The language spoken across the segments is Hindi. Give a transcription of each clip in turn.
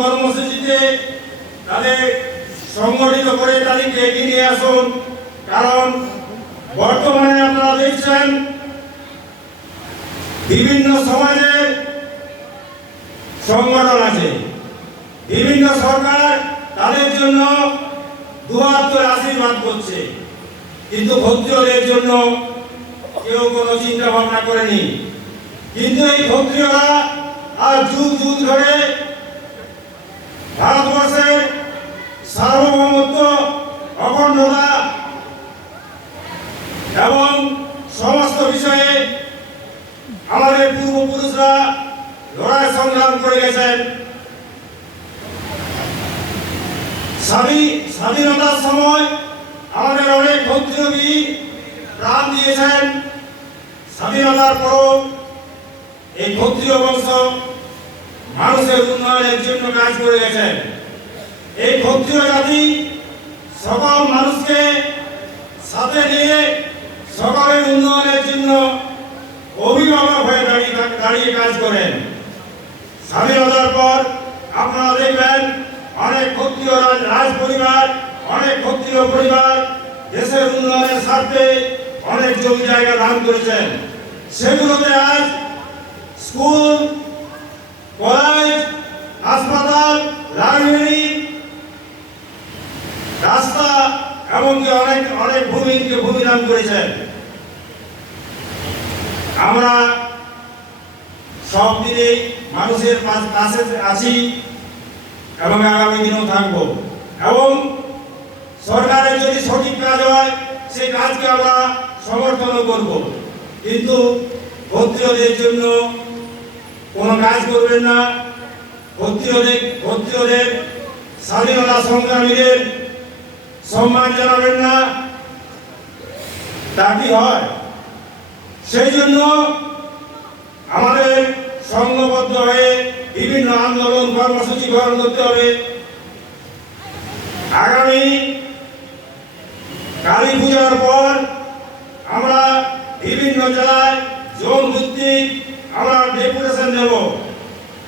কর্মসূচিতে তাদের সংগঠিত করে তাদেরকে এগিয়ে নিয়ে আসুন। কারণ বর্তমানে আপনারা দেখছেন বিভিন্ন সমাজের সংগঠন আছে, বিভিন্ন সরকার তাদের জন্য দুহাত আশীর্বাদ করছে, কিন্তু ক্ষত্রিয়দের জন্য কেউ কোনো চিন্তা ভাবনা করেনি। কিন্তু এই ক্ষত্রিয়রা আর যুগ যুগ ধরে ভারতবর্ষের সার্বভৌমত্ব, অখণ্ডতা এবং সমস্ত বিষয়ে আমাদের পূর্বপুরুষরা লড়াই সংগ্রাম করে গেছেন। স্বাধীনতার সময় আমাদের অনেক ক্ষত্রিয় বীর প্রাণ দিয়েছেন। স্বাধীনতার পরও এই ক্ষত্রিয় বংশ মানুষের উন্নয়নের জন্য কাজ করে গেছেন। এই ক্ষত্রিয় জাতি সকল মানুষকে সাথে নিয়ে সকলের উন্নয়নের জন্য অভিভাবক হয়ে দাঁড়িয়ে কাজ করেন। স্বাধীনতার পর আপনারা দেখবেন অনেক ক্ষত্রিয় রাজ পরিবার, অনেক ক্ষত্রিয় পরিবার দেশের উন্নয়নের স্বার্থে অনেক জমি জায়গা দান করেছেন। সেগুলোতে আজ স্কুল, কলেজ, হাসপাতাল, লাইব্রেরি, রাস্তা এমনকি অনেক অনেক ভূমি দান করেছেন। আমরা সব দিনে মানুষের পাশে আছি এবং আগামী দিনেও থাকব। এবং সরকারের যদি সঠিক কাজ হয় সেই কাজকে আমরা সমর্থনও করব। কিন্তু ক্ষত্রিয়দের জন্য কোনো কাজ করবেন না, ক্ষত্রিয়দের স্বাধীনতা সংগ্রামীদের সম্মান জানাবেন না, তা কি হয়? সেই জন্য আমাদের সংঘবদ্ধ হয়ে বিভিন্ন আন্দোলন কর্মসূচি গ্রহণ করতে হবে। আগামী কালী পূজার পর আমরা বিভিন্ন জেলায় জোন ভিত্তিক আমরা ডেপুটেশন নেব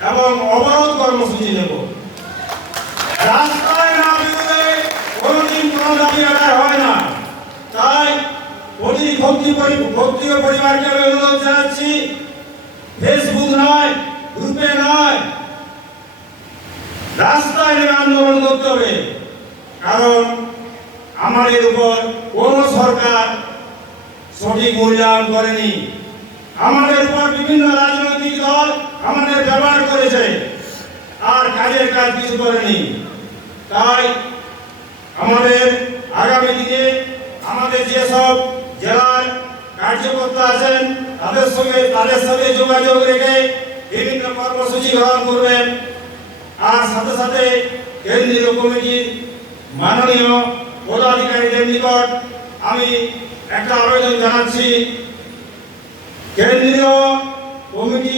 এবং অবরোধ কর্মসূচি নেব। রাস্তায় না বেরোলে কোনোদিন কোনো দাবি আদায় হয় না। তাই প্রতিটি ক্ষত্রিয় পরিবারকে আমি অনুরোধ জানাচ্ছি, ফেসবুক নয়, গ্রুপে নয়, রাস্তায় নেমে আন্দোলন করতে হবে। কারণ আমাদের উপর কোন সরকার সঠিক মূল্যায়ন করেনি। আমাদের উপর বিভিন্ন রাজনৈতিক দল আমাদের ব্যবহার করেছে আর কাজের কাজ কিছু করেনি। তাই আমাদের আগামী দিনে আমাদের যেসব জেলার কার্যকর্তা আছেন তাদের সাথে যোগাযোগ রেখে বিভিন্ন কর্মসূচি গ্রহণ করবেন। আর সাথে সাথে কেন্দ্রীয় কমিটির মাননীয় পদাধিকারীদের নিকট আমি একটা আবেদন জানাচ্ছি, কেন্দ্রীয় কমিটি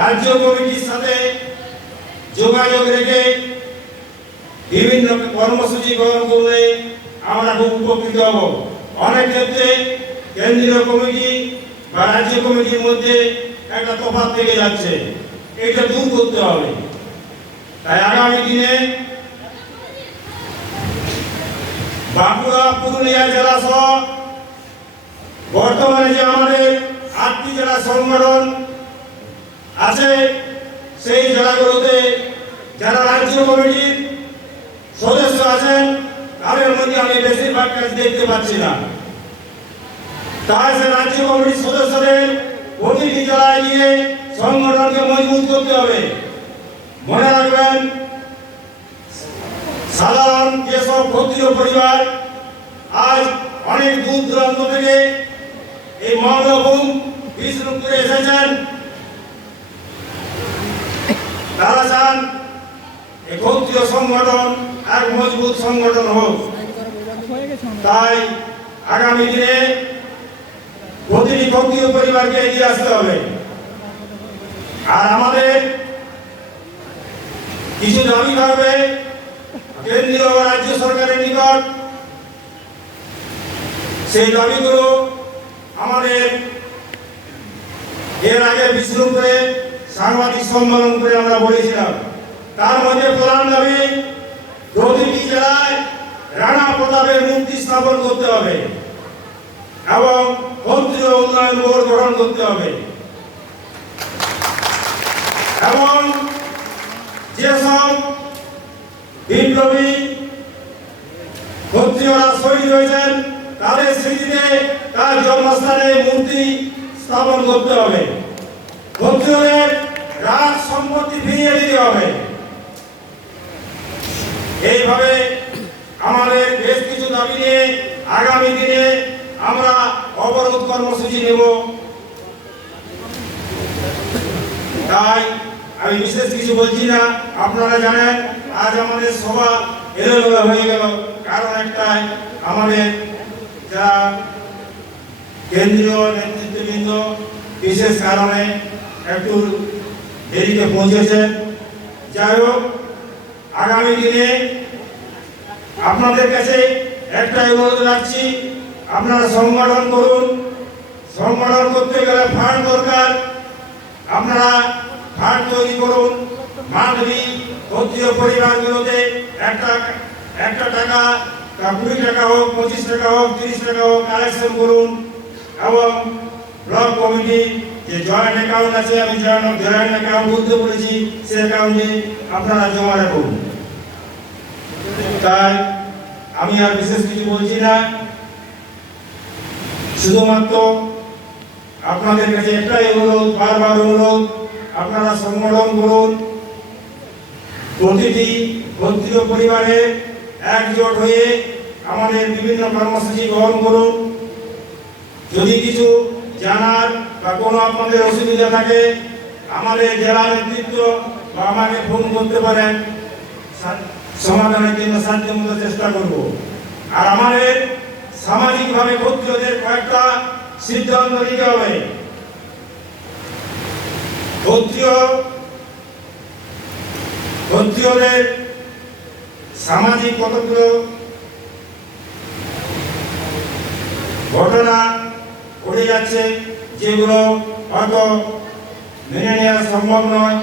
রাজ্য কমিটির সাথে যোগাযোগ রেখে বিভিন্ন কর্মসূচি গ্রহণ করলে আমরা খুব উপকৃত হব। অনেক ক্ষেত্রে কেন্দ্রীয় কমিটি বা রাজ্য কমিটির মধ্যে একটা তফাৎ থেকে যাচ্ছে, এটা দূর করতে হবে। তাই আগামী দিনে বাঁকুড়া, পুরুলিয়া জেলা সহ বর্তমানে যে আমাদের 8টি জেলা সংগঠন আছে, সেই জেলাগুলোতে যারা রাজ্য কমিটির সদস্য আছেন তাদের মধ্যে আমি বেশিরভাগ কাজ দেখতে পাচ্ছি না। তাই সে রাজ্য কমিটির সদস্যদের প্রতিটি জেলায় গিয়ে সংগঠনকে মজবুত করতে হবে। মনে রাখবেন, সাধারণ যেসব ক্ষত্রিয় পরিবার আজ অনেক দূর দূরান্ত থেকে এই মহানভূম বিষ্ণুপুরে এসেছেন, তারা চান এই ক্ষত্রিয় সংগঠন এক মজবুত সংগঠন হোক। তাই আগামী দিনে প্রতিটি ক্ষত্রিয় পরিবারকে এগিয়ে আসতে হবে। আর আমাদের কিছু দাবি থাকবে কেন্দ্রীয় ও রাজ্য সরকারের নিকট। সেই দাবিগুলো আমাদের এর আগে বিষ্ণুপুরে সাংবাদিক সম্মেলন করে আমরা বলেছিলাম। তার মধ্যে প্রধান দাবি প্রতিটি জেলায় রানা প্রতাপের মূর্তি স্থাপন করতে হবে এবং ক্ষত্রিয় উন্নয়ন বোর্ড গঠন করতে হবে এবং যেসব বিপ্লবী ক্ষত্রিয়রা শহীদ হয়েছেন তাদের স্মৃতিতে তার জন্মস্থানে মূর্তি স্থাপন করতে হবে। ক্ষত্রিয়দের রাজ সম্পত্তি ফিরিয়ে দিতে হবে। এইভাবে আমাদের বেশ কিছু দাবি নিয়ে আগামী দিনে আমরা অবরোধ কর্মসূচি নেব। তাই আমি বিশেষ কিছু বলছি না, আপনারা জানেন আজ আমাদের সভা এলোমেলো হয়ে গেল, কারণ একটাই, আমাদের যারা কেন্দ্রীয় নেতৃত্ববৃন্দ বিশেষ কারণে একটু দেরিতে পৌঁছেছেন। যাই হোক, আগামী দিনে আপনাদের কাছে একটাই অনুরোধ রাখছি, আপনারা সংগঠন করুন। সংগঠন করতে গেলে ফান্ড দরকার, আপনারা ফান্ড তৈরি করুন। মানবী ক্ষত্রিয় পরিবারগুলোতে একটা টাকা, 20 টাকা হোক, 25 টাকা হোক, 30 টাকা হোক কালেকশন করুন এবং ব্লক কমিটি যে জয়েন্ট অ্যাকাউন্ট আছে, আমি জয়েন্ট অ্যাকাউন্ট বলতে বলেছি, সে অ্যাকাউন্টে আপনারা জমা রাখুন। তাই আমি আর বিশেষ কিছু বলছি না, শুধুমাত্র আপনাদের কাছে একটাই অনুরোধ, বারবার অনুরোধ, আপনারা সংগঠন করুন। প্রতিটি ক্ষত্রিয় পরিবারে একজোট হয়ে আমাদের বিভিন্ন কর্মসূচি গ্রহণ করুন। যদি কিছু জানার বা কোনো আপনাদের অসুবিধা থাকে আমাদের জেলা নেতৃত্ব বা আমাকে ফোন করতে পারেন, সমাধানের জন্য সাধ্যমতো চেষ্টা করব। আর আমাদের সামাজিকভাবে ক্ষত্রিয়দের কয়েকটা সিদ্ধান্ত নিতে হবে। ক্ষত্রিয়দের সামাজিক কতগুলো ঘটনা ঘটে যাচ্ছে যেগুলো হয়তো মেনে নেওয়া সম্ভব নয়।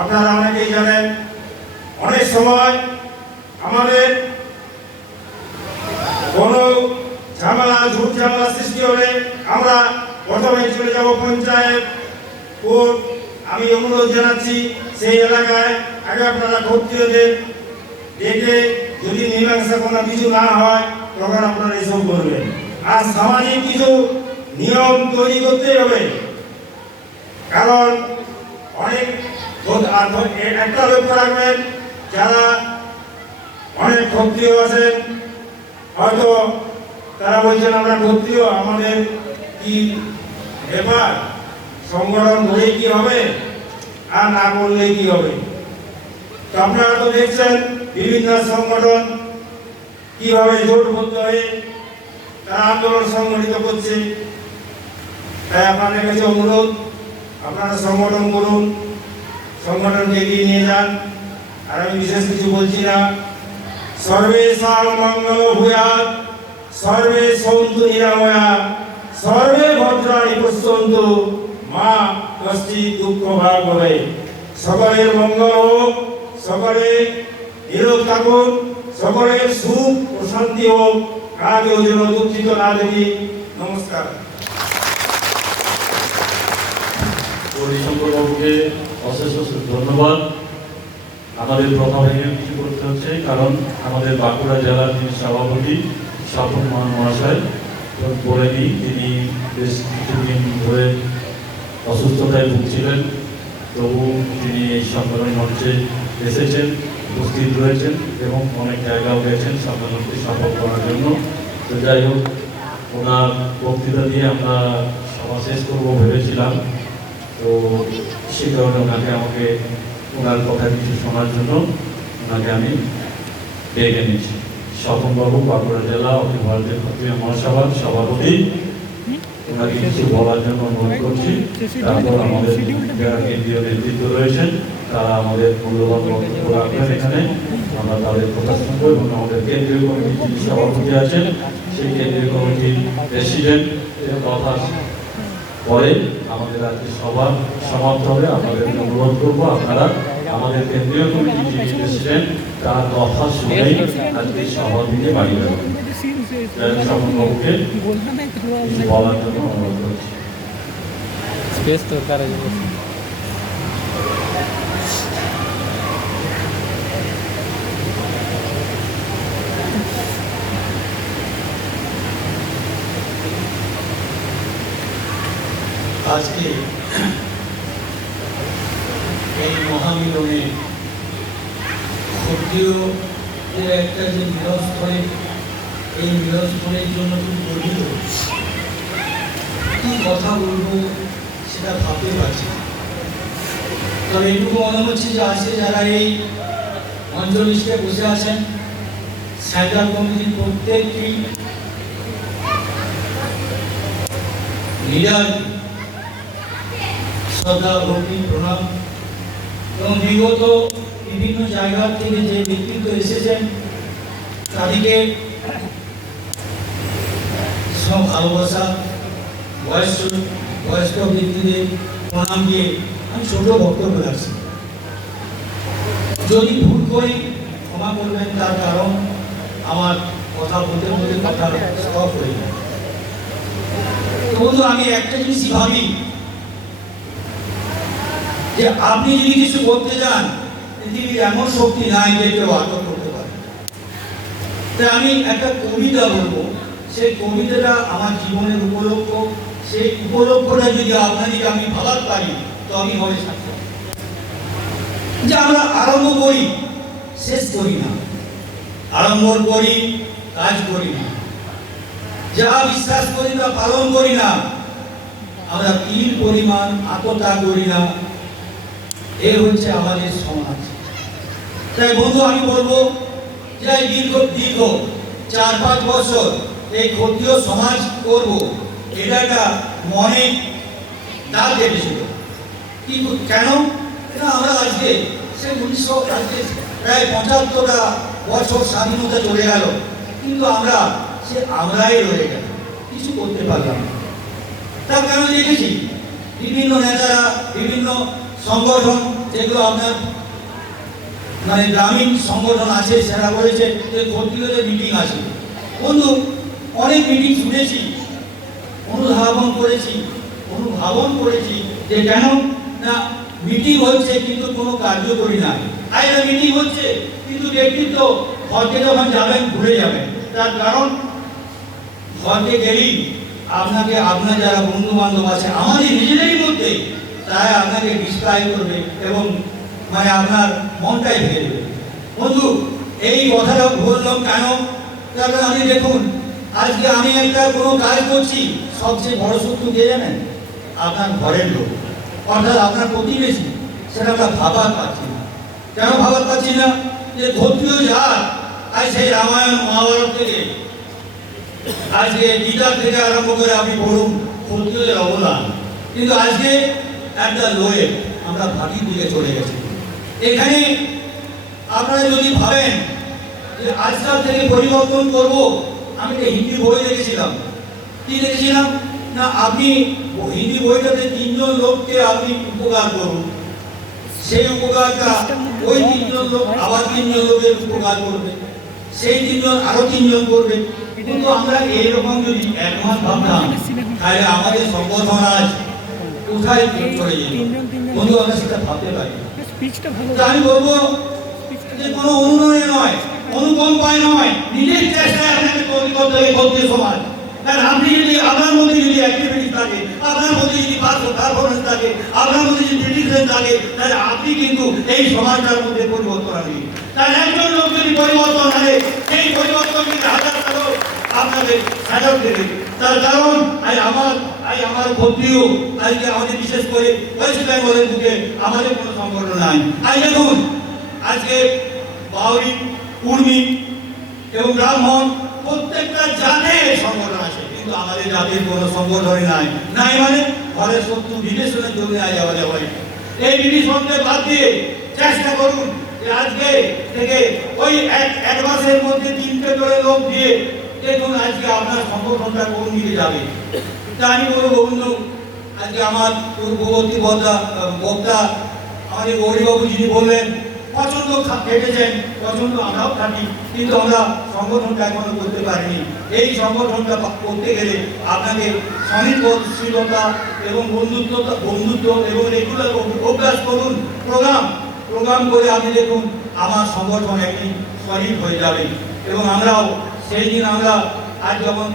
আপনারা অনেকেই জানেন, অনেক সময় আমাদের কোনো ঝামেলা, ঝুট ঝামেলা সৃষ্টি হলে আমরা প্রথমে চলে যাব পঞ্চায়েত কোর্ট। আমি অনুরোধ জানাচ্ছি সেই এলাকায় আগে আপনারা ক্ষত্রিয়দের ডেকে, যদি মীমাংসা কোনো কিছু না হয় তখন আপনারা এসব করবেন। আর সামাজিক কিছু নিয়ম তৈরি করতে হবে, কারণ অনেক একটা লক্ষ্য রাখবেন, যারা অনেক ক্ষত্রিয় আছেন হয়তো তারা বলছেন আমরা ক্ষত্রিয়, আমাদের কি ব্যাপার, সংগঠন হলে কি হবে আর না করলে কি হবে। তো আপনারা তো দেখছেন বিভিন্ন সংগঠন কিভাবে জোটবদ্ধ হয়ে তারা আন্দোলন সংগঠিত করছে। তাই আপনাদের কাছে অনুরোধ, আপনারা সংগঠন করুন, সংগঠনকে এগিয়ে নিয়ে যান। আর আমি বিশেষ কিছু বলছি না। সর্বেষাং মঙ্গল ভূয়াৎ, সর্বে সন্তু নিরাময়া, সর্বে ভদ্রাণি পশ্যন্তু, মা কশ্চিৎ দুঃখ ভাগ হবে। সকলের মঙ্গল হোক, সকলে নিরোগ থাকুন, সকলের সুখ ও শান্তি হোক, কাকেও যেন দুঃখিত না দেখি। নমস্কার। গৌরীশঙ্কর বাবুকে অশেষ অশেষ ধন্যবাদ। আমাদের প্রথমে কিছু করতে হচ্ছে, কারণ আমাদের বাঁকুড়া জেলার যিনি সভাপতি স্বপন মহাশয় বলে দিই, তিনি বেশ কিছুদিন ধরে অসুস্থতায় ভুগছিলেন, তবু তিনি এই সম্মেলন মঞ্চে এসেছেন, উপস্থিত রয়েছেন এবং অনেক জায়গাও গেছেন সম্মেলনটি সফল করার জন্য। তো যাই হোক, ওনার বক্তৃতা দিয়ে আমরা সভা শেষ করবো ভেবেছিলাম, তো সে কারণে আমাকে ওনার কথা কিছু শোনার জন্য ওনাকে আমি ডেকে নিচ্ছি। স্বপনবাবু, বাঁকুড়া জেলা অখিল ভারতীয় ক্ষত্রিয় মহাসভার সভাপতি, ওনাকে কিছু বলার জন্য অনুরোধ করছি। তারপর আমাদের যারা কেন্দ্রীয় নেতৃত্ব রয়েছেন তারা আমাদের মূল্যবান বক্তব্য রাখবেন এখানে, আমরা তাদের কথা শুনবো এবং আমাদের কেন্দ্রীয় কমিটির যিনি সভাপতি আছেন সেই কেন্দ্রীয় কমিটির প্রেসিডেন্ট কথা পরে আমাদের আজকে সভা সমাপ্ত হবে। আপনাদেরকে অনুরোধ করবো আপনারা আমাদের কেন্দ্রীয় কমিটির যিনি প্রেসিডেন্ট তার কথা শুনেই আজকে সভাপতিকে বাড়িয়ে রাখবেন। স্বপন বাবুকে কিছু বলার জন্য অনুরোধ করছি। স্পেস দরকার আছে। আজকে এই মহামিলনে ক্ষত্রিয়দের একটা যে মিলনস্থলে, এই মিলনস্থলের জন্য খুব গর্বিত। কি কথা বলবো সেটা ভাবতে পারছি না। তবে এটুকু মনে হচ্ছে যে আজকে যারা এই মঞ্চলিষ্টে বসে আছেন, সেন্ট্রাল কমিটির প্রত্যেকটি লিডার শ্রদ্ধা ভক্তি প্রণাম, এবং বিগত বিভিন্ন জায়গা থেকে যে ব্যক্তিত্ব এসেছেন তাদেরকে সব ভালোবাসা, বয়স্ক ব্যক্তিদের প্রণাম দিয়ে আমি ছোট বক্তব্য রাখছি। যদি ভুল করি ক্ষমা করবেন, তার কারণ আমার কথা বলতে বলতে কথা স্টপ হয়ে যায়। তবু আমি একটা জিনিসই ভাবি যে আপনি যদি কিছু করতে যান, পৃথিবীর এমন শক্তি নাই যে কেউ আটক করতে পারে। তাই আমি একটা কবিতা বলবো, সেই কবিতাটা আমার জীবনের উপলক্ষ। সেই উপলক্ষটা যদি আপনাদেরকে আমি ভাবার পারি তো আমি হবে সার্থক। যে আমরা আরম্ভ করি, শেষ করি না, আরম্ভ করি, কাজ করি না, যা বিশ্বাস করি তা পালন করি না, আমরা তিল পরিমাণ আত্মত্যাগ করি না। এই হচ্ছে আমাদের সমাজ। তাই বন্ধু আমি বলবো যে দীর্ঘ 4-5 বছর এই ক্ষত্রিয় সমাজ করব, এটা একটা মনে দাগ কেটেছিল। কিন্তু কেন? আমরা আজকে সে 1900 আজকে প্রায় 75টা বছর স্বাধীনতা চলে গেল, কিন্তু আমরাই রয়ে গেল, কিছু করতে পারলাম না। তার কারণ দেখেছি বিভিন্ন নেতারা, বিভিন্ন সংগঠন, যেগুলো আপনার মানে গ্রামীণ সংগঠন আছে, সেটা বলেছে যে ক্ষত্রিয়দের মিটিং আছে। বন্ধু, অনেক মিটিং শুনেছি, অনুধাবন করেছি যে কেন না মিটিং হচ্ছে কিন্তু কোনো কার্যকরী নাই। আইনা মিটিং হচ্ছে কিন্তু ব্যক্তিত্ব ঘরকে যখন যাবেন ভুলে যাবেন। তার কারণ ঘরকে গেলেই আপনাকে আপনার যারা বন্ধু বান্ধব আছে আমাদের নিজেদেরই মধ্যে, তাই আপনাকে ডিসক্রাইব করবে এবং মানে আপনার মনটাই ভেঙে দেবে। বন্ধু, এই কথাটা বললাম কেন? তারপরে আপনি দেখুন, আজকে আমি একটা কোনো কাজ করছি, সবচেয়ে বড় শত্রু কে জানেন? আপনার ঘরের লোক, অর্থাৎ আপনার প্রতিবেশী। সেটা আমরা ভাবার পাচ্ছি না। কেন ভাবার পাচ্ছি না? যে ক্ষত্রিয় জাত আজ সেই রামায়ণ মহাভারত থেকে আজকে গীতা থেকে আরম্ভ করে আপনি পড়ুন ক্ষত্রিয়দের অবদান, কিন্তু আজকে একটা লোয়ে আমরা ভাটির দিকে চলে গেছি। এখানে আপনারা যদি ভাবেন যে আজকাল থেকে পরিবর্তন করব, আমি একটা হিন্দি বই দেখেছিলাম। কি দেখেছিলাম না, আপনি হিন্দি বইটাতে 3 জন লোককে আপনি উপকার করুন, সেই উপকারটা ওই 3 জন লোক আবার 3 জন লোকের উপকার করবে, সেই 3 জন আরো 3 জন করবে। কিন্তু আমরা এইরকম যদি একমত ভাবতাম, তাহলে আমাদের সংগঠন আজ কোথায় চলে যেত? বন্ধু, আমরা সেটা ভাবতে পারি। আমি বলবো যে কোনো অনুনয়ে নয়, অনুকম্পায় নয়, নিজের চেষ্টায় আপনাকে তৈরি করতে হবে ক্ষত্রিয় সমাজ। কারণ আপনি যদি আপনার মধ্যে যদি অ্যাক্টিভিটি থাকে, আপনার মধ্যে যদি পারফরমেন্স থাকে, আপনার মধ্যে যদি ডেডিকেশন থাকে, তাহলে আপনি কিন্তু এই সমাজটার মধ্যে পরিবর্তন আনবেন। তাই একজন লোক যদি পরিবর্তন আনে, সেই পরিবর্তন কিন্তু হাজার লোক আপনাকে সাজা দেবে। তার কারণ আমার ক্ষত্রিয় আজকে আমাদের বিশেষ করে ওয়েস্ট বেঙ্গলের বুকে আমাদের কোনো সংগঠন নাই। দেখুন, আজকে বাউরি, কুর্মী এবং ব্রাহ্মণ প্রত্যেকটা জাতের সংগঠন আছে, কিন্তু আমাদের জাতির কোনো সংগঠনই নাই। মানে ঘরের শত্রু বিবেচনার জন্য যাওয়া যাবে। এই বিবেচনকে বাদ দিয়ে চেষ্টা করুন যে আজকে থেকে ওই এক মাসের মধ্যে 3টে করে লোক দিয়ে দেখুন আজকে আপনার সংগঠনটা কোন দিকে যাবে। তা আমি বলবো বন্ধু, আজকে আমার পূর্ববর্তী বক্তা আমাদের গৌরীবাবু যিনি বললেন প্রচন্ড কেটেছেন, প্রচন্ড আমরাও খাটি, কিন্তু আমরা সংগঠনটা এখনো করতে পারিনি। এই সংগঠনটা করতে গেলে আপনাকে স্বনির্ভরশীলতা এবং বন্ধুত্ব এবং রেগুলার অভ্যাস করুন, প্রোগ্রাম করে আপনি দেখুন আমার সংগঠন একদিন সলিড হয়ে যাবে। এবং আমরাও সেই দিন আমরা আজ যখন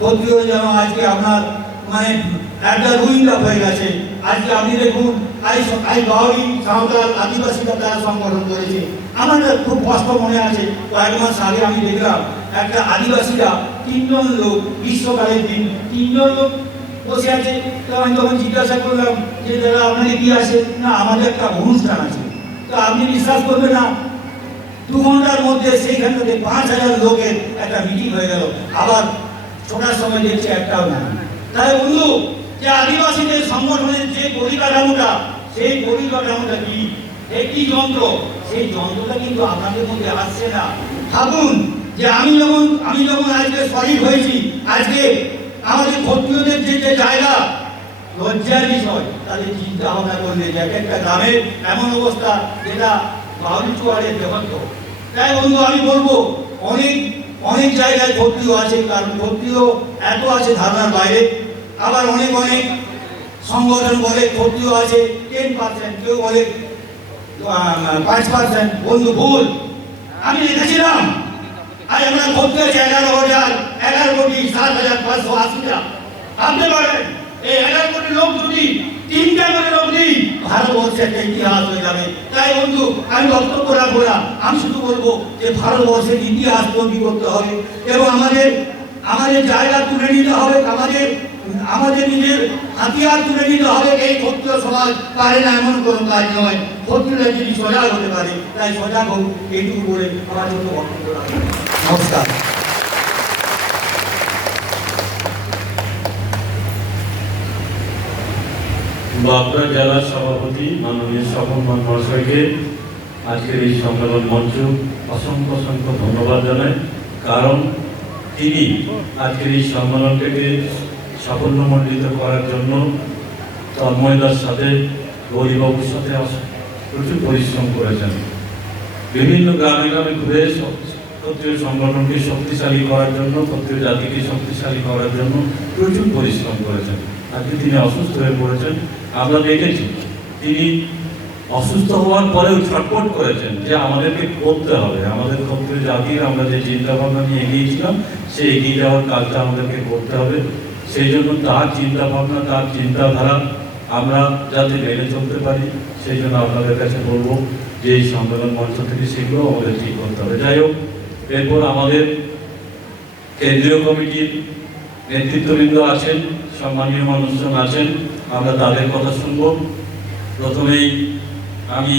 ক্ষত্রিয় যেন আজকে আপনার মানে একটা রুইন্ডাপ হয়ে গেছে। আজকে আপনি দেখুন আই বাউরি সাঁওতাল আদিবাসীরা তারা সংগঠন করেছে। আমার খুব কষ্ট মনে আছে, কয়েক মাস আগে আমি দেখলাম একটা আদিবাসীরা 3 জন লোক, গ্রীষ্মকালের দিন 3 জন লোক বসে আছে। তো আমি তখন জিজ্ঞাসা করলাম যে দাদা আপনাদের কি আছে? না, আমাদের একটা অনুষ্ঠান আছে। তো আপনি বিশ্বাস করবেন না, 2 ঘন্টার মধ্যে সেইখানটাতে 5000 লোকের একটা মিটিং হয়ে গেল। আবার ছোটার সময় দেখছি একটাও না। তাহলে বন্ধু, যে আদিবাসীদের সংগঠনের যে পরিকাঠামোটা, সেই পরিকাঠামোটা কি, একটি যন্ত্র, সেই যন্ত্রটা কিন্তু আপনাদের মধ্যে আসছে না। ভাবুন যে আমি যখন আজকে সলিড হয়েছি, আজকে আমাদের ক্ষত্রিয়দের যে জায়গা, লজ্জার বিষয়। তাদের চিন্তা ভাবনা করলে যে একটা গ্রামের এমন অবস্থা যেটা বাউরি চুয়াড়ের দেহত্ব। তাই বন্ধু আমি বলবো, অনেক জায়গায় ক্ষত্রিয় আছে, কারণ ক্ষত্রিয় এত আছে ধারণার বাইরে। আবার অনেক সংগঠন বলে ক্ষত্রিয় আছে 10%, কেউ বলে 5%। বন্ধু ভুল, আমি লিখেছিলাম আজ আমরা ক্ষত্রিয় আছে 11 কোটি 7,580টা। ভাবতে পারেন এই 11 কোটি লোক যদি 3টা করে লোক দিই, ভারতবর্ষে একটা ইতিহাস হয়ে যাবে। তাই বন্ধু আমি বক্তব্য রাখবো না, আমি শুধু বলবো যে ভারতবর্ষের ইতিহাস তৈরি করতে হবে এবং আমাদের জায়গা তুলে নিতে হবে, আমাদের নিজের হাতিয়ার তুলে নিতে হবে। এই ক্ষত্রিয় সমাজ পারে না এমন কোনো কাজ নয়, ক্ষত্রিয়রা যদি সজাগ হতে পারে, তাই সজাগ হোক। এইটুকু বলে আমার জন্য বক্তব্য রাখবো। নমস্কার। বাঁকুড়া জেলার সভাপতি মাননীয় স্বপন মহাশয়কে আজকের এই সম্মেলন মঞ্চ অসংখ্য ধন্যবাদ জানাই, কারণ তিনি আজকের এই সম্মেলনটাকে সাফল্যমণ্ডিত করার জন্য তন্ময়দার সাথে, গৌরীবাবুর সাথে প্রচুর পরিশ্রম করেছেন। বিভিন্ন গ্রামে ঘুরে ক্ষত্রিয় সংগঠনকে শক্তিশালী করার জন্য, ক্ষত্রিয় জাতিকে শক্তিশালী করার জন্য প্রচুর পরিশ্রম করেছেন। আজকে তিনি অসুস্থ হয়ে পড়েছেন। আমরা দেখেছি তিনি অসুস্থ হওয়ার পরেও ছটফট করেছেন যে আমাদেরকে করতে হবে, আমাদের ক্ষত্রিয় জাতির আমরা যে চিন্তা ভাবনা নিয়ে এগিয়েছিলাম, সেই এগিয়ে যাওয়ার কাজটা আমাদেরকে করতে হবে। সেই জন্য তার চিন্তা ভাবনা, তার চিন্তাধারা আমরা যাতে মেনে চলতে পারি, সেই জন্য আপনাদের কাছে বলবো যে এই সম্মেলন মঞ্চ থেকে সেগুলো আমাদের ঠিক করতে হবে। যাই হোক, এরপর আমাদের কেন্দ্রীয় কমিটির নেতৃত্ববৃন্দ আছেন, সম্মানীয় মানুষজন আছেন, আমরা তাদের কথা শুনব। প্রথমেই আমি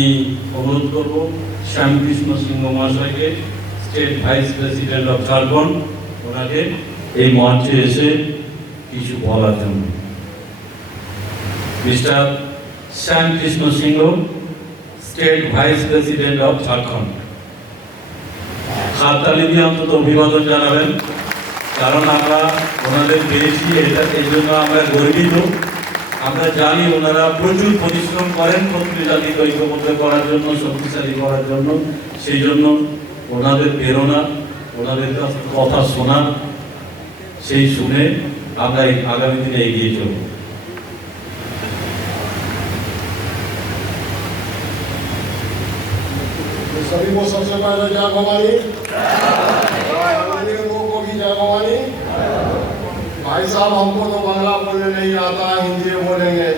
অনুরোধ করব শ্যামকৃষ্ণ সিংহ মহাশয়কে, state vice president of Jharkhand, ওনাকে এই মঞ্চে এসে কিছু বলার জন্য। Mister Shyamkrishna Singh, state vice president of Jharkhand. হাততালি দিয়ে অন্তত অভিবাদন জানাবেন, কারণ আমরা ওনাদের পেয়েছি, এই জন্য আমরা গর্বিত। আমরা জানি ওনারা প্রচুর পরিশ্রম করেন ক্ষত্রিয় জাতিকে ঐক্যবদ্ধ করার জন্য, শক্তিশালী করার জন্য। সেই জন্য ওনাদের প্রেরণা, ওনাদের কথা শোনা, সেই শুনে আমরা আগামী দিনে এগিয়ে চলব। सभी को सबसे पहले जय भवानी, लोगों को भी जय भवानी। भाई साहब, हमको तो बांग्ला बोलने नहीं आता, हिंदी बोलेंगे,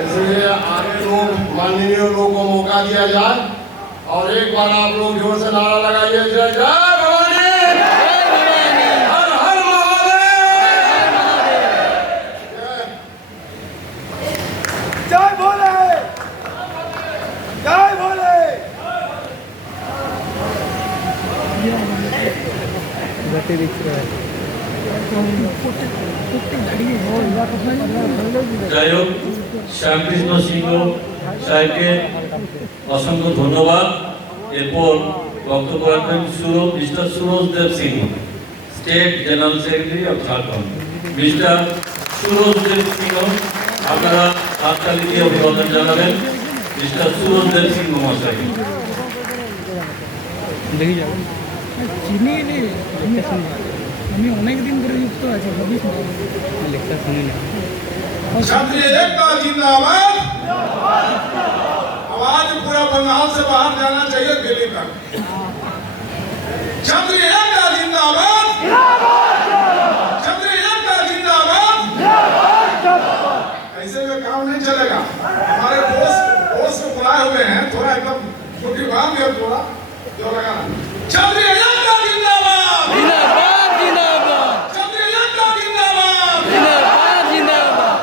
इसलिए आगे लोग माननीय लोगों को मौका दिया जाए और एक बार आप लोग जोर से नारा लगाइए, जय जय भवानी, हर हर महादेव, जय भोले, जय भोले। गति दिख रहा है। যাই হোক, শ্যামকৃষ্ণ সিংহ সাহেবকে অসংখ্য ধন্যবাদ। এরপর বক্তব্য রাখবেন mister Suraj Dev Singh, state general secretary of Jharkhand. Mister Suraj Dev Singh, আপনারা হাততালি দিয়ে অভিবাদন জানাবেন মিস্টার সুরঞ্জন সিং মহাশয়। দেখি যাবো চিনি এলে আমি অনেকদিন ধরে যুক্ত আছি ভাবিস না লেকচার শুনি না क्षत्रिय एकता जिंदाबाद। आवाज पूरा बंगाल से बाहर जाना चाहिए दिल्ली तक। क्षत्रिय एकता जिंदाबाद। क्षत्रिय एकता जिंदाबाद। ऐसे में काम नहीं चलेगा। हमारे बोस को बुलाए हुए हैं, थोड़ा एकदम छोटी बात है, थोड़ा जो लगाना। क्षत्रिय एकता जिंदाबाद। जिंदाबाद जिंदाबाद क्षत्रिय एकता जिंदाबाद। जिंदाबाद जिंदाबाद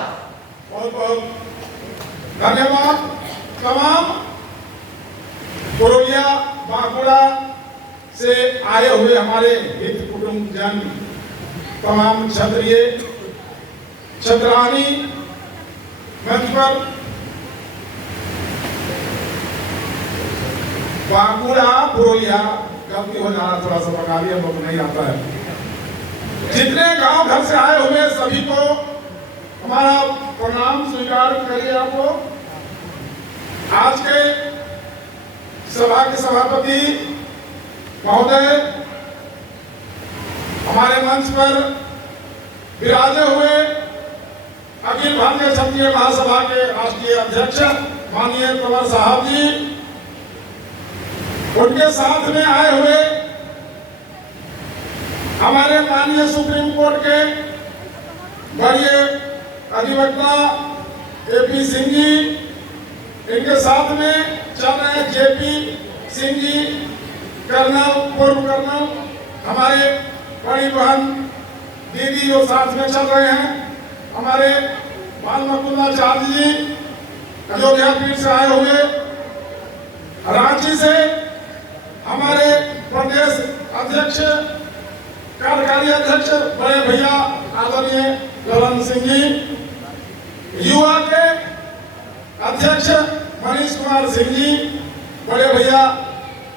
बहुत बहुत धन्यवाद। तमाम पुरुलिया बांकुड़ा से आए हुए हमारे हित कुटुंब जन, तमाम क्षत्रिय क्षत्रानी मंच पर बांकुड़ा पुरुलिया, गलती हो जाना थोड़ा सा बंगाली हम लोग नहीं आता है। जितने गांव घर से आए हुए सभी को हमारा प्रणाम स्वीकार करिए। आप लोग आज के सभा के सभापति महोदय हमारे मंच पर विराजे हुए अखिल भारतीय क्षत्रिय महासभा के राष्ट्रीय अध्यक्ष माननीय तंवर साहब जी, उनके साथ में आए हुए हमारे माननीय सुप्रीम कोर्ट के बड़े अधिवक्ता एपी सिंह जी, इनके साथ में चल रहे हैं जेपी सिंह जी, कर्नल, पूर्व कर्नल, हमारे बड़ी बहन दीदी जो साथ में चल रहे हैं, हमारे बालमुकुंदाचार्य जी अयोध्या पीठ से आए हुए, रांची से हमारे प्रदेश अध्यक्ष कार्यकारी अध्यक्ष बड़े भैया आदरणीय ललन सिंह जी, युवा के अध्यक्ष मनीष कुमार सिंह जी, बड़े भैया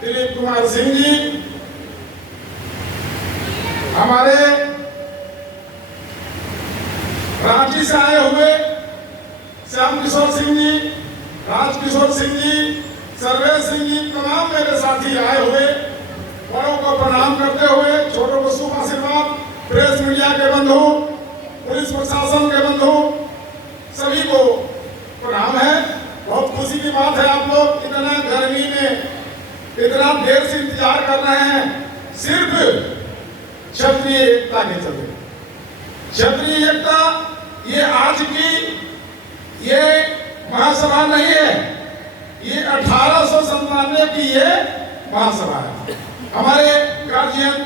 दिलीप कुमार सिंह जी, हमारे रांची से आए हुए श्याम किशोर सिंह जी, राजकिशोर सिंह जी, सर्वेश सिंह जी, तमाम मेरे साथी आए हुए, बड़ों को प्रणाम करते हुए छोटों को शुभ आशीर्वाद, प्रेस मीडिया के बंधु, पुलिस प्रशासन के बंधु, सभी को प्रणाम है। बहुत खुशी की बात है आप लोग इतना गर्मी में इतना देर से इंतजार कर रहे हैं सिर्फ क्षत्रिय एकता के चलते। क्षत्रिय एकता ये आज की ये महासभा नहीं है, ये 1897 की ये महासभा है। हमारे गार्जियन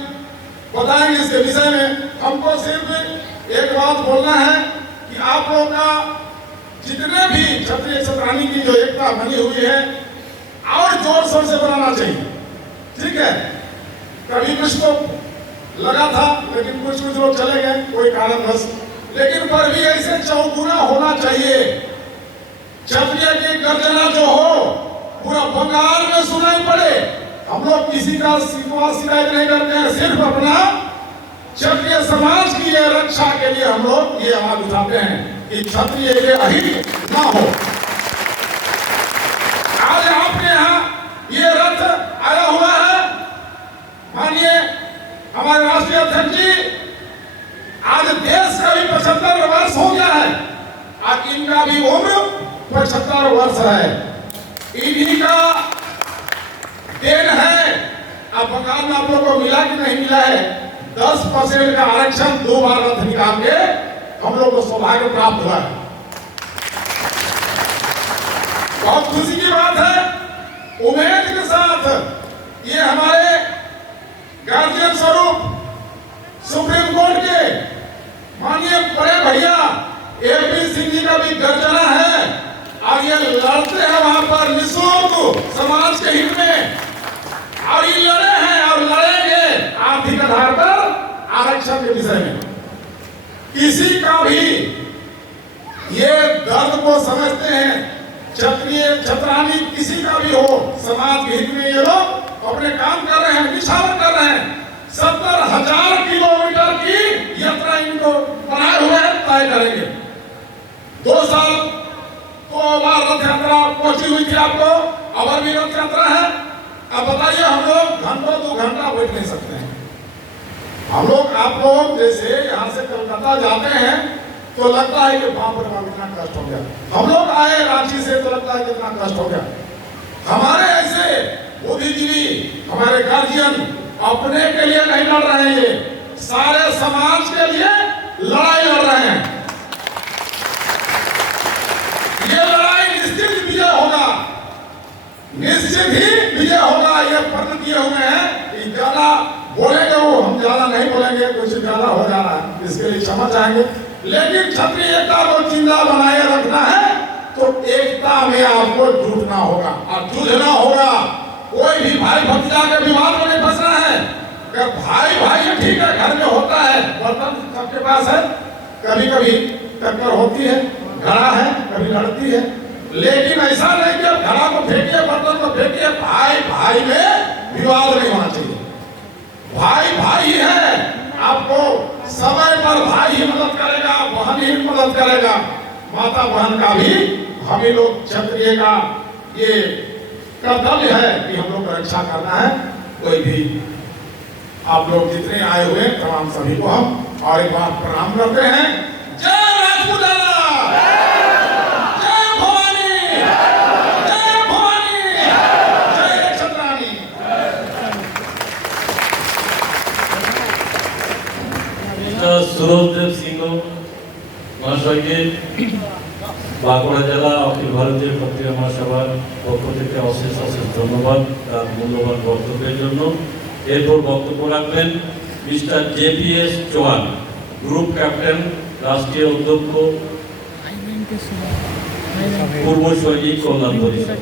बताएंगे इसके विषय में। हमको सिर्फ एक बात बोलना है कि आप लोग का जितने भी क्षत्रिय क्षत्रानी की जो एकता बनी हुई है और जोर शोर से बनाना चाहिए, ठीक है। कभी कुछ तो लगा था लेकिन कुछ लोग चले गए कोई कारणवश, लेकिन पर भी ऐसे चौगुना होना चाहिए। क्षत्रिय की गर्जना जो हो पूरा बंगाल में सुनाई पड़े। हम लोग किसी का शिकायत नहीं करते हैं, सिर्फ अपना क्षत्रिय समाज की ये रक्षा के लिए हम लोग ये आवाज उठाते हैं कि क्षत्रिय के अहित ना हो। आज आपके यहाँ ये रथ आया हुआ है, मानिए हमारे राष्ट्रीय अध्यक्ष जी, आज देश का भी 75 वर्ष हो गया है, आज इनका भी उम्र 75 वर्ष है। इन्हीं का देन है। अब बंगाल में आप लोग को मिला कि नहीं मिला है 10% का आरक्षण 2 बार रथ निकाल के हम लोग को सौभाग्य प्राप्त हुआ है। बहुत खुशी की बात है। उम्मीद के साथ ये हमारे गार्जियन स्वरूप सुप्रीम कोर्ट के माननीय बड़े भैया एपी सिंह जी का भी गर्जना है और ये लड़ते हैं वहां पर निःशुल्क समाज के हित में, और ये लड़े हैं और लड़ेंगे आर्थिक आधार पर आरक्षण के विषय में। किसी का भी ये दर्द को समझते हैं, क्षत्रिय क्षत्रानी किसी का भी हो, समाज के हित में ये लोग अपने काम कर रहे हैं, निछावर कर रहे हैं। 70,000 किलोमीटर की यात्रा इनको बनाए हुए तय करेंगे। 2 साल तो बार रथ यात्रा पहुंची हुई थी आपको, अबर भी रथ यात्रा है। अब बताइए, हम लोग घंटों 2 घंटा बैठ नहीं सकते हैं। हम लोग, आप लोग जैसे यहाँ से कलकत्ता जाते हैं तो लगता है कि बाप रे बाप कितना कष्ट हो गया। हम लोग आए रांची से तो लगता है कितना कष्ट हो गया। हमारे ऐसे बुद्धिजीवी, हमारे गार्जियन अपने के लिए नहीं लड़ रहे हैं, ये सारे समाज के लिए लड़ाई लड़ रहे हैं। ये लड़ाई निश्चित विजय होगा, निश्चित ही विजय होगा। ये प्रण किए हुए हैं कि ज्यादा बोलेंगे वो, हम ज्यादा नहीं बोलेंगे, कुछ ज्यादा हो जा रहा है, इसके लिए क्षमा चाहेंगे। लेकिन क्षत्रिय एकता को जिंदा बनाए रखना है तो एकता में आपको जुटना होगा और जुझना होगा। कोई भी भाई भतीजा के विवाद में नहीं फंसना है। अगर भाई भाई ठीक है, घर में होता है, बर्तन सबके पास है, कभी कभी टक्कर होती है, घड़ा है, कभी लड़ती है, लेकिन ऐसा नहीं कि घड़ा को फेंकिए, बर्तन को फेंकिए। भाई भाई में विवाद नहीं होना चाहिए। भाई भाई है, आपको समय पर भाई ही मदद करेगा, बहन ही मदद करेगा, माता बहन का भी हम ही लोग क्षत्रिय का ये कर्तव्य है कि हम लोग रक्षा करना है। कोई भी आप लोग जितने आए हुए तमाम सभी को हम और एक बार प्रणाम करते हैं। जय राजपूताना, जय भवानी, जय भवानी, जय क्षत्राणी। সুরজদেব সিংহ মহাশয়কে বাঁকুড়া জেলা অখিল ভারতীয় ক্ষত্রিয় মহাসভার পক্ষ থেকে অশেষ অশেষ ধন্যবাদ তার মূল্যবান বক্তব্যের জন্য। এরপর বক্তব্য রাখবেন mister JPS Chauhan, group captain, রাষ্ট্রীয় অধ্যক্ষ, পূর্ব সৈনিক কল্যাণ পরিষদ।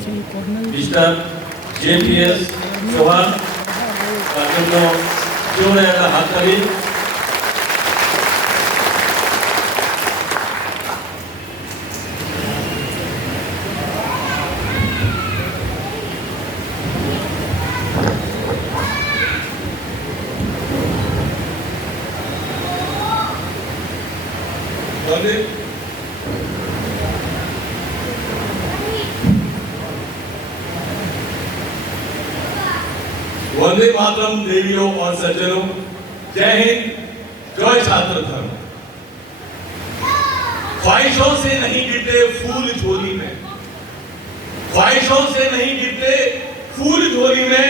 মিস্টার JPS চৌহান, তার জন্য জোরে একটা হাততালি। वंदे मातरम देवियों और सज्जनों, जय हिंद, जय छात्र धर्म। ख्वाहिशों से नहीं गिरते फूल झोली में, ख्वाहिशों से नहीं गिरते फूल झोली में,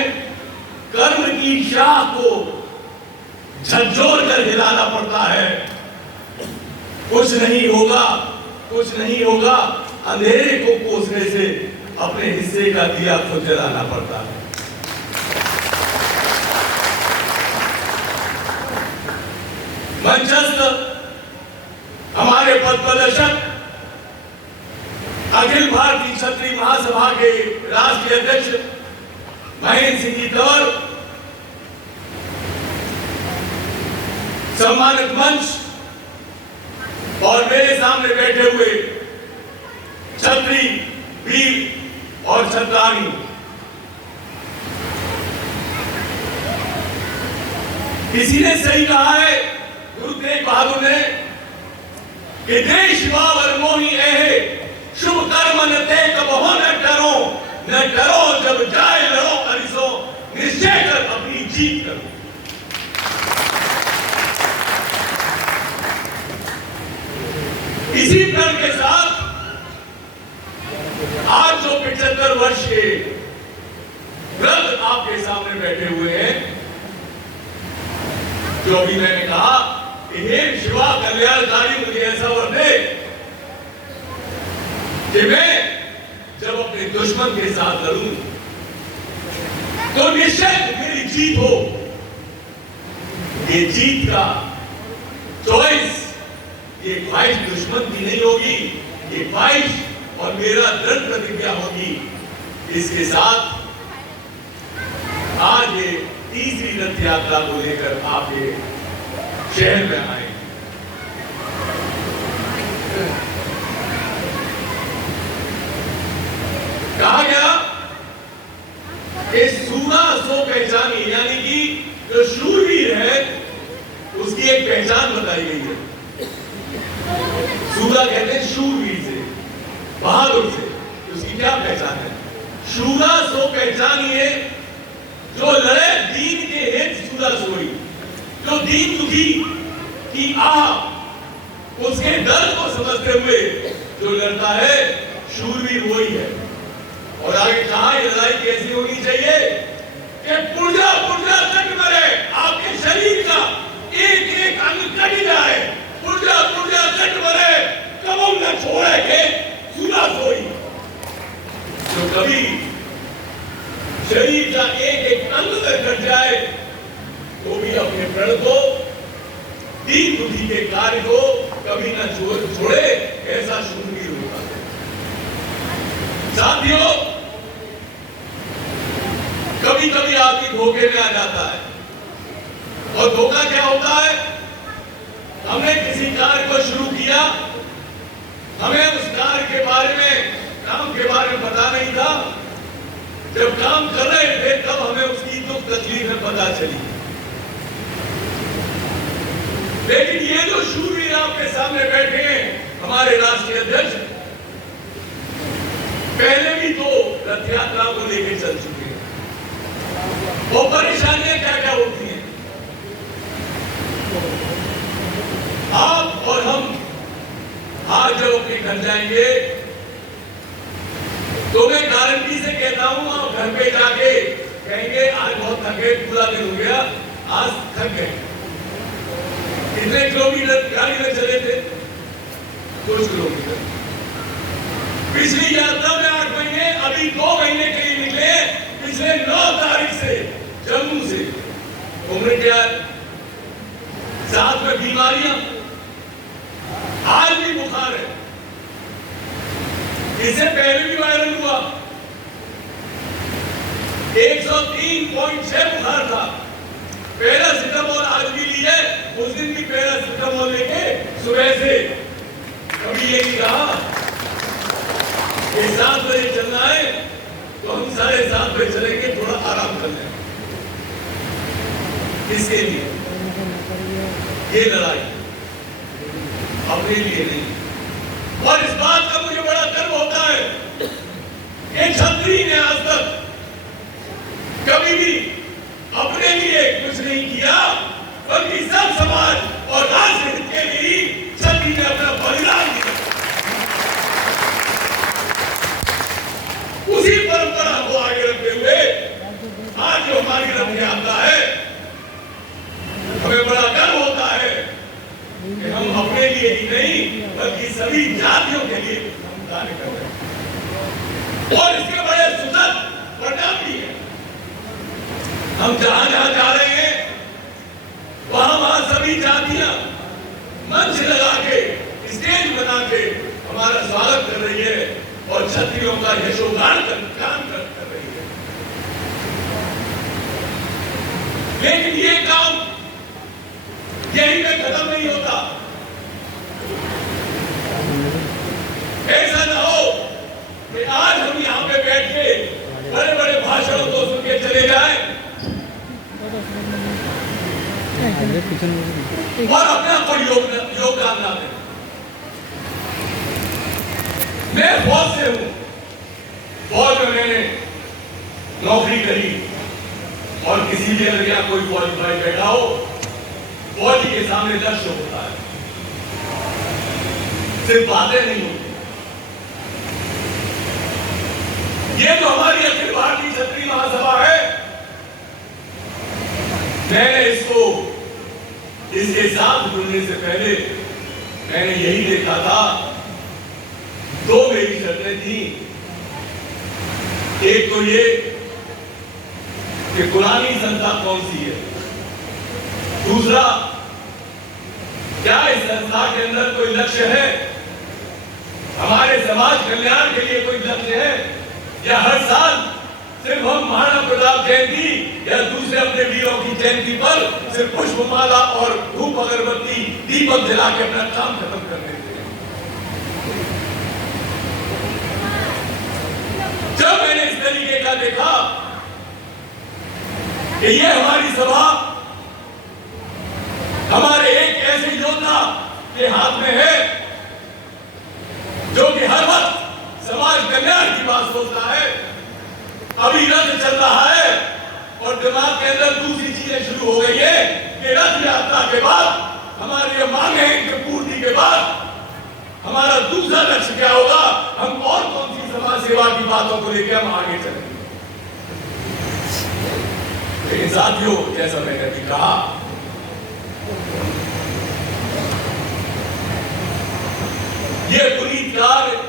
कर्म की शाह को झकझोर कर हिलाना पड़ता है। कुछ नहीं होगा, कुछ नहीं होगा, अंधेरे को कोसने से अपने हिस्से का दिया खुद जलाना पड़ता है। मंचस्थ हमारे पद प्रदर्शक अखिल भारतीय क्षत्रिय महासभा के राष्ट्रीय अध्यक्ष महेंद्र सिंह जी तंवर, सम्मानित मंच और मेरे सामने बैठे हुए क्षत्रिय वीर और क्षत्राणी, किसी ने सही कहा है, गुरु तेग बहादुर ने, कि देश बावर मोही ऐहे शुभ कर्म न ते कबहो न डरो जब जाए लड़ो अरिसो, निश्चय कर अपनी जीत करो। इसी प्रण के साथ आज जो 75 वर्ष के वृद्ध आपके सामने बैठे हुए हैं, जो अभी मैंने कहा कि हे शिवा कल्याणकारी, मुझे ऐसा वर दे कि मैं जब अपने दुश्मन के साथ लड़ूं तो निश्चय मेरी जीत हो। ये जीत का चॉइस, ये ख्वाहिश दुश्मन की नहीं होगी, ये ख्वाहिश और मेरा दृढ़ प्रतिज्ञा होगी। इसके साथ आज ये तीसरी रथ यात्रा को लेकर आपके शहर में आए। कहा गया कि सूरा सो पहचानी, यानी कि जो शूरवीर है उसकी एक पहचान बताई गई है। सूरा कहते हैं शूरवीर से, बहादुर से। उसकी क्या पहचान है? शूरा सो पहचानिए जो लड़े दीन के हित शूरा सोई, जो दीन दुखी की आह उसके दर्द को समझते हुए जो लड़ता है, शूरवीर वही है। और आगे कहा ये लड़ाई कैसी होनी चाहिए कि पुर्जा पुर्जा कट मरे, आपके शरीर का एक एक अंग कट जाए, पुर्जा पुर्जा कट मरे, कबम न छोड़ेंगे सूरा सोई। जो कभी शरीर का एक एक अंग कट जाए तो भी अपने प्रण को, दीन बुद्धि के कार्य को कभी न छोड़े, ऐसा शूरवीर होगा। साथियों, कभी कभी आदमी धोखे में आ जाता है, और धोखा क्या होता है? हमने किसी कार्य को शुरू किया, हमें उस कार्य के बारे में, काम के बारे में पता नहीं था। जब काम कर रहे थे तब हमें उसकी दुख तकलीफें पता चली। लेकिन ये जो शूरवीर आपके सामने बैठे हैं, हमारे राष्ट्रीय अध्यक्ष, पहले भी तो रथ यात्रा को लेकर चल चुके हैं। वो परेशानियां क्या क्या होती हैं, आप और हम आज जब अपने घर जाएंगे तो मैं गारंटी से कहता हूं, आप घर पे जाके कहेंगे आज बहुत थके, पूरा दिन हो गया, आज थक गए। कितने किलोमीटर गाड़ी में चले थे? 2 किलोमीटर। पिछली यात्रा में 8 महीने, अभी 2 महीने के लिए निकले, पिछले 9 तारीख से जम्मू से। उम्र क्या है? साथ में बीमारियां, आज भी बुखार है, इससे पहले भी वायरल हुआ, 103.6 बुखार था। पैरासिटामोल आज भी ली है, उस दिन भी पैरासिटामोल लेके सुबह से। कभी ये नहीं कहा कि 7 बजे चलना है तो हम 7:30 बजे चलेंगे, थोड़ा आराम कर लें। इसके लिए ये लड़ाई अपने लिए नहीं। और इस बात का मुझे बड़ा गर्व होता है कि छत्री ने आज तक कभी भी अपने लिए कुछ नहीं किया, बल्कि सब समाज और राष्ट्र हित के लिए छत्री ने अपना बलिदान दिया। उसी परंपरा को आगे रखते हुए आज जो हमारी रथ यात्रा है, हमें बड़ा गर्व होता है कि हम अपने लिए ही नहीं बल्कि सभी जातियों के लिए कार्य कर रहे हैं, और इसके बड़े सुंदर परिणाम भी है। हम जहां जहां जा रहे हैं वहां वहां सभी जातियां मंच लगा के, स्टेज बना के हमारा स्वागत कर रही है और छत्रियों का यशोगान कर रही है। लेकिन ये काम यहीं पे खत्म नहीं होता। ऐसा ना हो कि आज हम यहाँ पे बैठ के बड़े बड़े भाषणों को सुन के चले जाएं और अपना कोई योगदान ना दें। मैं फौज से हूं, फौज में मैंने नौकरी करी, और किसी भी अगर यहाँ कोई फौजी भाई बैठा हो, फौजी के सामने लक्ष्य होता है, सिर्फ बातें नहीं होती। ये तो हमारी अखिल भारतीय क्षत्रिय महासभा है, मैंने इसके साथ जुड़ने से पहले मैंने यही देखा था, 2 मेरी शर्तें थी। एक तो ये कि पुरानी संस्था कौन सी है, दूसरा क्या इस संस्था के अंदर कोई लक्ष्य है, हमारे समाज कल्याण के लिए कोई लक्ष्य है, या हर साल सिर्फ हम महाराणा प्रताप जयंती या दूसरे अपने वीरों की जयंती पर सिर्फ पुष्पमाला और धूप अगरबत्ती दीपक जला के अपना काम खत्म कर देते हैं। जब मैंने इस तरीके का देखा कि ये हमारी सभा हमारे एक ऐसे योद्धा के हाथ में है जो कि हर वक्त समाज कल्याण की बात सोचता है। अभी रथ चल रहा है और दिमाग के अंदर दूसरी चीजें शुरू हो गई है कि रथ यात्रा के बाद हमारी ये मांगे हैं कि पूर्ति के बाद हमारा दूसरा लक्ष्य क्या होगा, हम और कौन सी समाज सेवा की बातों को लेकर हम आगे चलेंगे। लेकिन साथियों, जैसा मैंने अभी कहा, ये पुनीत कार्य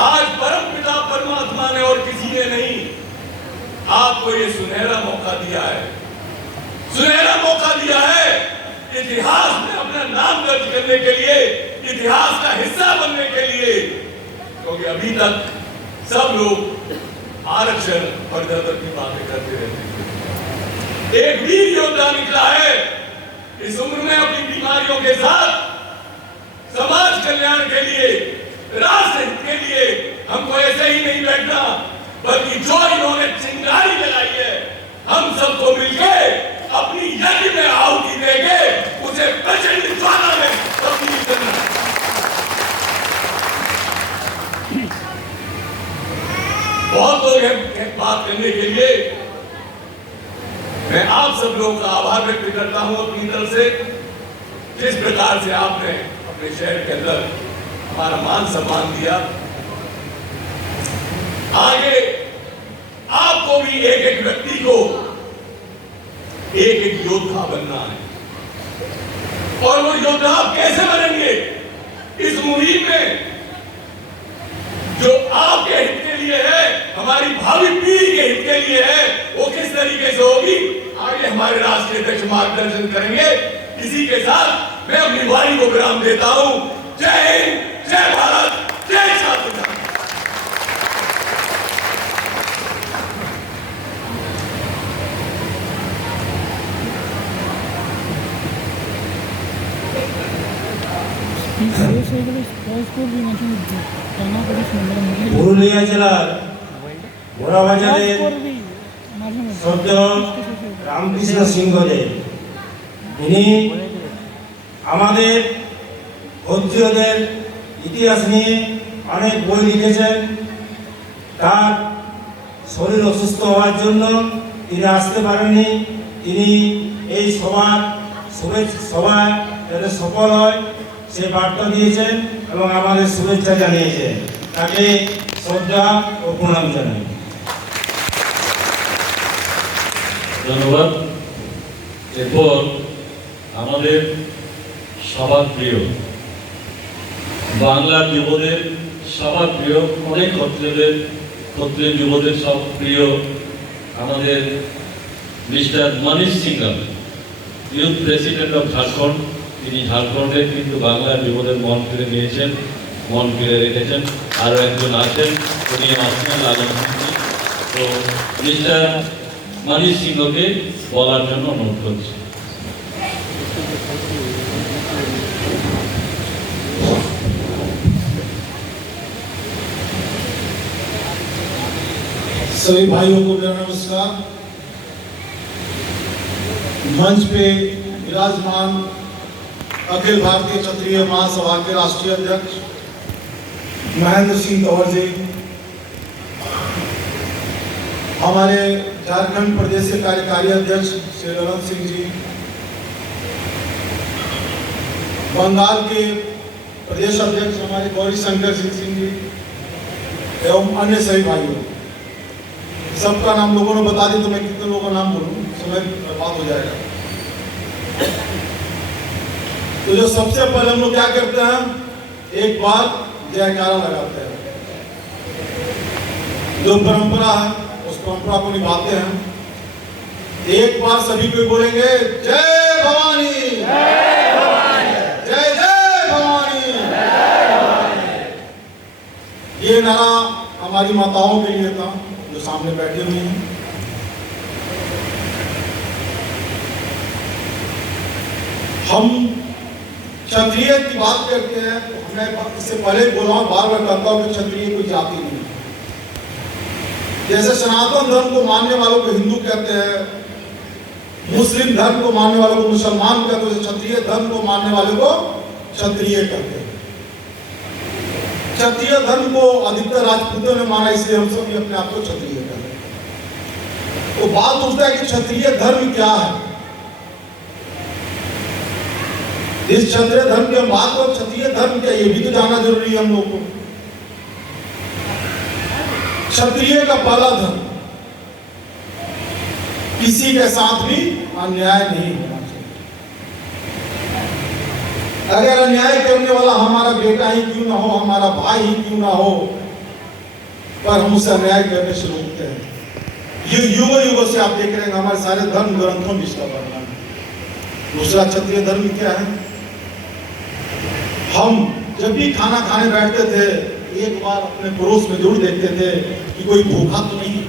आज परम पिता परमात्मा ने और किसी ने नहीं आपको ये सुनहरा मौका दिया है, सुनहरा मौका दिया है इतिहास में अपना नाम दर्ज करने के लिए, इतिहास का हिस्सा बनने के लिए। क्योंकि अभी तक सब लोग आरक्षण और दर की बातें करते रहते हैं। एक वीर योद्धा निकला है इस उम्र में अपनी बीमारियों के साथ समाज कल्याण के लिए, राष्ट्र हित के लिए। हमको ऐसे ही नहीं बैठना, बल्कि जो इन्होंने चिंगारी लगाई है, हम सबको मिलकर अपनी यज्ञ में आहुति देंगे, उसे प्रचंड ज्वाला में तब्दील करना है। बहुत लोग हैं बात करने के लिए। मैं आप सब लोगों का आभार व्यक्त करता हूं अपनी तरफ से, जिस प्रकार से आपने अपने शहर के अंदर हमारा मान सम्मान दिया। आगे आपको भी एक एक व्यक्ति को एक एक योद्धा बनना है, और वो योद्धा कैसे बनेंगे? इस मुहिम में जो आपके हित के लिए है, हमारी भावी पीढ़ी के हित के लिए है, वो किस तरीके से होगी, आगे हमारे राष्ट्रीय अध्यक्ष मार्गदर्शन करेंगे। इसी के साथ मैं अपनी वाणी को विराम देता हूं। जय हिंद, जय भारत, जय छात्र संघ। পুরুলিয়া জেলার ঘোড়াবাজারের শ্রদ্ধেয় রামকৃষ্ণ সিংহদেব, ইনি আমাদের ক্ষত্রিয়দের ইতিহাস নিয়ে অনেক বই লিখেছেন। তার শরীর অসুস্থ হওয়ার জন্য তিনি আসতে পারেননি। তিনি এই সভায় যাতে সফল হয় সে বার্তা দিয়েছেন এবং আমাদের শুভেচ্ছা জানিয়েছেন। তাকে শ্রদ্ধা ও প্রণাম জানাই। ধন্যবাদ। এরপর আমাদের সবার প্রিয়, বাংলার যুবদের সবার প্রিয়, অনেক ক্ষত্রিয় যুবদের সব প্রিয় আমাদের mister Manish Singh, youth president of Jharkhand. তিনি ঝাড়খণ্ডের কিন্তু বাংলার যুবদের মন কেড়ে নিয়েছেন, মন কেড়ে রেখেছেন। আরও একজন আছেন, উনি আসছেন লালন সিংহ। তো মিস্টার মনীষ সিংহকে বলার জন্য অনুরোধ করছি। सभी भाइयों को मेरा नमस्कार। मंच पे विराजमान अखिल भारतीय क्षत्रिय महासभा के राष्ट्रीय अध्यक्ष महेंद्र सिंह तंवर जी, हमारे झारखंड प्रदेश के कार्यकारी अध्यक्ष श्री ललन सिंह जी, बंगाल के प्रदेश अध्यक्ष हमारे गौरी शंकर सिंह जी एवं अन्य सभी भाइयों, सबका नाम लोगों ने बता दी तो मैं कितने लोगों का नाम बोलूं, समय बर्बाद हो जाएगा। तो जो सबसे पहले हम लोग क्या करते हैं, एक बार जयकारा लगाते हैं। जो परंपरा है उस परंपरा को निभाते हैं। एक बार सभी को बोलेंगे जय भवानी, जय जय भवानी। ये नारा हमारी माताओं के लिए था जो सामने बैठी हुई हैं। हम क्षत्रिय की बात करते हैं तो हमने इससे पहले बोला, बार बार कहता हूं कि क्षत्रिय कोई जाति नहीं। जैसे सनातन धर्म को मानने वालों को हिंदू कहते हैं, मुस्लिम धर्म को मानने वालों को मुसलमान कहते हैं, क्षत्रिय धर्म को मानने वालों को क्षत्रिय कहते हैं। क्षत्रिय धर्म को अधिकतर राजपूतों ने माना, इसलिए हम सब अपने आप को क्षत्रिय कहते हैं। तो बात उठता है कि क्षत्रिय धर्म क्या है। इस क्षत्रिय धर्म की हम बात करें, क्षत्रिय धर्म क्या, ये भी तो जानना जरूरी है हम लोग को। क्षत्रिय का पहला धर्म, किसी के साथ भी अन्याय नहीं होना चाहिए। अगर अन्याय करने वाला हमारा बेटा ही क्यों ना हो, हमारा भाई ही क्यों ना हो, पर हम उसे अन्याय करने से रोकते हैं। ये युगों युगों से आप देख रहे हैं हमारे सारे धर्म ग्रंथों में इसका वर्णन है। दूसरा क्षत्रिय धर्म क्या है, हम जब भी खाना खाने बैठते थे एक बार अपने पड़ोस में जरूर देखते थे कि कोई भूखा तो नहीं है।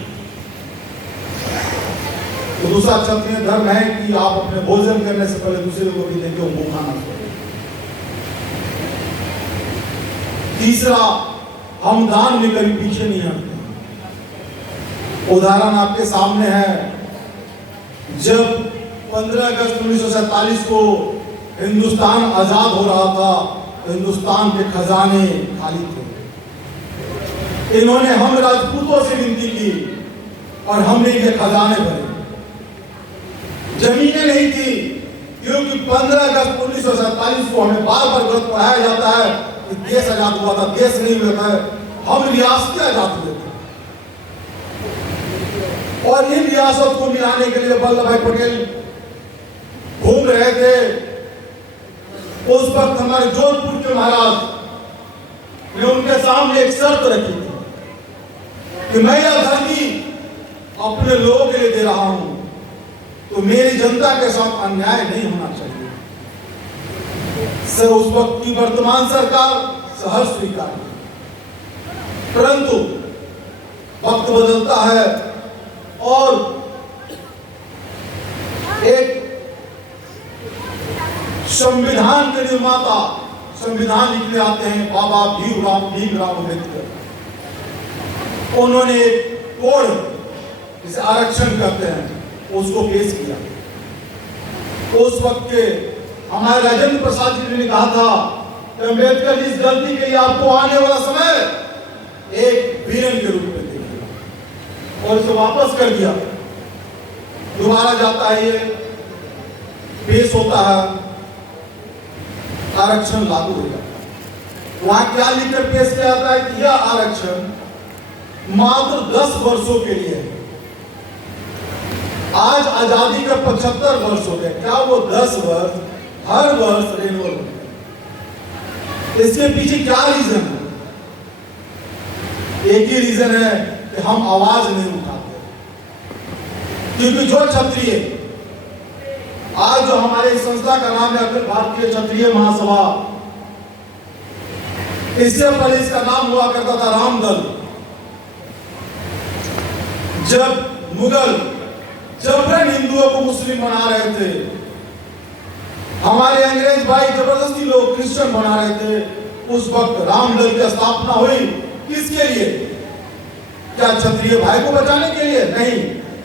तो दूसरा क्षत्रिय धर्म है कि आप अपने भोजन करने से पहले दूसरे को भी देखें वो भूखा ना सोए। तीसरा, हम दान में कभी पीछे नहीं हटते। उदाहरण आपके सामने है, जब 15 अगस्त 1947 को हिंदुस्तान आजाद हो रहा था, हिंदुस्तान के खजाने खाली थे। इन्होंने हम राजपूतों से विनती की और हमने ये खजाने भरे। जमीनें नहीं थी, क्योंकि 15 अगस्त 1947 को हमें बार बार गलत पढ़ाया जाता है कि देश आजाद हुआ था, देश नहीं हुआ था, हम रियासतें आजाद हुए थे। और इन रियासत को मिलाने के लिए वल्लभ भाई पटेल घूम रहे थे। उस वक्त हमारे जोधपुर के महाराज ने उनके सामने एक शर्त रखी थी कि मैं यह धरती अपने लोगों के लिए दे रहा हूं, तो मेरी जनता के साथ अन्याय नहीं होना चाहिए। उस वक्त की वर्तमान सरकार सहर्ष स्वीकार, परंतु वक्त बदलता है और एक संविधान के निर्माता संविधान लिखने आते हैं बाबा भीमराव अम्बेडकर। उन्होंने एक कोड जिसे आरक्षण कहते हैं उसको पेश किया। उस वक्त के हमारे राजेंद्र प्रसाद जी ने कहा था कि अम्बेडकर जी, इस गलती के लिए आपको आने वाला समय एक वीरन के रूप में देखिए, और इसे वापस कर दिया। दोबारा जाता है, ये पेश होता है, आरक्षण लागू हो जाता है। वहां क्या लिखकर पेश किया जाता है कि यह आरक्षण मात्र 10 वर्षों के लिए है। आज आजादी का 75 वर्ष हो गए, क्या वो 10 वर्ष हर वर्ष रिन्यूअल हो गया? इसके पीछे क्या रीजन है? एक ही रीजन है कि हम आवाज नहीं उठाते। क्योंकि जो क्षत्रिय, आज जो हमारे संस्था का नाम है अखिल भारतीय क्षत्रिय महासभा, इससे पहले इसका नाम हुआ करता था रामदल। जब मुगल जबरन हिंदुओं को मुस्लिम बना रहे थे, हमारे अंग्रेज भाई जबरदस्ती लोग क्रिश्चियन बना रहे थे, उस वक्त रामदल की स्थापना हुई। किसके लिए? क्या क्षत्रिय भाई को बचाने के लिए? नहीं,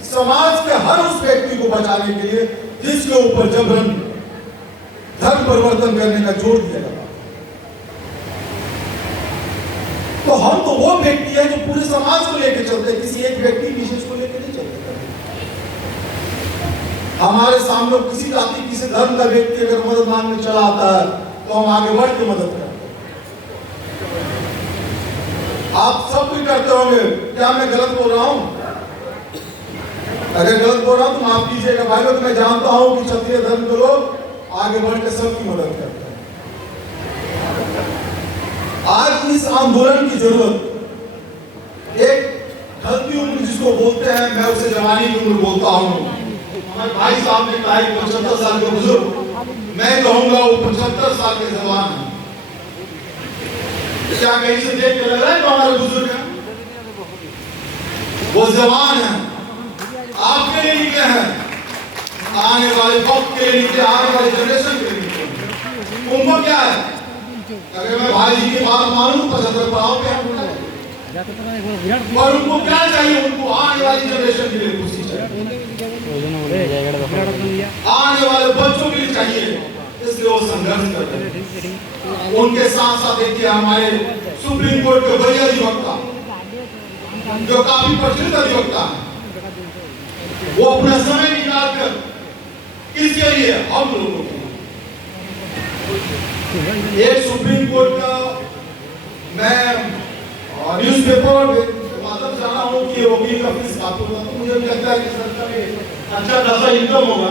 समाज के हर उस व्यक्ति को बचाने के लिए जिसके ऊपर जबरन धर्म परिवर्तन करने का जोर दिया जाता। तो हम तो वो व्यक्ति है जो पूरे समाज को लेकर चलते हैं, किसी एक व्यक्ति विशेष को लेकर नहीं चलते। हमारे सामने किसी जाति किसी धर्म का व्यक्ति अगर मदद मांगने चला आता है तो हम आगे बढ़ के मदद करते हैं। आप सब भी करते होंगे, क्या मैं गलत बोल रहा हूं? अगर गलत बोल रहा हूं तो माफ कीजिएगा भाइयों, तो मैं जानता हूं कि क्षत्रिय धर्म के लोग आगे बढ़ के सबकी मदद करते हैं। आज इस आंदोलन की जरूरत, एक ढलती उम्र जिसको बोलते हैं, मैं उसे जवानी की उम्र बोलता हूं। हमारे भाई साहब ने कहा 75 साल के बुजुर्ग, मैं कहूंगा वो 75 साल के जवान हैं। क्या कहीं से देख के लग रहा है कि हमारे बुजुर्ग हैं? वो जवान हैं, आपके लिए निकले हैं, आने वाले वक्त के लिए निकले, आने वाले जनरेशन के लिए निकले। उनको क्या है? अगर मैं भाई जी की बात मानूं 75 पाँव पे हम, और उनको क्या चाहिए? उनको आने वाली जनरेशन के लिए खुशी चाहिए, आने वाले बच्चों के लिए चाहिए, इसलिए वो संघर्ष करते हैं। उनके साथ साथ देखिए हमारे सुप्रीम सुप्रीम कोर्ट के वही अधिवक्ता जो काफी प्रचलित अधिवक्ता है, वो अपना समय निकाल कर किसके लिए? हम लोगों को। एक सुप्रीम कोर्ट का मैं न्यूज़पेपर मतलब जाना हूँ कि वकील का फीस काफी होगा, तो मुझे भी लगता है कि सरकार में अच्छा खासा इनकम होगा,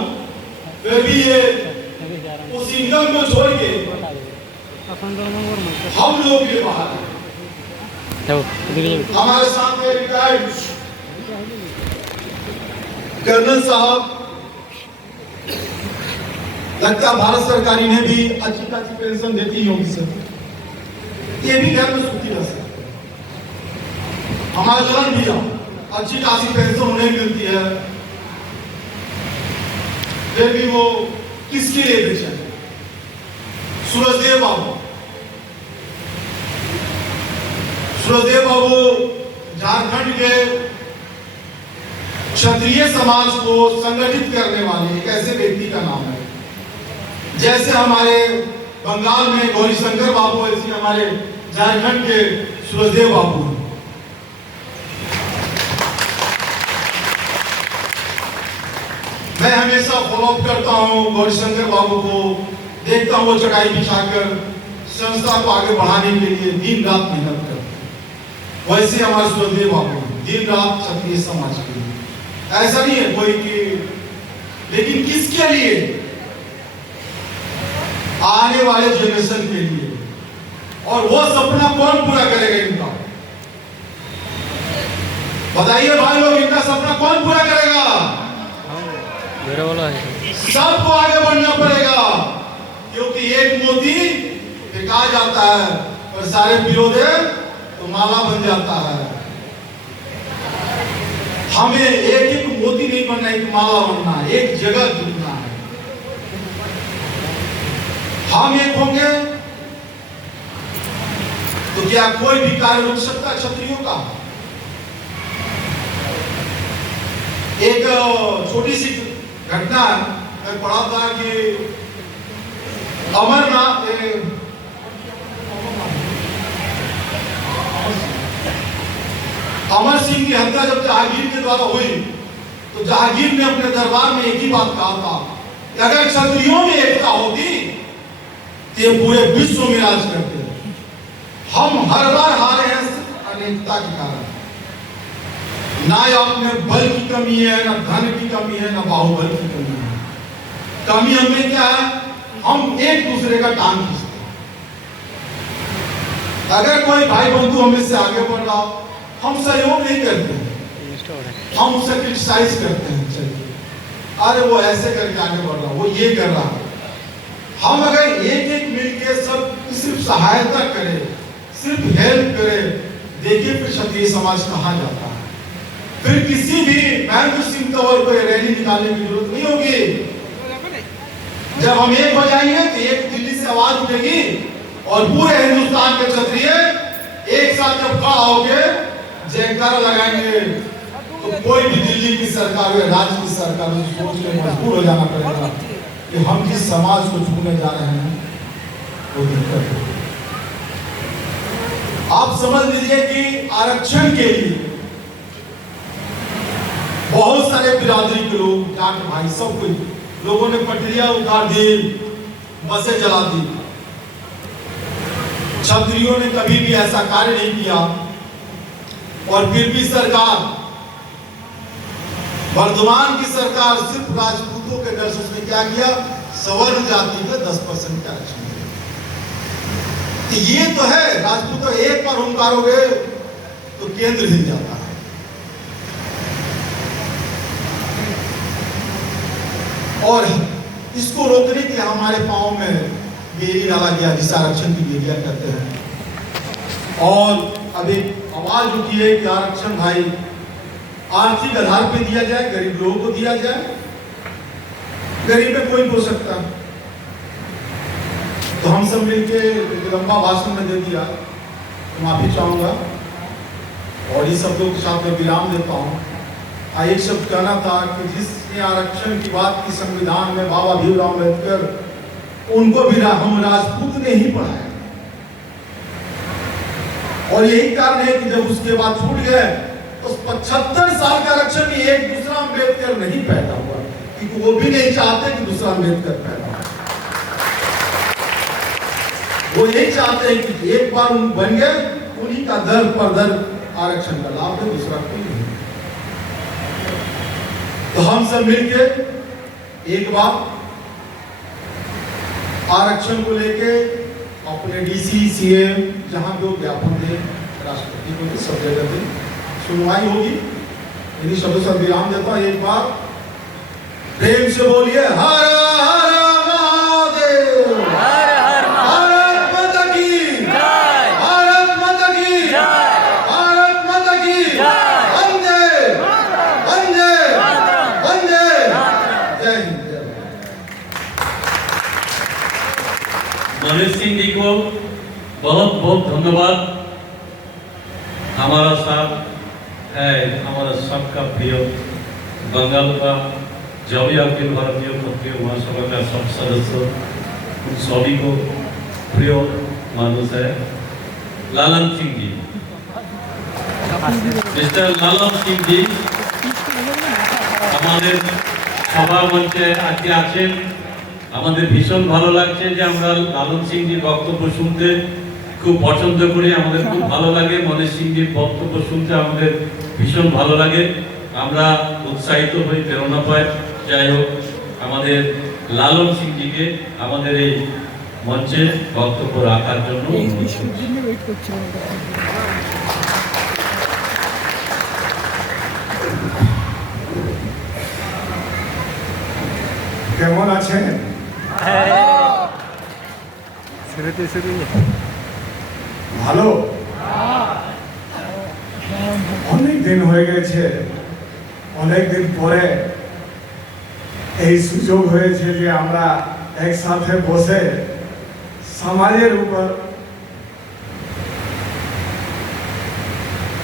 फिर भी ये उस इनकम को छोड़ के हम लोग के बाहर हैं। हमारे साथ में रिटायर्ड कर्नल साहब, लगता है भारत सरकार इन्हें भी अच्छी खासी पेंशन देती होगी सर, ये भी घर में सुखी रह सकते। हमारे जलन भी अच्छी खासी पेंशन उन्हें मिलती है, फिर भी वो किसके लिए बेचैन? सूरजदेव बाबू, सूरजदेव बाबू झारखंड के क्षत्रिय समाज को संगठित करने वाले एक ऐसे व्यक्ति का नाम है। जैसे हमारे बंगाल में गौरीशंकर बाबू, ऐसे हमारे झारखंड के सूरजदेव बाबू। मैं हमेशा फॉलोअप करता हूं गौरीशंकर बाबू को, देखता हूं वो चटाई बिछाकर संस्था को आगे बढ़ाने के लिए दिन रात मेहनत करते हैं। वैसे हमारे सूरजदेव बाबू दिन रात क्षत्रिय समाज के लिए, ऐसा नहीं है कोई कि, लेकिन किसके लिए? आने वाले जनरेशन के लिए। और वो सपना कौन पूरा करेगा इनका? बताइए भाई लोग, इनका सपना कौन पूरा करेगा? मेरा वाला है। सबको आगे बढ़ना पड़ेगा, क्योंकि एक मोती फेंका जाता है और सारे पिरो दे तो माला बन जाता है। हमें एक एक मोती नहीं बनना, एक माला बनना है, एक जगह जुटना है। हम एक होंगे तो क्या कोई भी कार्य रुक सकता है क्षत्रियों का? एक छोटी सी घटना मैं पढ़ा था कि अमरनाथ अमर सिंह की हत्या जब जहांगीर के द्वारा हुई, तो जहांगीर ने अपने दरबार में एक ही बात कहा था कि अगर क्षत्रियों में एकता होती तो ये पूरे विश्व में राज करते। हम हर बार हारे हैं अनेकता के कारण। ना अपने बल की कमी है, ना धन की कमी है, ना बाहुबल की कमी है। कमी हमें क्या है? हम एक दूसरे का टांग खींचते हैं। अगर कोई भाई बंधु हमें से आगे बढ़ रहा, हम सहयोग नहीं करते, हम उसे क्रिटिसाइज करते हैं। चलिए, अरे वो ऐसे करके आगे बढ़ रहा, वो ये कर रहा। हम अगर एक एक मिलके सब सिर्फ सहायता करें, सिर्फ हेल्प करें, देखिए फिर क्षत्रिय समाज कहाँ जाता है। फिर किसी भी महेंद्र सिंह तंवर को रैली निकालने की जरूरत नहीं होगी। जब हम एक हो जाएंगे तो एक दिल्ली से आवाज उठेगी और पूरे हिंदुस्तान के क्षत्रिय एक साथ जब खड़ा होके जयकारा लगाएंगे, तो कोई भी दिल्ली की सरकार या राज्य की सरकार सोच के मजबूर हो जाना पड़ेगा कि हम जिस समाज को छूने जा रहे हैं वो दिक्कत है। आप समझ लीजिए कि आरक्षण के लिए बहुत सारे बिरादरी के लोग, जाट भाई, सब कोई लोगों ने पटरियां उतार दी, बसें जला दी। क्षत्रियों ने कभी भी ऐसा कार्य नहीं किया, और फिर भी सरकार, वर्तमान की सरकार सिर्फ राजपूतों के डर से उसने क्या किया? सवर्ण जाति में 10% का आरक्षण दिया। तो ये तो है, राजपूतों एक पर हुंकारोगे तो केंद्र हिल जाता है। और इसको रोकने के लिए हमारे पांव में बेरी डाला गया, जिसे आरक्षण की बेरिया कहते हैं। और अब एक आवाज उठी है कि आरक्षण भाई आर्थिक आधार पे दिया जाए, गरीब लोगों को दिया जाए। गरीब में कोई हो सकता, तो हम सब मिलके लंबा भाषण में दे दिया, तो माफी चाहूंगा और ये शब्दों के साथ मैं विराम देता हूँ। एक शब्द कहना था कि जिसने आरक्षण की बात की संविधान में, बाबा भीमराव अम्बेडकर, उनको भी हम राजपूत ने ही पढ़ाया। और यही कारण है कि जब उसके बाद छूट गए तो 75 साल का आरक्षण में एक दूसरा अम्बेडकर नहीं पैदा हुआ, क्योंकि वो भी नहीं चाहते कि दूसरा अम्बेडकर पैदा हो। वो यही चाहते हैं कि एक बार उन बन गए, उन्हीं का दर पर दर आरक्षण का लाभ है, दूसरा कोई नहीं। तो हम सब मिलके एक बार आरक्षण को लेके अपने डीसी सीएम जहां भी ज्ञापन दे, राष्ट्रपति को भी, सब जगह दे, सुनवाई होगी। यदि शब्दों से विराम देता एक बार प्रेम से बोलिए हर हर महादेव, हर हर भारत माता की जय, भारत माता की जय, भारत माता की जय, वंदे वंदे वंदे, जय हिंद जय भारत। मनीष सिंह जी को बहुत बहुत धन्यवाद। हमारा साथ है हमारा सबका प्रिय बंगाल का जौहरी अखिल भारतीय क्षत्रिय महासभा का सब सदस्य, उन सभी को प्रिय मानुष है लालन सिंह जी। मिस्टर लालन सिंह जी আমাদের সভা মঞ্চে আজকে আছেন। আমাদের ভীষণ ভালো লাগছে যে আমরা লালন সিংজির বক্তব্য শুনতে খুব পছন্দ করি, আমাদের খুব ভালো লাগে। মনীষ সিংজির বক্তব্য শুনতে আমাদের ভীষণ ভালো লাগে, আমরা উৎসাহিত হই, প্রেরণা পাই। যাই হোক, আমাদের লালন সিংজিকে আমাদের এই মঞ্চে বক্তব্য রাখার জন্য অনুরোধ করছি। ওয়েট করছিলাম। কেমন আছেন? ভালো? অনেক দিন হয়ে গেছে, অনেক দিন পরে এই সুযোগ হয়েছে যে আমরা একসাথে বসে সমাজের উপর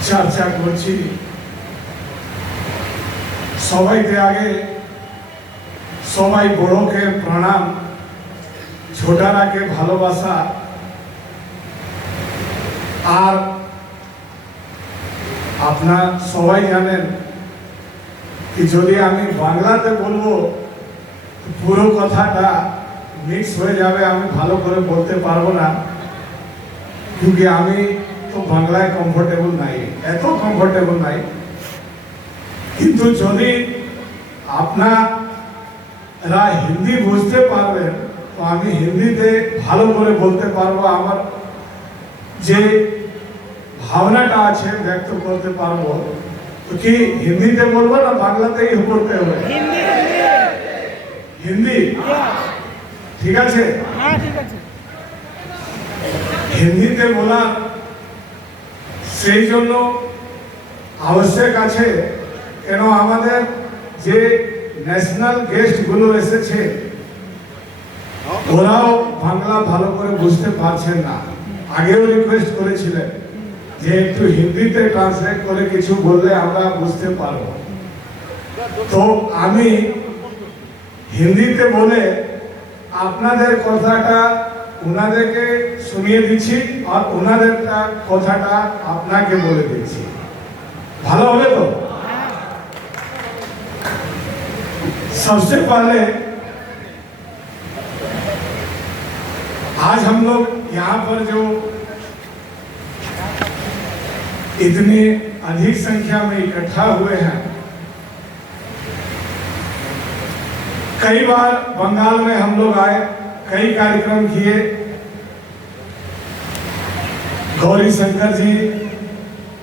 চর্চা করছি। সবাইকে আগে সবাই বড়কে প্রণাম, ছোটারাকে ভালোবাসা। আর আপনার সবাই জানেন कि যদি আমি বাংলাতে বলবো পুরো কথাটা মিক্স হয়ে যাবে, আমি ভালো করে বলতে পারবো না, क्योंकि আমি তো বাংলায় কমফোর্টেবল নাই, এত কমফোর্টেবল নাই। কিন্তু যদি আপনারা হিন্দি বুঝতে পারবেন তো আমি হিন্দিতে ভালো করে বলতে পারবো, আমার যে ভাবনাটা আছে ব্যক্ত করতে পারবো। তো কি হিন্দিতে বলবো না বাংলাতেই করতে হবে? হিন্দি ঠিক আছে? হ্যাঁ ঠিক আছে। হিন্দিতে বলা সেই জন্য আবশ্যক আছে, কেন আমাদের যে ন্যাশনাল গেস্ট গুলো এসেছে ওরাও বাংলা ভালো করে বুঝতে পারছেন না। আগেও রিকোয়েস্ট করেছিলেন যে একটু হিন্দিতে ট্রান্সলেট করে কিছু বললে আমরা বুঝতে পারবো। তো আমি হিন্দিতে বলে আপনাদের কথাটা ওনাদেরকে শুনিয়ে দিচ্ছি আর ওনাদের কথাটা আপনাকে বলে দিচ্ছি, ভালো হবে তো? सबसे पहले आज हम लोग यहाँ पर जो इतनी अधिक संख्या में इकट्ठा हुए हैं, कई बार बंगाल में हम लोग आए, कई कार्यक्रम किए। गौरी शंकर जी,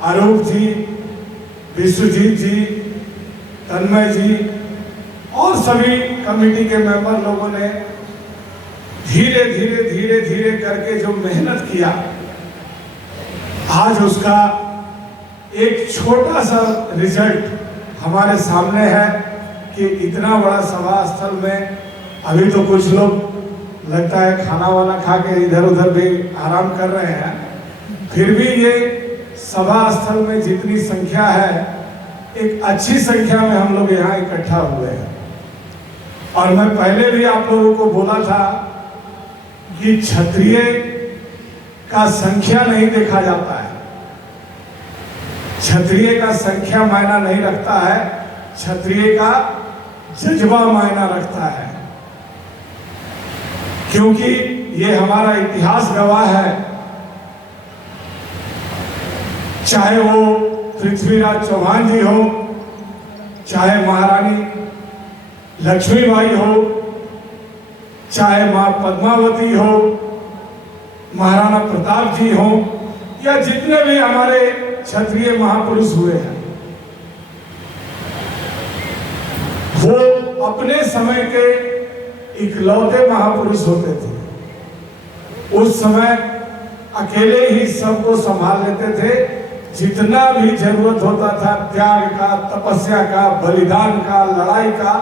आरूप जी, विश्वजीत जी, तन्मय जी और सभी कमेटी के मेंबर लोगों ने धीरे धीरे धीरे धीरे करके जो मेहनत किया, आज उसका एक छोटा सा रिजल्ट हमारे सामने है कि इतना बड़ा सभा स्थल में अभी तो कुछ लोग लगता है खाना वाना खा के इधर उधर भी आराम कर रहे हैं, फिर भी ये सभा स्थल में जितनी संख्या है एक अच्छी संख्या में हम लोग यहाँ इकट्ठा हुए हैं। और मैं पहले भी आप लोगों को बोला था कि क्षत्रिय का संख्या नहीं देखा जाता है, क्षत्रिय का संख्या मायना नहीं रखता है, क्षत्रिय का जज्बा मायना रखता है। क्योंकि ये हमारा इतिहास गवाह है, चाहे वो पृथ्वीराज चौहान जी हो, चाहे महारानी लक्ष्मीबाई हो, चाहे मां पद्मावती हो, महाराणा प्रताप जी हो, या जितने भी हमारे क्षत्रिय महापुरुष हुए हैं, वो अपने समय के इकलौते महापुरुष होते थे। उस समय अकेले ही सबको संभाल लेते थे। जितना भी जरूरत होता था त्याग का, तपस्या का, बलिदान का, लड़ाई का,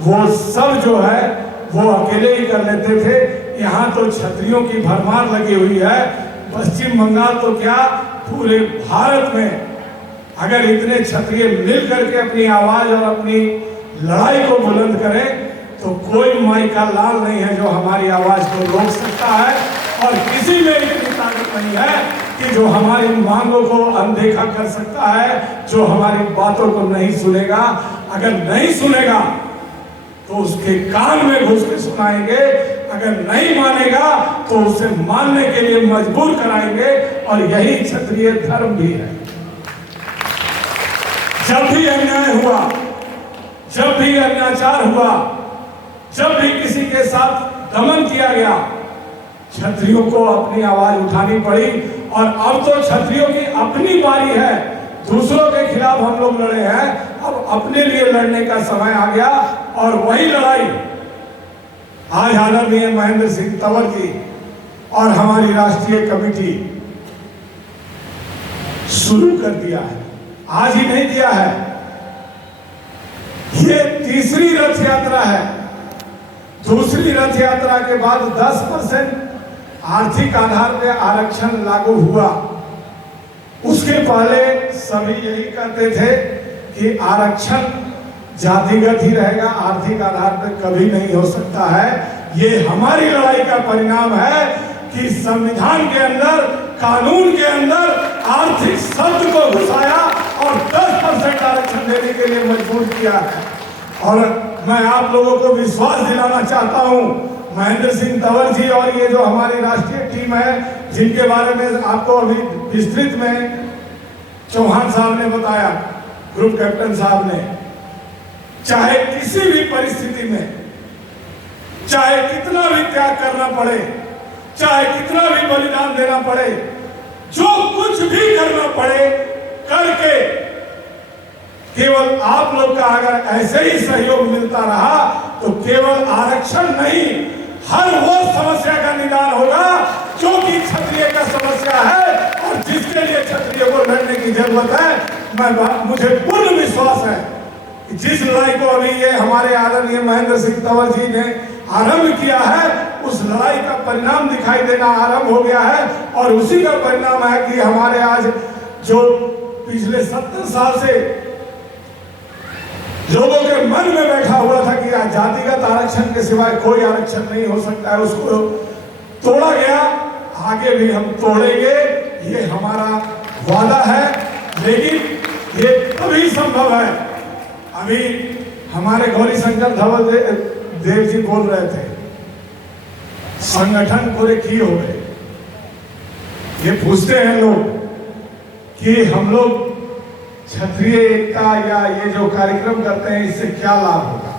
वो सब जो है वो अकेले ही कर लेते थे। यहाँ तो क्षत्रियों की भरमार लगी हुई है। पश्चिम बंगाल तो क्या, पूरे भारत में अगर इतने क्षत्रिय मिल करके अपनी आवाज और अपनी लड़ाई को बुलंद करें तो कोई माई का लाल नहीं है जो हमारी आवाज को रोक सकता है। और किसी में इतनी ताकत नहीं है कि जो हमारी मांगों को अनदेखा कर सकता है, जो हमारी बातों को नहीं सुनेगा। अगर नहीं सुनेगा तो उसके कान में घुस के सुनाएंगे, अगर नहीं मानेगा तो उसे मानने के लिए मजबूर कराएंगे। और यही क्षत्रिय धर्म भी है। जब भी अन्याय हुआ, जब भी अत्याचार हुआ, जब भी किसी के साथ दमन किया गया, क्षत्रियों को अपनी आवाज उठानी पड़ी। और अब तो क्षत्रियों की अपनी बारी है। दूसरों के खिलाफ हम लोग लड़े हैं, अब अपने लिए लड़ने का समय आ गया। और वही लड़ाई आज आदरणीय महेंद्र सिंह तंवर जी और हमारी राष्ट्रीय कमेटी शुरू कर दिया है। आज ही नहीं किया है, ये तीसरी रथ यात्रा है। दूसरी रथ यात्रा के बाद 10% आर्थिक आधार पे आरक्षण लागू हुआ। उसके पहले सभी यही कहते थे कि आरक्षण जातिगत ही रहेगा, आर्थिक आधार पे कभी नहीं हो सकता है। ये हमारी लड़ाई का परिणाम है कि संविधान के अंदर, कानून के अंदर आर्थिक शब्द को घुसाया और 10% आरक्षण देने के लिए मजबूर किया है। और मैं आप लोगों को विश्वास दिलाना चाहता हूं, महेंद्र सिंह तंवर जी और ये जो हमारी राष्ट्रीय टीम है, जिनके बारे में आपको अभी विस्तृत में चौहान साहब ने बताया, ग्रुप कैप्टन साहब ने, चाहे किसी भी परिस्थिति में, चाहे कितना भी त्याग करना पड़े, चाहे कितना भी बलिदान देना पड़े, जो कुछ भी करना पड़े करके, केवल आप लोग का अगर ऐसे ही सहयोग मिलता रहा तो केवल आरक्षण नहीं, हर वो समस्या का निदान होगा जो कि क्षत्रिय का समस्या है और जिसके लिए क्षत्रिय को लड़ने की जरूरत है। मुझे पूर्ण विश्वास है कि जिस लड़ाई को अभी ये हमारे आदरणीय महेंद्र सिंह तंवर जी ने आरंभ किया है, उस लड़ाई का परिणाम दिखाई देना आरंभ हो गया है। और उसी का परिणाम है कि हमारे आज जो पिछले 70 साल से लोगों के मन में बैठा हुआ था कि जातिगत आरक्षण के सिवाय कोई आरक्षण नहीं हो सकता है, उसको तोड़ा गया। आगे भी हम तोड़ेंगे, ये हमारा वादा है। लेकिन ये तभी संभव है, अभी हमारे गौरी शंकर धवल देव जी बोल रहे थे, संगठन पूरे किए हो गए। ये पूछते हैं लोग कि हम लोग क्षत्रिय एकता या ये जो कार्यक्रम करते हैं इससे क्या लाभ होगा।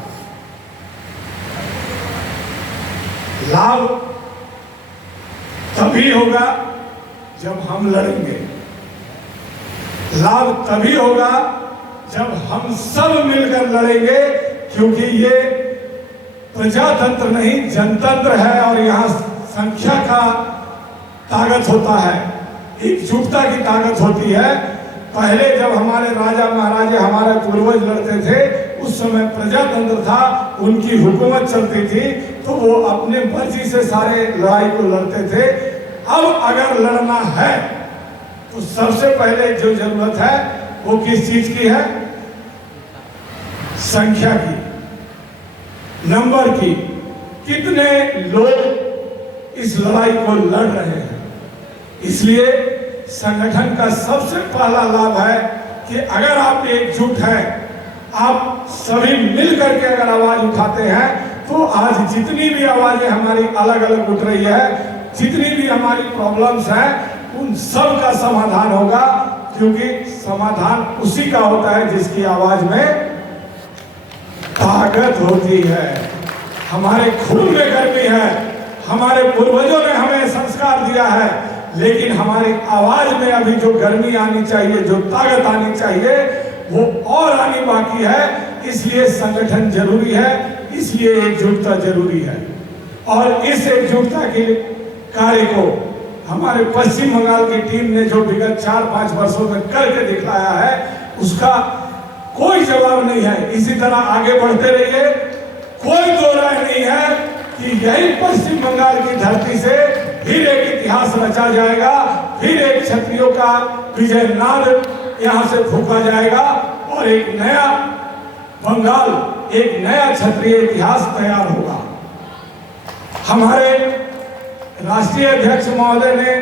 लाभ तभी होगा जब हम लड़ेंगे, लाभ तभी होगा जब हम सब मिलकर लड़ेंगे, क्योंकि ये प्रजातंत्र नहीं जनतंत्र है और यहाँ संख्या का ताकत होता है, एकजुटता की ताकत होती है। पहले जब हमारे राजा महाराजे, हमारे पूर्वज लड़ते थे, उस समय प्रजातंत्र था, उनकी हुकूमत चलती थी, तो वो अपने मर्जी से सारे लड़ाई को लड़ते थे। अब अगर लड़ना है तो सबसे पहले जो जरूरत है वो किस चीज की है? संख्या की, नंबर की। कितने लोग इस लड़ाई को लड़ रहे हैं। इसलिए संगठन का सबसे पहला लाभ है कि अगर आप एकजुट हैं, आप सभी मिल करके अगर आवाज उठाते हैं, तो आज जितनी भी आवाजें हमारी अलग अलग उठ रही है, जितनी भी हमारी प्रॉब्लम्स हैं, उन सब का समाधान होगा। क्योंकि समाधान उसी का होता है जिसकी आवाज में ताकत होती है। हमारे खून में गर्मी है, हमारे पूर्वजों ने हमें संस्कार दिया है, लेकिन हमारी आवाज में अभी जो गर्मी आनी चाहिए, जो ताकत आनी चाहिए, वो और आनी बाकी है। इसलिए संगठन जरूरी है, इसलिए एकजुटता जरूरी है। और इस एकजुटता के कार्य को हमारे पश्चिम बंगाल की टीम ने जो विगत 4-5 वर्षों में करके दिखाया है, उसका कोई जवाब नहीं है। इसी तरह आगे बढ़ते रहिए। कोई दो राय नहीं है कि यही पश्चिम बंगाल की धरती से फिर एक इतिहास रचा जाएगा, फिर एक क्षत्रियों का विजय नाद यहाँ से फूंका जाएगा और एक नया बंगाल, एक नया क्षत्रिय इतिहास तैयार होगा। हमारे राष्ट्रीय अध्यक्ष महोदय ने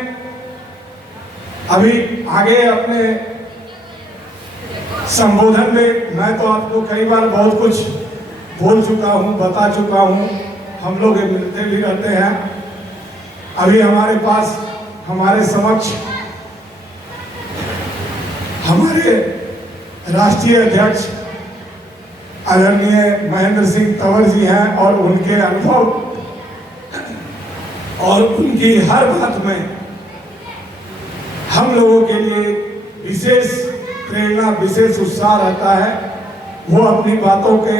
अभी आगे अपने संबोधन में, मैं तो आपको कई बार बहुत कुछ बोल चुका हूं, बता चुका हूं, हम लोग मिलते भी रहते हैं। अभी हमारे पास, हमारे समक्ष हमारे राष्ट्रीय अध्यक्ष आदरणीय महेंद्र सिंह तंवर जी हैं और उनके अनुभव और उनकी हर बात में हम लोगों के लिए विशेष प्रेरणा, विशेष उत्साह रहता है। वो अपनी बातों के,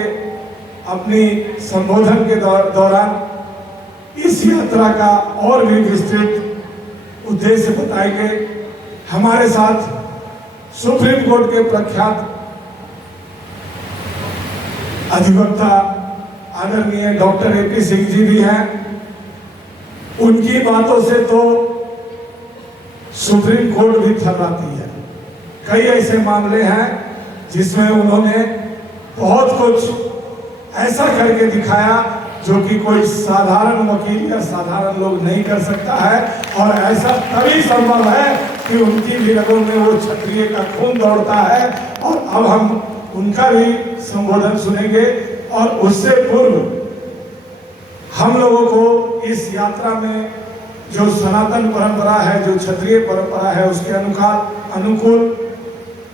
अपनी संबोधन के दौरान इस यात्रा का और भी विस्तृत उद्देश्य बताएंगे। हमारे साथ सुप्रीम कोर्ट के प्रख्यात अधिवक्ता आदरणीय डॉक्टर ए.पी. सिंह जी भी हैं। उनकी बातों से तो सुप्रीम कोर्ट भी थर्राती है। कई ऐसे मामले हैं जिसमें उन्होंने बहुत कुछ ऐसा करके दिखाया जो कि कोई साधारण वकील या साधारण लोग नहीं कर सकता है। और ऐसा तभी संभव है कि उनकी भी रगों में वो क्षत्रिय का खून दौड़ता है। और अब हम उनका भी संबोधन सुनेंगे। और उससे पूर्व हम लोगों को इस यात्रा में जो सनातन परंपरा है, जो क्षत्रिय परंपरा है, उसके अनुकूल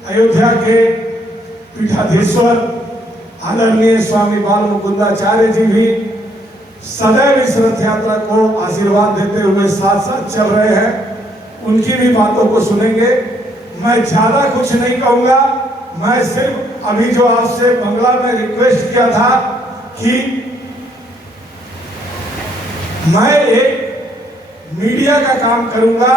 अयोध्या के पीठाधीश्वर आदरणीय स्वामी बाल मुकुंदाचार्य जी भी सदैव इस रथ यात्रा को आशीर्वाद देते हुए साथ साथ चल रहे हैं। उनकी भी बातों को सुनेंगे। मैं ज्यादा कुछ नहीं कहूंगा। मैं सिर्फ अभी जो आपसे बंगला में रिक्वेस्ट किया था कि मैं एक मीडिया का काम करूंगा,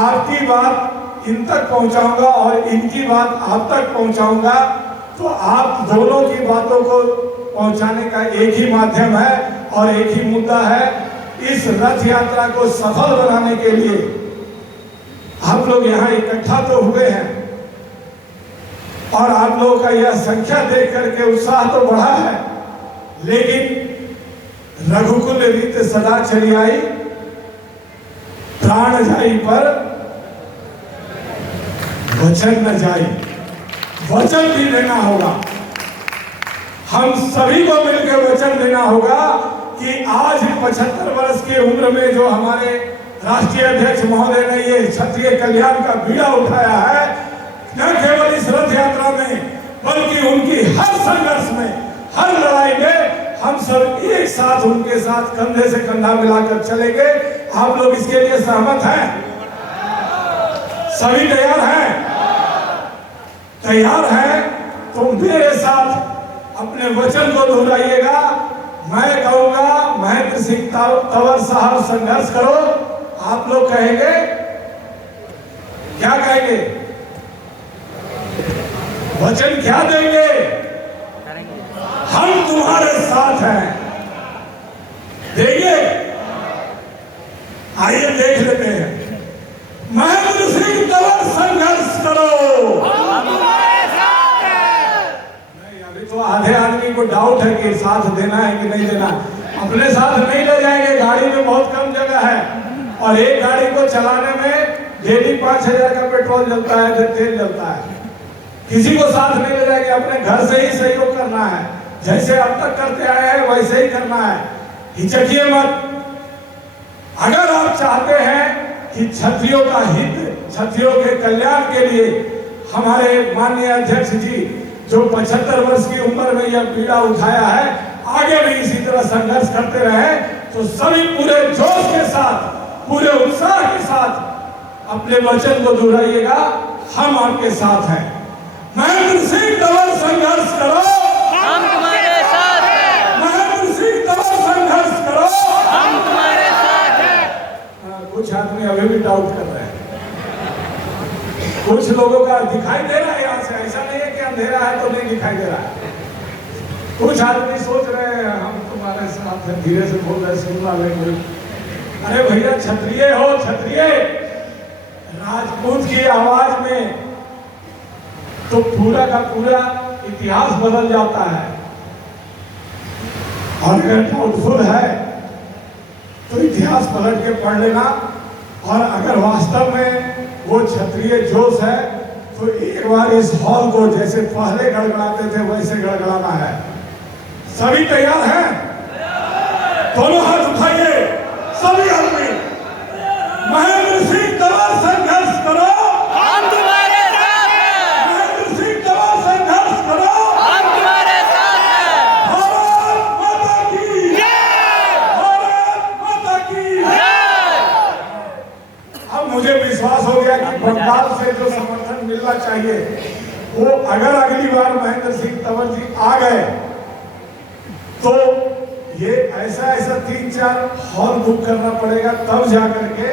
आपकी बात इन तक पहुंचाऊंगा और इनकी बात आप तक पहुंचाऊंगा, तो आप दोनों की बातों को पहुंचाने का एक ही माध्यम है और एक ही मुद्दा है। इस रथ यात्रा को सफल बनाने के लिए आप लोग यहाँ इकट्ठा तो हुए हैं और आप लोगों का यह संख्या देख करके उत्साह तो बढ़ा है, लेकिन रघुकुल रीत सदा चली आई, प्राण जाई पर वचन न जाई। वचन भी देना होगा। हम सभी को मिलकर वचन देना होगा कि आज 75 वर्ष की उम्र में जो हमारे राष्ट्रीय अध्यक्ष महोदय ने ये क्षत्रिय कल्याण का बीड़ा उठाया है, न केवल इस रथ यात्रा में बल्कि उनकी हर संघर्ष में, हर लड़ाई में हम सब एक साथ उनके साथ कंधे से कंधा मिलाकर चलेंगे। आप लोग इसके लिए सहमत हैं? सभी तैयार हैं? तैयार हैं तो मेरे साथ अपने वचन को दोहराइएगा। मैं कहूंगा महेंद्र सिंह तंवर साहब संघर्ष करो, आप लोग कहेंगे, क्या कहेंगे? वचन क्या देंगे? हम तुम्हारे साथ हैं, देंगे? आइए देख लेते हैं। महेंद्र सिंह तंवर संघर्ष करो। नहीं, अभी तो आधे आदमी को डाउट है कि साथ देना है कि नहीं देना। अपने साथ नहीं ले जाएंगे, गाड़ी में बहुत कम जगह है और एक गाड़ी को चलाने में डेली 5000 का पेट्रोल जलता है, तेल जलता है। किसी को साथ नहीं ले जाएंगे, अपने घर से ही सहयोग करना है, जैसे अब तक करते आए हैं वैसे ही करना है, हिचकिए मत। अगर आप चाहते हैं कि क्षत्रियों का हित, क्षत्रियों के कल्याण के लिए हमारे माननीय अध्यक्ष जी जो 75 वर्ष की उम्र में यह पीड़ा उठाया है, आगे भी इसी तरह संघर्ष करते रहे, तो सभी पूरे जोश के साथ, पूरे उत्साह के साथ अपने वचन को दोहराइएगा, हम आपके साथ हैं। महेंद्र सिंह तंवर संघर्ष करो, हम तुम्हारे साथ हैं। महेंद्र सिंह तंवर संघर्ष करो, हम तुम्हारे साथ हैं। कुछ आदमी अभी भी डाउट कर रहे हैं, कुछ लोगों का दिखाई दे रहा है यहाँ से, ऐसा नहीं है कि अंधेरा है तो नहीं दिखाई दे रहा है। कुछ आदमी सोच रहे हैं हम तुम्हारे साथ हैं, धीरे से बोल रहे, सुनना लेंगे। अरे भैया क्षत्रिय हो, क्षत्रिय राजपूत की आवाज में तो पूरा का पूरा इतिहास बदल जाता है, और अगर डाउटफुल है तो इतिहास पलट के पढ़ लेना, और अगर वास्तव में वो क्षत्रिय जोश है तो एक बार इस हॉल को जैसे पहले गड़गड़ाते थे वैसे गड़गड़ाना है। सभी तैयार हैं? दोनों हाथ उठाइए सभी आदमी। महेंद्र सिंह तंवर संघर्ष करो, हम तुम्हारे साथ हैं। महेंद्र सिंह तंवर संघर्ष करो, हम तुम्हारे साथ हैं। भारत माता की जय। भारत माता की जय। अब मुझे विश्वास हो गया कि बंगाल से जो समर्थन मिलना चाहिए वो अगर अगली बार महेंद्र सिंह तंवर जी आ गए तो ये ऐसा 3-4 हॉल बुक करना पड़ेगा, तब जाकर के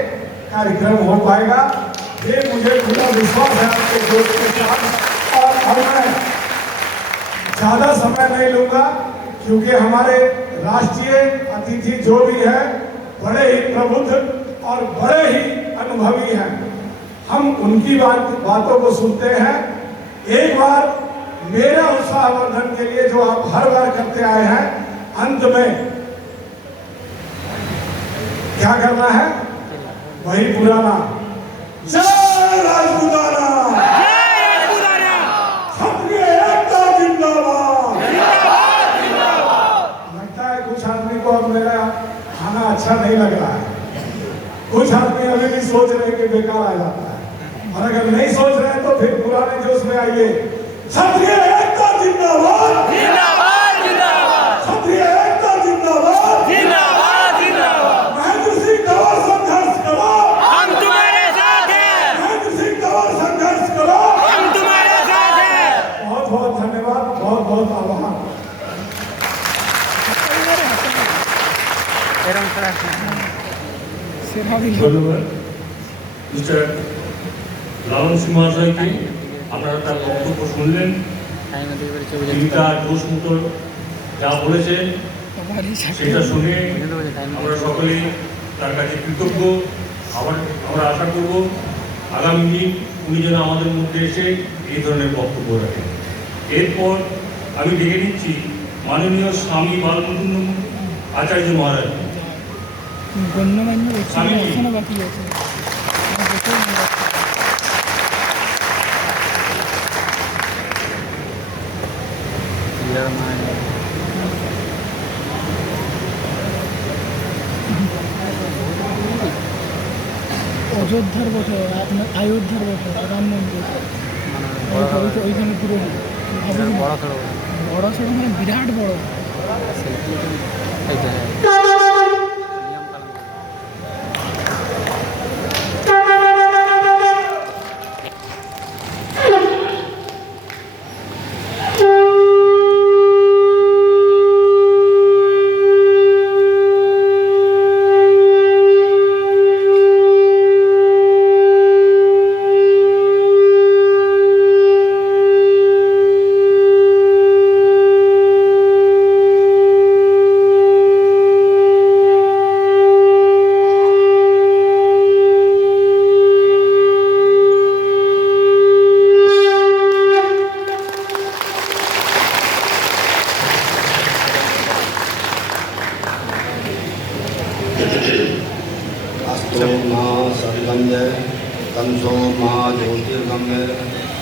कार्यक्रम हो पाएगा। ये मुझे पूरा विश्वास है आपके दोस्त के साथ। और अब मैं ज्यादा समय नहीं लूंगा क्योंकि हमारे राष्ट्रीय अतिथि जो भी है बड़े ही प्रबुद्ध और बड़े ही अनुभवी हैं, हम उनकी बातों को सुनते हैं। एक बार मेरा उत्साहवर्धन के लिए जो आप हर बार करते आए हैं, अंत में क्या करना है वही पुराना, जय राजपूताना, जय राजपूताना, क्षत्रिय एकता जिंदाबाद। जिंदाबाद, जिंदाबाद। लगता है कुछ आदमी को अब मेरा खाना अच्छा नहीं लग रहा है, कुछ आदमी अभी भी सोच रहे हैं कि बेकार आ जाता है, और अगर नहीं सोच रहे हैं तो फिर पुराने जोश में आइए। क्षत्रिय एकता जिंदाबाद, जिंदाबाद, जिंदाबाद, क्षत्रिय एकता जिंदाबाद, जिंदाबाद, जिंदाबाद। महेंद्र सिंह तंवर संघर्ष करो, हम तुम्हारे साथ हैं। महेंद्र सिंह तंवर संघर्ष करो, हम तुम्हारे साथ हैं। बहुत बहुत धन्यवाद, बहुत बहुत आभार। ধন্যবাদ মিস্টার লালন সিং মহাশয়কে। আপনারা তার বক্তব্য শুনলেন, তিনি তার দোষ মতো যা বলেছেন সেটা শুনে আমরা সকলেই তার কাছে কৃতজ্ঞ। আমরা আশা করব আগামী দিন উনি যেন আমাদের মধ্যে এসে এই ধরনের বক্তব্য রাখেন। এরপর আমি ডেকে নিচ্ছি মাননীয় স্বামী বালমুকুন্দ আচার্য মহারাজ। গণ্যমান্য ব্যক্তিরা এখনো বাকি আছে। অযোধ্যার বটে, আপনার অযোধ্যার বটে রাম মন্দির ওইখানে পুরো বড় সড়ো মানে বিরাট বড়। अस्तो माँ सविगम्य तमसो माँ ज्योतिर्गम्य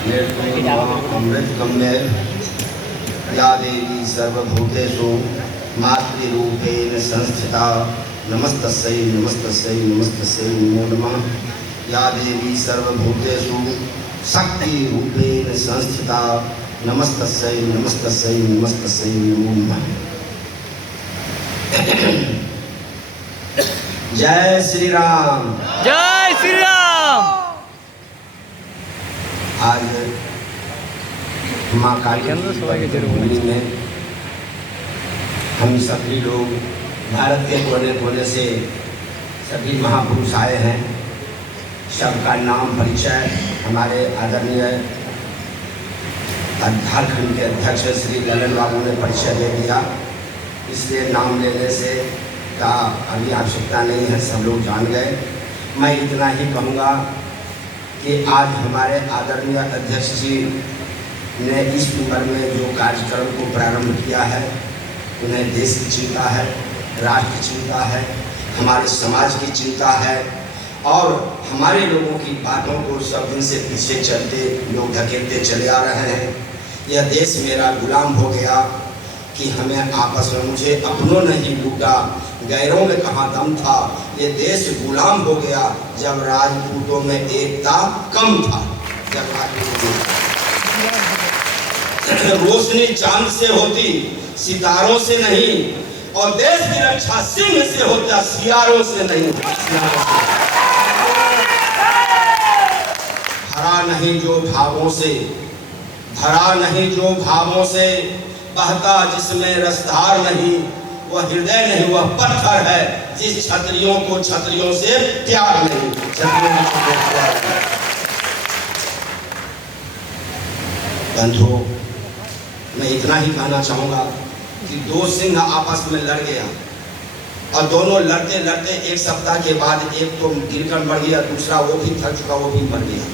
अमृतगम्य या देवी सर्वभूतेषु मातृरूपेण संस्थिता नमस्तस्यै नमस्तस्यै नमस्तस्यै नमो नमः। या देवी सर्वभूतेषु शक्तिरूपेण संस्थिता नमस्तस्यै नमस्तस्यै नमस्तस्यै नमो नमः। जय श्री राम। जय श्री राम। आज माँ काली की भूमि में हम सभी लोग भारत के कोने कोने से सभी महापुरुष आए हैं। सबका नाम परिचय हमारे आदरणीय झारखंड के अध्यक्ष श्री ललन बाबू ने परिचय दे दिया, इसलिए नाम लेने से का अभी आवश्यकता नहीं है, सब लोग जान गए। मैं इतना ही कहूँगा कि आज हमारे आदरणीय अध्यक्ष जी ने इस उम्र में जो कार्यक्रम को प्रारंभ किया है, उन्हें देश की चिंता है, राष्ट्र की चिंता है, हमारे समाज की चिंता है और हमारे लोगों की बातों को सब दिन से पीछे चलते लोग धकेलते चले आ रहे हैं। यह देश मेरा गुलाम हो गया कि हमें आपस में मुझे अपनों नहीं लूटा, गैरों में कहाँ दम था। ये देश गुलाम हो गया जब राजपूतों में एकता कम था। जब रोशनी चांद से होती, सितारों से नहीं, और देश की रक्षा सिंह से होता, सियारों से नहीं। भरा नहीं जो भावों से, भरा नहीं जो भावों से, बहता जिसमें रसधार नहीं, वह हृदय नहीं वह पत्थर है जिस क्षत्रियों को क्षत्रियों से प्यार नहीं। बंधुओं, मैं इतना ही कहना चाहूँगा कि दो सिंह आपस में लड़ गया और दोनों लड़ते लड़ते एक सप्ताह के बाद एक तो गिरकर मर गया, दूसरा वो भी थक चुका, वो भी मर गया।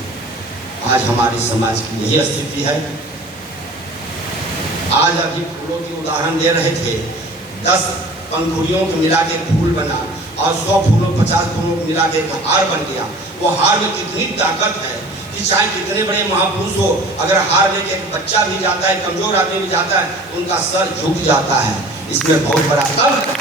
आज हमारे समाज की यही स्थिति है। आज अभी फूलों की उदाहरण दे रहे थे, 10 पंखुड़ियों को मिला के फूल बना और 100 फूलों 50 फूलों को मिला के एक हार बन गया। वो हार में कितनी ताकत है कि चाहे कितने बड़े महापुरुष हो, अगर हार लेके एक बच्चा भी जाता है, कमजोर आदमी भी जाता है, उनका सर झुक जाता है। इसमें बहुत बड़ा तंत्र,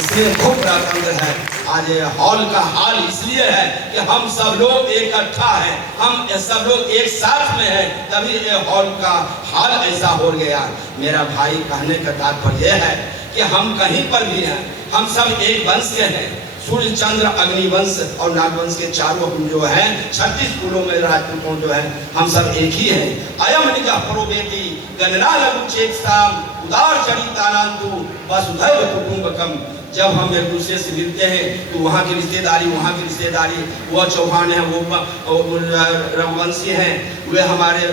इसमें बहुत बड़ा तंत्र है। आज हॉल का हाल इसलिए है कि हम सब लोग इकट्ठा हैं, हम सब लोग एक साथ में हैं, तभी ये हॉल का हाल ऐसा हो गया। मेरा भाई कहने का तात्पर्य यह है कि हम कहीं पर भी हैं, हम सब एक वंश के हैं। सूर्य चंद्र अग्निवंश और नागवंश के चारों हम जो हैं 36 कुलों में राजपूतों जो हैं, हम सब एक ही हैं। अयम निजा प्रोबेति गणना लघु चेतसाम उदार चरितानांतु वसुधैव कुटुंबकम। जब हम एक दूसरे से मिलते हैं तो वहाँ की रिश्तेदारी, वहाँ की रिश्तेदारी, वो चौहान है, वो रघुवंशी हैं, वे हमारे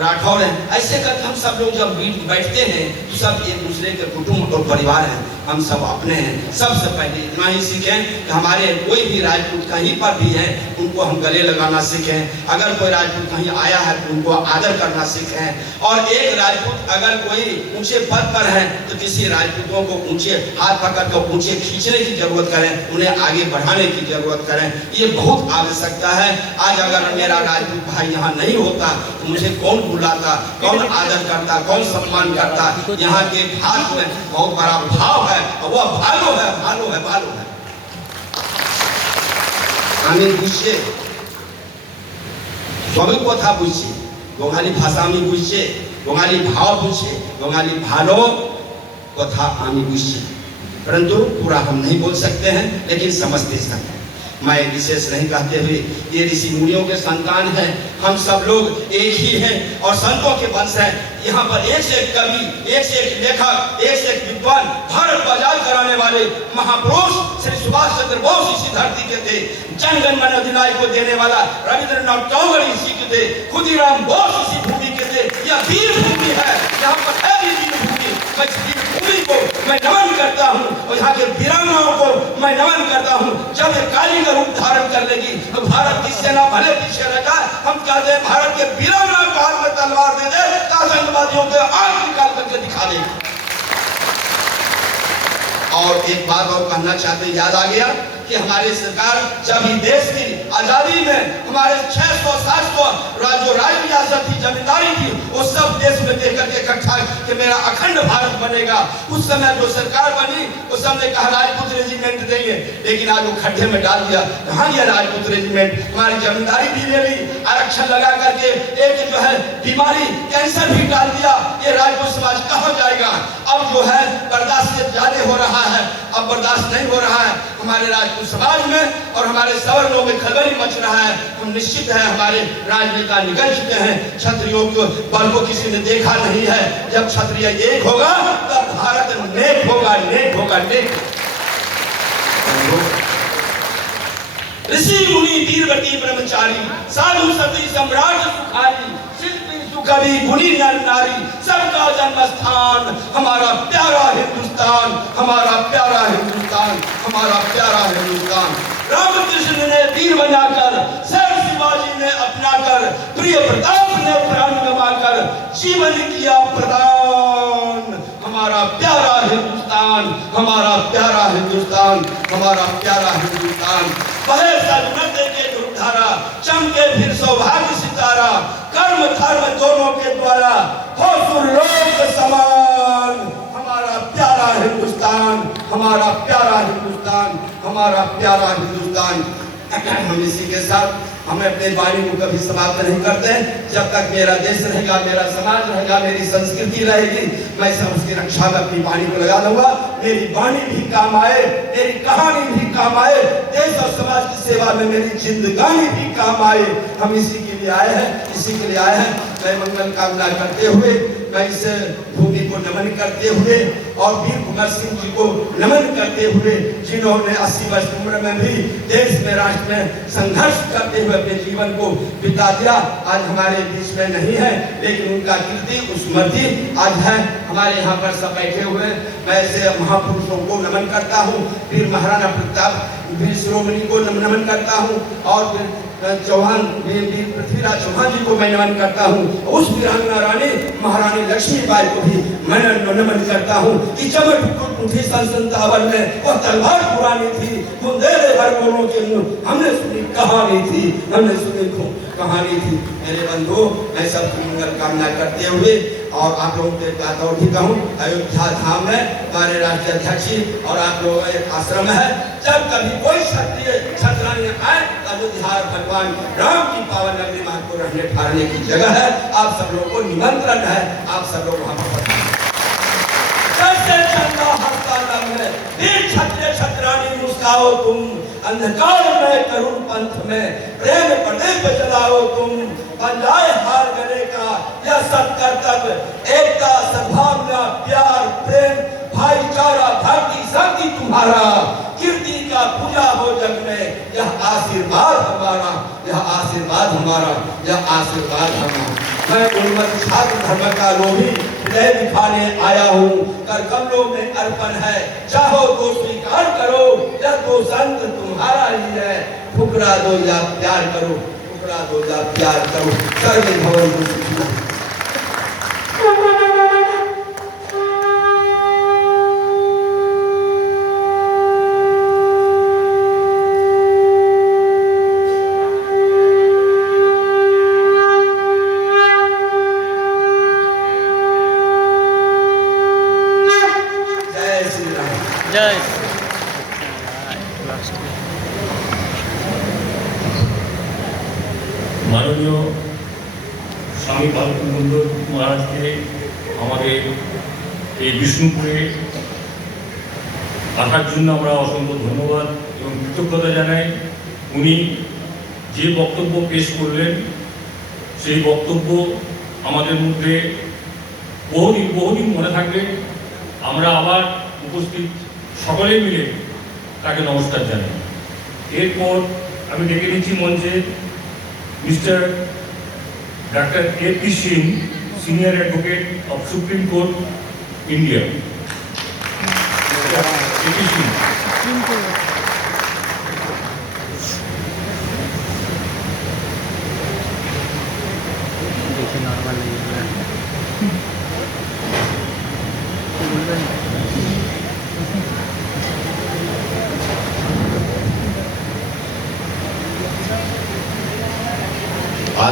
राठौर हैं। ऐसे करके हम सब लोग जब बैठते हैं तो सब एक दूसरे के कुटुंब और परिवार हैं, हम सब अपने हैं। सबसे पहले इतना ही सीखें कि हमारे कोई भी राजपूत कहीं पर भी हैं उनको हम गले लगाना सीखें। अगर कोई राजपूत कहीं आया है तो उनको आदर करना सीखें। और एक राजपूत अगर कोई ऊंचे पद पर है तो किसी राजपूतों को ऊंचे हाथ पकड़ कर ऊंचे खींचने की जरूरत करें, उन्हें आगे बढ़ाने की जरूरत करें। ये बहुत आवश्यकता है। आज अगर मेरा राजपूत भाई यहाँ नहीं होता तो मुझे कौन बुलाता, कौन आदर करता, कौन सम्मान करता। यहाँ के भाग में बहुत बड़ा भाव है और वह भालो है, भालो है, भालो है। আমি বুঝছে সবই কথা বুঝছে, বঙালী ভাষা আমি বুঝছে, বঙালী ভাव বুঝছে, बंगाली भालो कथा আমি বুঝছি, परंतु पूरा हम नहीं बोल सकते हैं लेकिन समझते सकते हैं। मैं विशेष नहीं कहते हुए ये ऋषि मुनियों के संतान हैं, हम सब लोग एक ही हैं और संतों के वंश हैं। यहाँ पर एक से एक कवि, एक से एक लेखक, एक से एक विद्वान, भारत बाजार कराने वाले महापुरुष श्री सुभाष चंद्र बोस इसी धरती के थे। जन गण मन अधिनायक को देने वाला रविंद्रनाथ टैगोर इसी के थे। खुदीराम बोस इसी भूमि के थे। यह वीर भूमि है, यहाँ पर है भी वीर भूमि। मैं वीर भूमि को मैं नमन करता हूँ और यहाँ के वीरांगनाओं को मैं नमन करता हूँ। जब ये काली का रूप धारण कर लेगी तो भारत की सेना भले पीछे रखा, हम कहते हैं भारत के वीरांगनाओं को हाथ में तलवार दे दे, आतंकवादियों के आंख निकाल करके दिखा देगी। और एक बात और कहना चाहते, याद आ गया कि हमारी सरकार जब ही देश की आजादी में हमारे 600-700 जो राज रियासत थी, जमींदारी थी, वो सब देश में देकर के इकट्ठा कि मेरा अखंड भारत बनेगा। उस समय जो सरकार बनी उस समय कहा राजपूत रेजिमेंट देंगे, लेकिन आज वो खड्डे में डाल दिया। कहाँ गया राजपूत रेजिमेंट? हमारी जमींदारी भी ले ली, आरक्षण लगा करके एक जो है बीमारी कैंसर भी डाल दिया। ये राजपूत समाज कहाँ जाएगा? अब जो है बर्दाश्त से ज्यादा हो रहा है, अब बर्दाश्त नहीं हो रहा है हमारे राजपूत समाज में और हमारे सवर्णों में खलबली मच रहा है। हम निश्चित है हमारे राजनेता निकल चुके हैं, क्षत्रियों को बल को किसी ने देखा नहीं है। जब क्षत्रिय एक होगा तब भारत नेक होगा, नेक होगा, नेक। ऋषि मुनि वीरवती ब्रह्मचारी साधु सती सम्राट सुखारी शिल्पी सुकवि गुणी नर नारी सबका जन्म स्थान हमारा प्यारा हिंदुस्तान, हमारा प्यारा हिंदुस्तान, हमारा प्यारा हिंदुस्तान। रामकृष्ण ने वीर बनाकर, शेर शिवाजी ने अपनाकर, प्रिय प्रताप ने प्राण गंवाकर जीवन किया प्रदान। हमारा प्यारा हिंदुस्तान, हमारा प्यारा हिंदुस्तान, हमारा प्यारा हिंदुस्तान। बहे सदनते के धूपधारा, चमके फिर सौभाग्य सितारा, कर्म धर्म दोनों के द्वारा हो सुरलोक समान। हमारा प्यारा हिंदुस्तान, हमारा प्यारा हिंदुस्तान, हमारा प्यारा हिंदुस्तान। हम इसी के साथ हमें अपने वाणी को कभी समाप्त नहीं करते। जब तक मेरा देश रहेगा, मेरा समाज रहेगा, मेरी संस्कृति रहेगी, मैं उसकी रक्षा में अपनी वाणी को लगा दूंगा। मेरी वाणी भी काम आए, मेरी कहानी भी काम आए, देश और समाज की सेवा में मेरी जिंदगानी भी काम आए। हम इसी के लिए आए हैं, इसी के लिए आए हैं। मैं मंगल कामना करते हुए, मैं इस भूमि को नमन करते हुए और वीर भगत सिंह जी को नमन करते हुए, जिन्होंने 80 वर्ष उम्र में भी देश में, राष्ट्र में संघर्ष करते हुए अपने जीवन को बिता दिया, आज हमारे बीच में नहीं है, लेकिन उनका कीर्ति स्मृति आज है। हमारे यहाँ पर सब बैठे हुए, मैं ऐसे महापुरुषों को नमन करता हूँ। वीर महाराणा प्रताप, वीर शिरोमणि को नमन करता हूँ और फिर चौहान वीर पृथ्वीराज चौहान जी को मैं नमन करता हूँ। उस वीरांगना रानी महारानी लक्ष्मीबाई को भी मैं नमन करता हूँ कि जब उठी सन 57 में वो तलवार पुरानी थी, बुंदेले भर बोलों के हमने सुनी कहानी थी, हमने सुनी कहानी थी। मेरे बंधु, मैं सबकी मंगल कामना करते हुए और आप लोगों के बात और भी कहूँ, अयोध्या धाम में हमारे राष्ट्रीय अध्यक्ष और आप लोगों का एक आश्रम है। जब कभी कोई क्षत्रिय क्षत्राणी आए, अयोध्या भगवान राम की पावन नगरी में आपको रहने ठहरने की जगह है। आप सब लोगों को निमंत्रण है, आप सब लोग वहां पर क्षत्रिय क्षत्राणी मुस्काओ तुम, अंधकार में करुण पंथ में प्रेम प्रदीप जलाओ तुम। बन जाए हार गले का यह सत्कर्तव्य, एकता सद्भावना प्यार प्रेम भाईचारा भक्ति शक्ति तुम्हारा, कीर्ति का पूजा हो जग में, यह आशीर्वाद हमारा, यह आशीर्वाद हमारा, यह आशीर्वाद हमारा। मैं उन्मत्त छात्र धर्म का लोभी हृदय दिखाने आया हूँ, कर कमलों में अर्पण है, चाहो तो स्वीकार करो, यह तो संत तुम्हारा ही है। ठुकरा दो या प्यार करो, ठुकरा दो या प्यार करो। सर्वे भवन्तु सुखिनः। जय माननीय स्वामी बालकुंद महाराज के हमारे विष्णुपुरे আসার জন্য আমরা অসংখ্য ধন্যবাদ এবং কৃতজ্ঞতা জানাই। উনি যে বক্তব্য পেশ করলেন সেই বক্তব্য আমাদের মধ্যে বহুদিন মনে থাকবে। আমরা আবার উপস্থিত সকলে মিলে তাকে নমস্কার জানাই। এরপর আমি ডেকে নিচ্ছি মঞ্চে mister doctor AP. Singh, senior advocate of supreme court India. AP. Singh. देखिए नॉर्मल नहीं है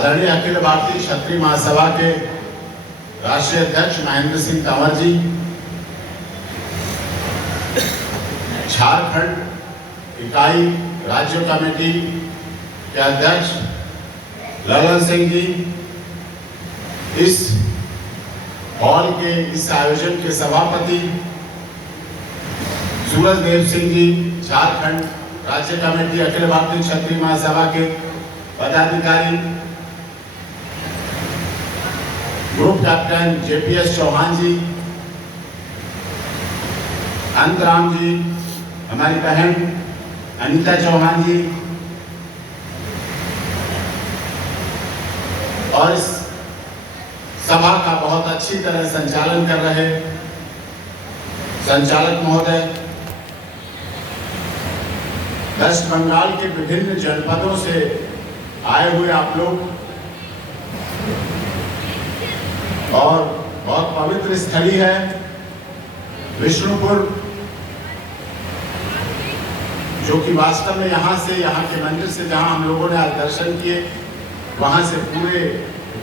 आदरणीय अखिल भारतीय क्षत्रिय महासभा के राष्ट्रीय अध्यक्ष महेंद्र सिंह तंवर जी, झारखंड इकाई राज्य कमेटी के अध्यक्ष ललन सिंह जी, इस हॉल के इस आयोजन के सभापति सूरजदेव सिंह जी, झारखंड राज्य कमेटी अखिल भारतीय क्षत्रिय महासभा के पदाधिकारी, ग्रुप कैप्टन जेपीएस चौहान जी, अंतराम जी, हमारी बहन अनीता चौहान जी, और इस सभा का बहुत अच्छी तरह संचालन कर रहे संचालक महोदय, वेस्ट बंगाल के विभिन्न जनपदों से आए हुए आप लोग, और बहुत पवित्र स्थली है विष्णुपुर, जो कि वास्तव में यहाँ से, यहाँ के मंदिर से जहाँ हम लोगों ने आज दर्शन किए, वहाँ से पूरे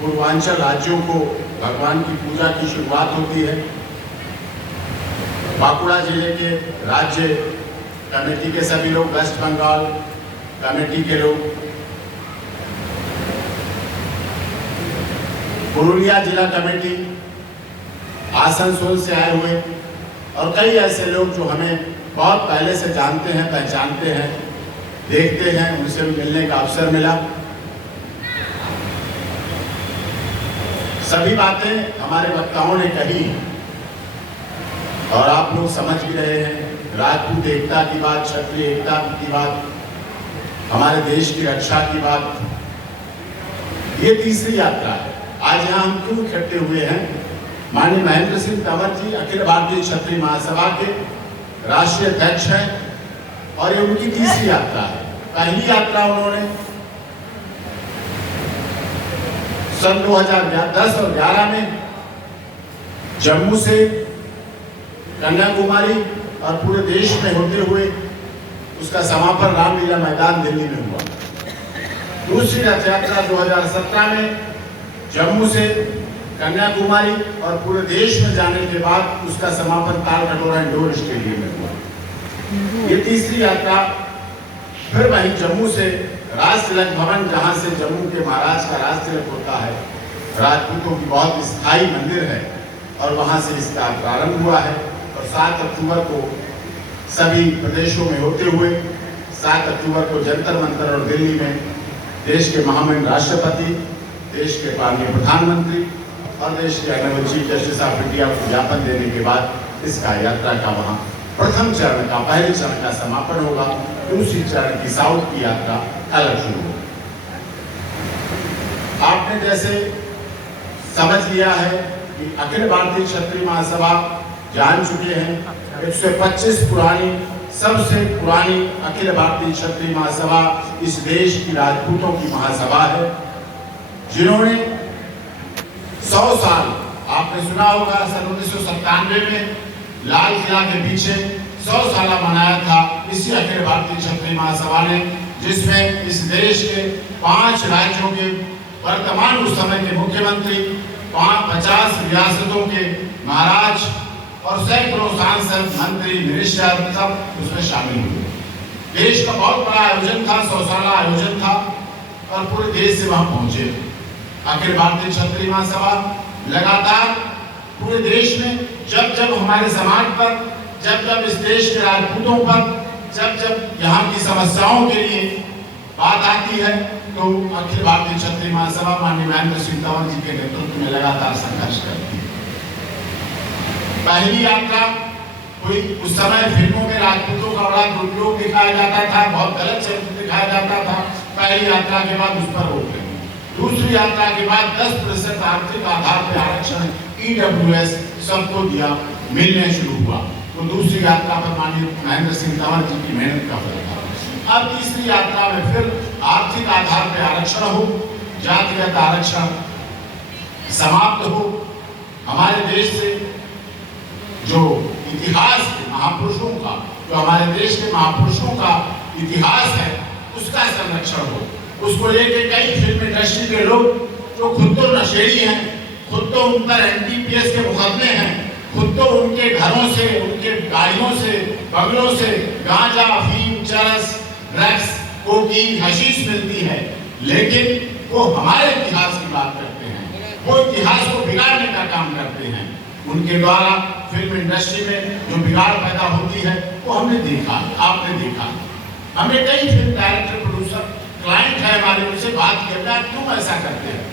पूर्वांचल राज्यों को भगवान की पूजा की शुरुआत होती है। बांकुड़ा जिले के राज्य कमेटी के सभी लोग, वेस्ट बंगाल कमेटी के लोग, पुरुलिया जिला कमेटी, आसनसोल से आए हुए, और कई ऐसे लोग जो हमें बहुत पहले से जानते हैं, पहचानते हैं, देखते हैं, उनसे भी मिलने का अवसर मिला। सभी बातें हमारे वक्ताओं ने कही और आप लोग समझ भी रहे हैं। राजपूत एकता की बात, क्षत्रिय एकता की बात, हमारे देश की रक्षा की बात। ये तीसरी यात्रा है। आज यहाँ हम क्यों इकट्ठे हुए हैं? माननीय महेंद्र सिंह तंवर जी अखिल भारतीय क्षत्रिय महासभा के राष्ट्रीय अध्यक्ष हैं और ये उनकी तीसरी यात्रा है। पहली यात्रा उन्होंने सन 2010 और 11 में जम्मू से कन्याकुमारी और पूरे देश में होते हुए उसका समापन रामलीला मैदान दिल्ली में हुआ। दूसरी रथ यात्रा 2017 में जम्मू से कन्याकुमारी और पूरे देश में जाने के बाद उसका समापन तालकटोरा इंडोर स्टेडियम में हुआ। ये तीसरी यात्रा फिर वहीं जम्मू से राज तिलक भवन, जहां से जम्मू के महाराज का राज तिलक होता है, राजपूतों की बहुत स्थायी मंदिर है, और वहां से इसका प्रारंभ हुआ है। और 7 अक्टूबर को सभी प्रदेशों में होते हुए 7 अक्टूबर को जंतर मंतर और दिल्ली में देश के महामहिम राष्ट्रपति, देश के माननीय प्रधानमंत्री और देश के अग्रणी चीफ जस्टिस ऑफ इंडिया को ज्ञापन देने के बाद इसका यात्रा का वहाँ प्रथम चरण का, पहले चरण का समापन होगा। दूसरी चरण की साउथ की यात्रा अलग शुरू होगी। आपने जैसे समझ लिया है कि अखिल भारतीय क्षत्रिय महासभा जान चुके हैं 125 पुरानी, सबसे पुरानी अखिल भारतीय क्षत्रिय महासभा इस देश की राजपूतों की महासभा है, जिन्होंने 100 साल, आपने सुना होगा सन 1997 में लाल किला के पीछे 100 साल मनाया था इसी अखिल भारतीय क्षत्रिय महासभा ने, जिसमें इस देश के 5 राज्यों के वर्तमान उस समय के मुख्यमंत्री, 50 रियासतों के महाराज और सैकड़ों सांसद, मंत्री, मिनिस्टर सब उसमें शामिल हुए। देश का बहुत बड़ा आयोजन था, 100 साल आयोजन था, और पूरे देश से वहां पहुंचे थे। अखिल भारतीय क्षत्रिय महासभा लगातार पूरे देश में जब जब हमारे समाज पर, जब जब इस देश के राजपूतों पर, जब जब यहाँ की समस्याओं के लिए बात आती है, तो अखिल भारतीय क्षत्रिय महासभा माननीय महेंद्र सिंह तंवर जी के नेतृत्व में लगातार संघर्ष करती है। पहली यात्रा हुई, उस समय फिल्मों में राजपूतों का बड़ा दुरुपयोग दिखाया जाता था, बहुत गलत चरित्र दिखाया जाता था। पहली यात्रा के बाद उस पर रोक लगी। दूसरी यात्रा के बाद 10% आर्थिक आधार पर आरक्षण EWS सबको दिया, मिलने शुरू हुआ। तो दूसरी यात्रा पर माननीय महेंद्र सिंह तंवर जी की मेहनत का फल था। अब तीसरी यात्रा में फिर आर्थिक आधार पर आरक्षण हो, जातिगत आरक्षण समाप्त हो, हमारे देश से जो इतिहास के महापुरुषों का, जो हमारे देश के महापुरुषों का इतिहास है, उसका संरक्षण हो। उसको लेके कई फिल्म इंडस्ट्री के लोग जो खुद तो नशेड़ी हैं, खुद तो उन पर NDPS के मुकदमे हैं, खुद तो उनके घरों से, उनके गाड़ियों से, बंगलों से गांजा, अफीम, चरस, ड्रग्स, कोकीन, हशीश मिलती है, लेकिन वो हमारे इतिहास की बात करते हैं, वो इतिहास को बिगाड़ने का काम करते हैं। उनके द्वारा फिल्म इंडस्ट्री में जो बिगाड़ पैदा होती है वो हमने देखा, आपने देखा। हमें कई फिल्म डायरेक्टर, प्रोड्यूसर, क्लाइंट है हमारे, उनसे बात की, आप क्यों ऐसा करते हैं?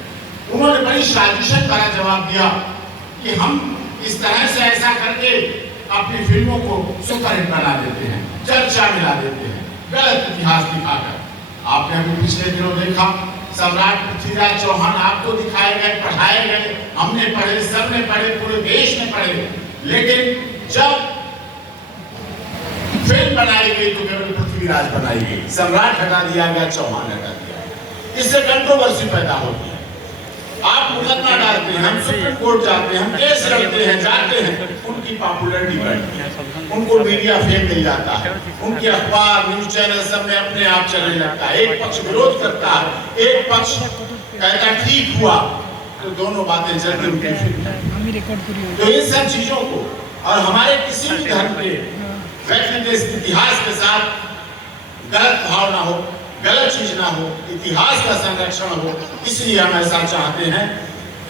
उन्होंने बड़ी साजिशन भरा जवाब दिया कि हम इस तरह से ऐसा करके अपनी फिल्मों को सुपरहिट बना देते हैं, चर्चा मिला देते हैं, गलत इतिहास दिखाकर। आपने अभी पिछले दिनों देखा, सम्राट पृथ्वीराज चौहान आपको दिखाए गए, पढ़ाए गए, हमने पढ़े, सबने पढ़े, पूरे देश ने पढ़े, लेकिन जब फिल्म बनाई गई तो केवल पृथ्वीराज बनाई गई, सम्राट हटा दिया गया, चौहान हटा दिया गया। इससे कंट्रोवर्सी पैदा होती है। आप मुकदमा डालते हैं, हम सुप्रीम कोर्ट जाते हैं, हम केस लड़ते हैं, जाते हैं, उनकी पॉपुलैरिटी बढ़ती है, उनको मीडिया फेम मिल जाता है, उनके अखबार, न्यूज चैनल सब में अपने आप चलने लगता है। एक पक्ष विरोध करता है, एक पक्ष कहता ठीक हुआ, तो दोनों बातें चलती उनकी। तो इन सब चीजों को, और हमारे किसी भी धर्म के व्यक्ति के इतिहास के साथ गलत भाव ना हो, गलत चीज ना हो, इतिहास का संरक्षण हो, इसलिए हम ऐसा चाहते हैं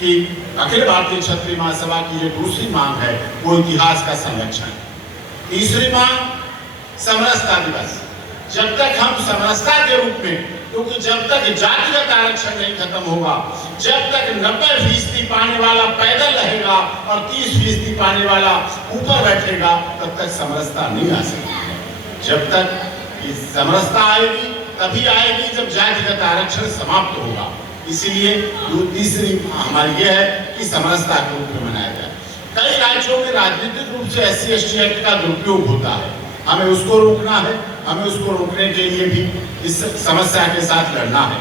कि अखिल भारतीय क्षत्रिय महासभा की जो दूसरी मांग है वो इतिहास का संरक्षण। तीसरी मांग समरसता दिवस। जब तक हम समरसता के रूप में, क्योंकि जब तक जातिगत आरक्षण नहीं खत्म होगा, जब तक 90% पाने वाला पैदल रहेगा और 30% पाने वाला ऊपर बैठेगा, तब तक समरसता नहीं आ सकती। जब तक इस समरसता आएगी तभी आएगी जब जातिगत आरक्षण समाप्त होगा। इसीलिए तीसरी हमारी यह है कि समरसता के रूप में मनाया जाए। कई राज्यों में राजनीतिक रूप से SC/ST एक्ट का दुरुपयोग होता है, हमें उसको रोकना है, हमें उसको रोकने के लिए भी इस समस्या के साथ लड़ना है,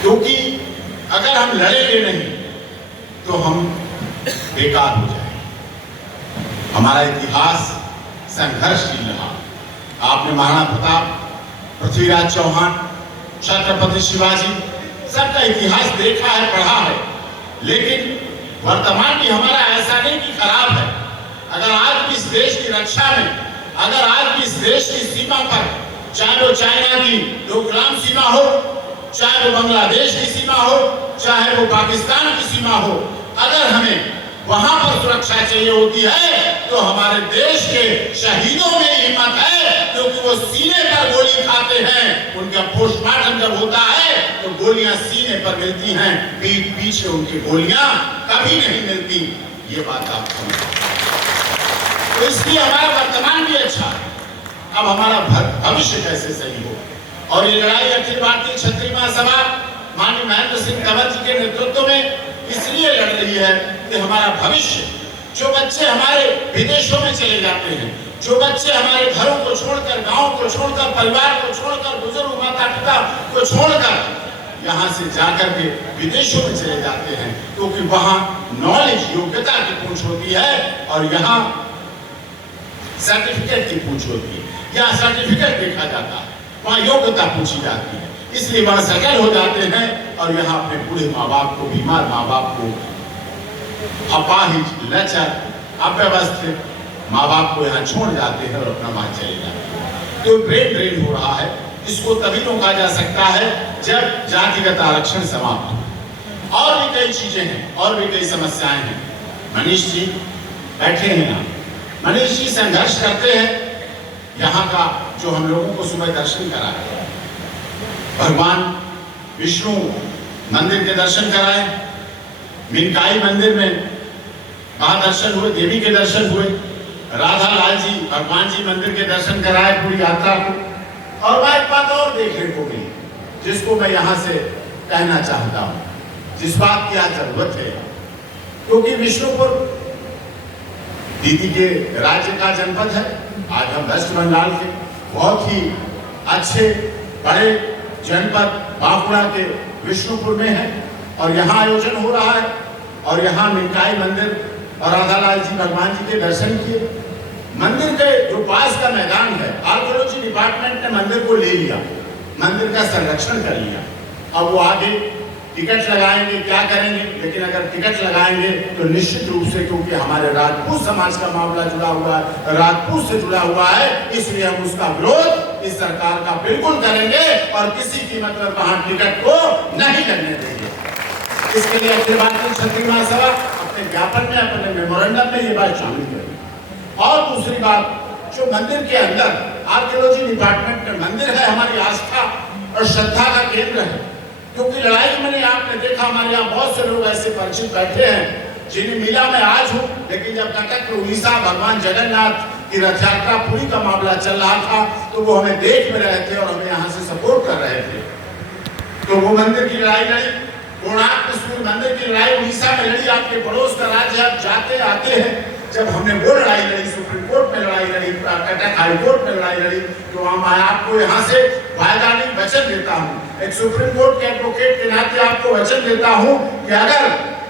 क्योंकि अगर हम लड़ेंगे नहीं तो हम बेकार हो जाएंगे। हमारा इतिहास संघर्षशील रहा। आपने महाराणा प्रताप, पृथ्वीराज चौहान, छत्रपति शिवाजी, सबका इतिहास देखा है, पढ़ा है, लेकिन वर्तमान भी हमारा ऐसा नहीं कि खराब है। अगर आज भी इस देश की रक्षा में, अगर आज भी इस देश की सीमा पर, चाहे वो चाइना की डोकलाम सीमा हो, चाहे वो बांग्लादेश की सीमा हो, चाहे वो पाकिस्तान की सीमा हो, अगर हमें वहां पर सुरक्षा चाहिए होती है तो हमारे देश के शहीदों में हिम्मत है, क्योंकि वो सीने पर गोली खाते हैं, उनका पोस्टमार्टम जब होता है तो गोलियां सीने पर मिलती हैं, पीठ पीछे उनकी गोलियां कभी नहीं मिलती। ये बात आप समझो। तो इसलिए हमारा वर्तमान भी अच्छा है, अब हमारा भविष्य कैसे सही हो। और ये लड़ाई अखिल भारतीय क्षत्रिय महासभा माननीय महेंद्र सिंह तंवर जी के नेतृत्व में इसलिए लड़ रही है कि हमारा भविष्य, जो बच्चे हमारे विदेशों में चले जाते हैं, जो बच्चे हमारे घरों को छोड़कर, गांव को छोड़कर, परिवार को छोड़कर, बुजुर्ग माता पिता को छोड़कर यहाँ से जाकर के विदेशों में चले जाते हैं, क्योंकि वहाँ नॉलेज, योग्यता की पूछ होती है और यहाँ सर्टिफिकेट की पूछ होती है। यहाँ सर्टिफिकेट देखा जाता है, वहाँ योग्यता पूछी जाती है, इसलिए वहाँ सेटल हो जाते हैं और यहाँ अपने बूढ़े माँ बाप को, बीमार माँ बाप को, अपाहिज, लचर, अव्यवस्थित माँ बाप को यहाँ छोड़ जाते हैं और अपना वहाँ चले जाते हैं। तो ब्रेन ड्रेन हो रहा है, इसको तभी रोका जा सकता है जब जातिगत आरक्षण समाप्त हो। और भी कई चीजें हैं, और भी कई समस्याएं हैं। मनीष जी बैठे हैं यहाँ, मनीष जी संघर्ष करते हैं यहाँ का, जो हम लोगों को सुबह दर्शन कराया, भगवान विष्णु मंदिर के दर्शन कराए, मीनकाई मंदिर में महादर्शन हुए, देवी के दर्शन हुए, राधा लाल जी, भगवान जी मंदिर के दर्शन कराए पूरी यात्रा को। और मैं एक बात और देखने को मिली, जिसको मैं यहाँ से कहना चाहता हूँ, जिस बात की आज जरूरत है, क्योंकि विष्णुपुर दीदी के राज्य का जनपद है। आज हम वेस्ट बंगाल के बहुत ही अच्छे बड़े जनपद बांकुड़ा के विष्णुपुर में है और यहाँ आयोजन हो रहा है और यहाँ मीनकाई मंदिर और राधालाल जी भगवान जी के दर्शन किए। मंदिर के जो पास का मैदान है, आर्कियोलॉजी डिपार्टमेंट ने मंदिर को ले लिया, मंदिर का संरक्षण कर लिया। अब वो आगे टिकट लगाएंगे, क्या करेंगे, लेकिन अगर टिकट लगाएंगे तो निश्चित रूप से, क्योंकि हमारे राजपूत समाज का मामला जुड़ा हुआ है, राजपूत से जुड़ा हुआ है, इसलिए हम उसका विरोध इस सरकार का बिल्कुल करेंगे और किसी कीमत पर वहां टिकट को नहीं करने देंगे। इसके लिए अखिल भारतीय क्षत्रिय महासभा अपने ज्ञापन में, अपने मेमोरेंडम में ये बात शामिल करेगी। और दूसरी बात, जो मंदिर के अंदर आर्कियोलॉजी डिपार्टमेंट में मंदिर है, हमारी आस्था और श्रद्धा का केंद्र है, क्योंकि लड़ाई में आपने देखा हमारे यहाँ बहुत से लोग ऐसे परिचित बैठे हैं जिन्हें मिला मैं आज हूँ, लेकिन जब कटक में उड़ीसा भगवान जगन्नाथ की रथ यात्रा पूरी का मामला चल रहा था तो वो हमें देख में रहे थे और हमें यहाँ से सपोर्ट कर रहे थे। तो वो मंदिर की लड़ाई लड़ी, कोणार्क में सूर्य मंदिर की लड़ाई उड़ीसा में लड़ी, आपके पड़ोस का राज्य आप जाते आते हैं। जब हमने वो लड़ाई लड़ी, सुप्रीम कोर्ट में लड़ाई लड़ी, कटक हाई कोर्ट में लड़ाई लड़ी, तो मैं आपको यहाँ से वायदानी वचन देता हूँ, एक सुप्रीम कोर्ट के एडवोकेट के नाते आपको वचन देता हूँ कि अगर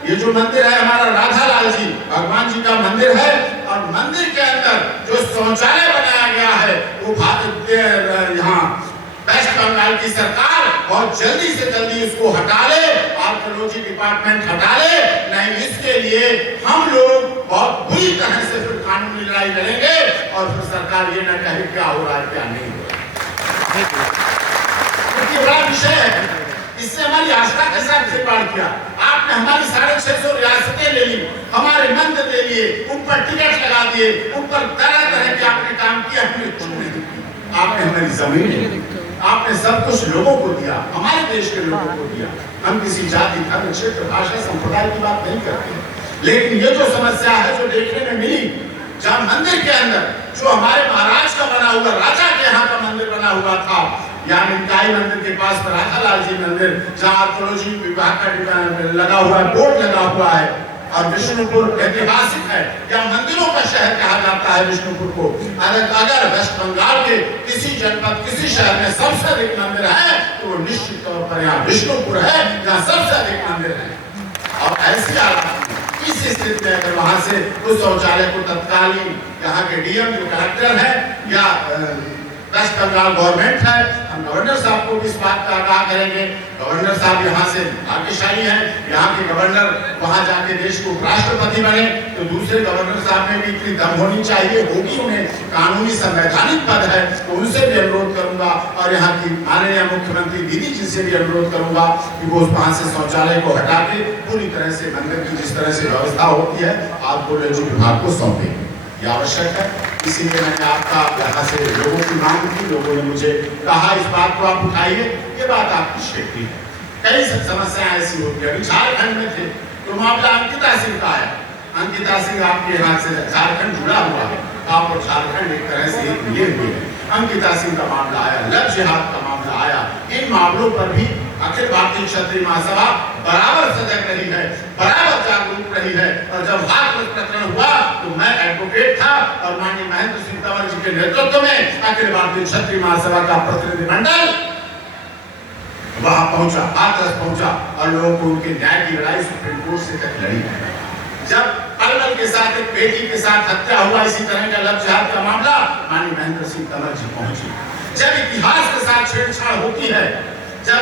ये जो मंदिर है हमारा राधा लाल जी भगवान जी का मंदिर है, और मंदिर के अंदर जो शौचालय बनाया गया है वो यहाँ वेस्ट बंगाल की सरकार बहुत जल्दी से जल्दी इसको हटा ले, आर्कियोलॉजी डिपार्टमेंट हटा ले, नहीं इसके लिए हम लोग बहुत बुरी तरह से फिर कानूनी लड़ाई लड़ेंगे और फिर सरकार ये न कहे क्या हो रहा है क्या नहीं हो रहा है। बड़ा विषय है, इससे हमारी आस्था के साथ खिलवाड़ किया। आपने हमारी 650 रियासतें ले ली, हमारे मंदिर ले लिए, उन पर टिकट लगा दिए, उन पर तरह तरह के आपने काम किया, हमने कुछ नहीं दिया। आपने हमारी जमीन, आपने सब कुछ लोगों को दिया, हमारे देश के लोगों को दिया। हम किसी जाति, धर्म, क्षेत्र, भाषा, संप्रदाय की बात नहीं करते, लेकिन ये जो समस्या है जो देखने में मिली, जहाँ मंदिर के अंदर जो हमारे महाराज का बना हुआ, राजा के यहाँ का मंदिर बना हुआ था, यहाँ निकाय मंदिर के पास राधा लाल जी मंदिर, जहाँ आर्कियोलॉजी विभाग का लगा हुआ है, बोर्ड लगा हुआ है, और विष्णुपुर ऐतिहासिक है, या मंदिरों का शहर कहा जाता है विष्णुपुर को। अगर वेस्ट बंगाल के किसी जनपद, किसी शहर में सबसे अधिक मंदिर है तो वो निश्चित तौर पर यहाँ विष्णुपुर है, जहाँ सबसे अधिक मंदिर है। और ऐसी हालत में, इस स्थिति में अगर वहां से उस शौचालय को तत्कालीन यहाँ के डीएम जो कलेक्टर है या वेस्ट बंगाल गवर्नमेंट है, हम गवर्नर साहब को भी इस बात का आगाह करेंगे। गवर्नर साहब यहाँ से भाग्यशाली हैं, यहाँ के गवर्नर वहाँ जाके देश को राष्ट्रपति बने, तो दूसरे गवर्नर साहब में भी इतनी दम होनी चाहिए, होगी, उन्हें कानूनी संवैधानिक पद है, तो उनसे भी अनुरोध करूंगा, और यहाँ की माननीय मुख्यमंत्री दीदी जी से भी अनुरोध करूंगा कि वो वहाँ से शौचालय को हटा के पूरी तरह से मंदिर की जिस तरह से व्यवस्था होती है आर्कियोलॉजी विभाग को सौंपे, ये आवश्यक है। इसीलिए मैंने आपका यहाँ से लोगों की मांग की, लोगों ने मुझे कहा इस बात को आप उठाइए, ये बात आपकी शक्ति है। कई समस्याएं ऐसी होती है, अभी झारखंड में थे तो मामला अंकिता सिंह का है, अंकिता सिंह आपके यहाँ से झारखंड जुड़ा हुआ है, आप और झारखंड एक तरह से एक मिले हुए हैं। अंकिता सिंह का मामला आया, लव जिहाद का मामला आया, इन मामलों पर भी अखिल भारतीय क्षत्रिय महासभा बराबर सजग रही है, बराबर जागरूक रही है। और जब हाथरस प्रकरण हुआ तो मैं एडवोकेट था और माननीय महेंद्र सिंह तंवर जी के नेतृत्व में अखिल भारतीय क्षत्रिय महासभा का प्रतिनिधिमंडल वहां पहुंचा, हाथरस पहुंचा, और लोगों को उनके न्याय की लड़ाई सुप्रीम कोर्ट से तक लड़ी। जब पलवल के साथ एक बेटी के साथ हत्या हुआ, इसी तरह का लव जिहाद का मामला, माननीय महेंद्र सिंह तंवर जी पहुंचे। जब इतिहास के साथ छेड़छाड़ होती है, जब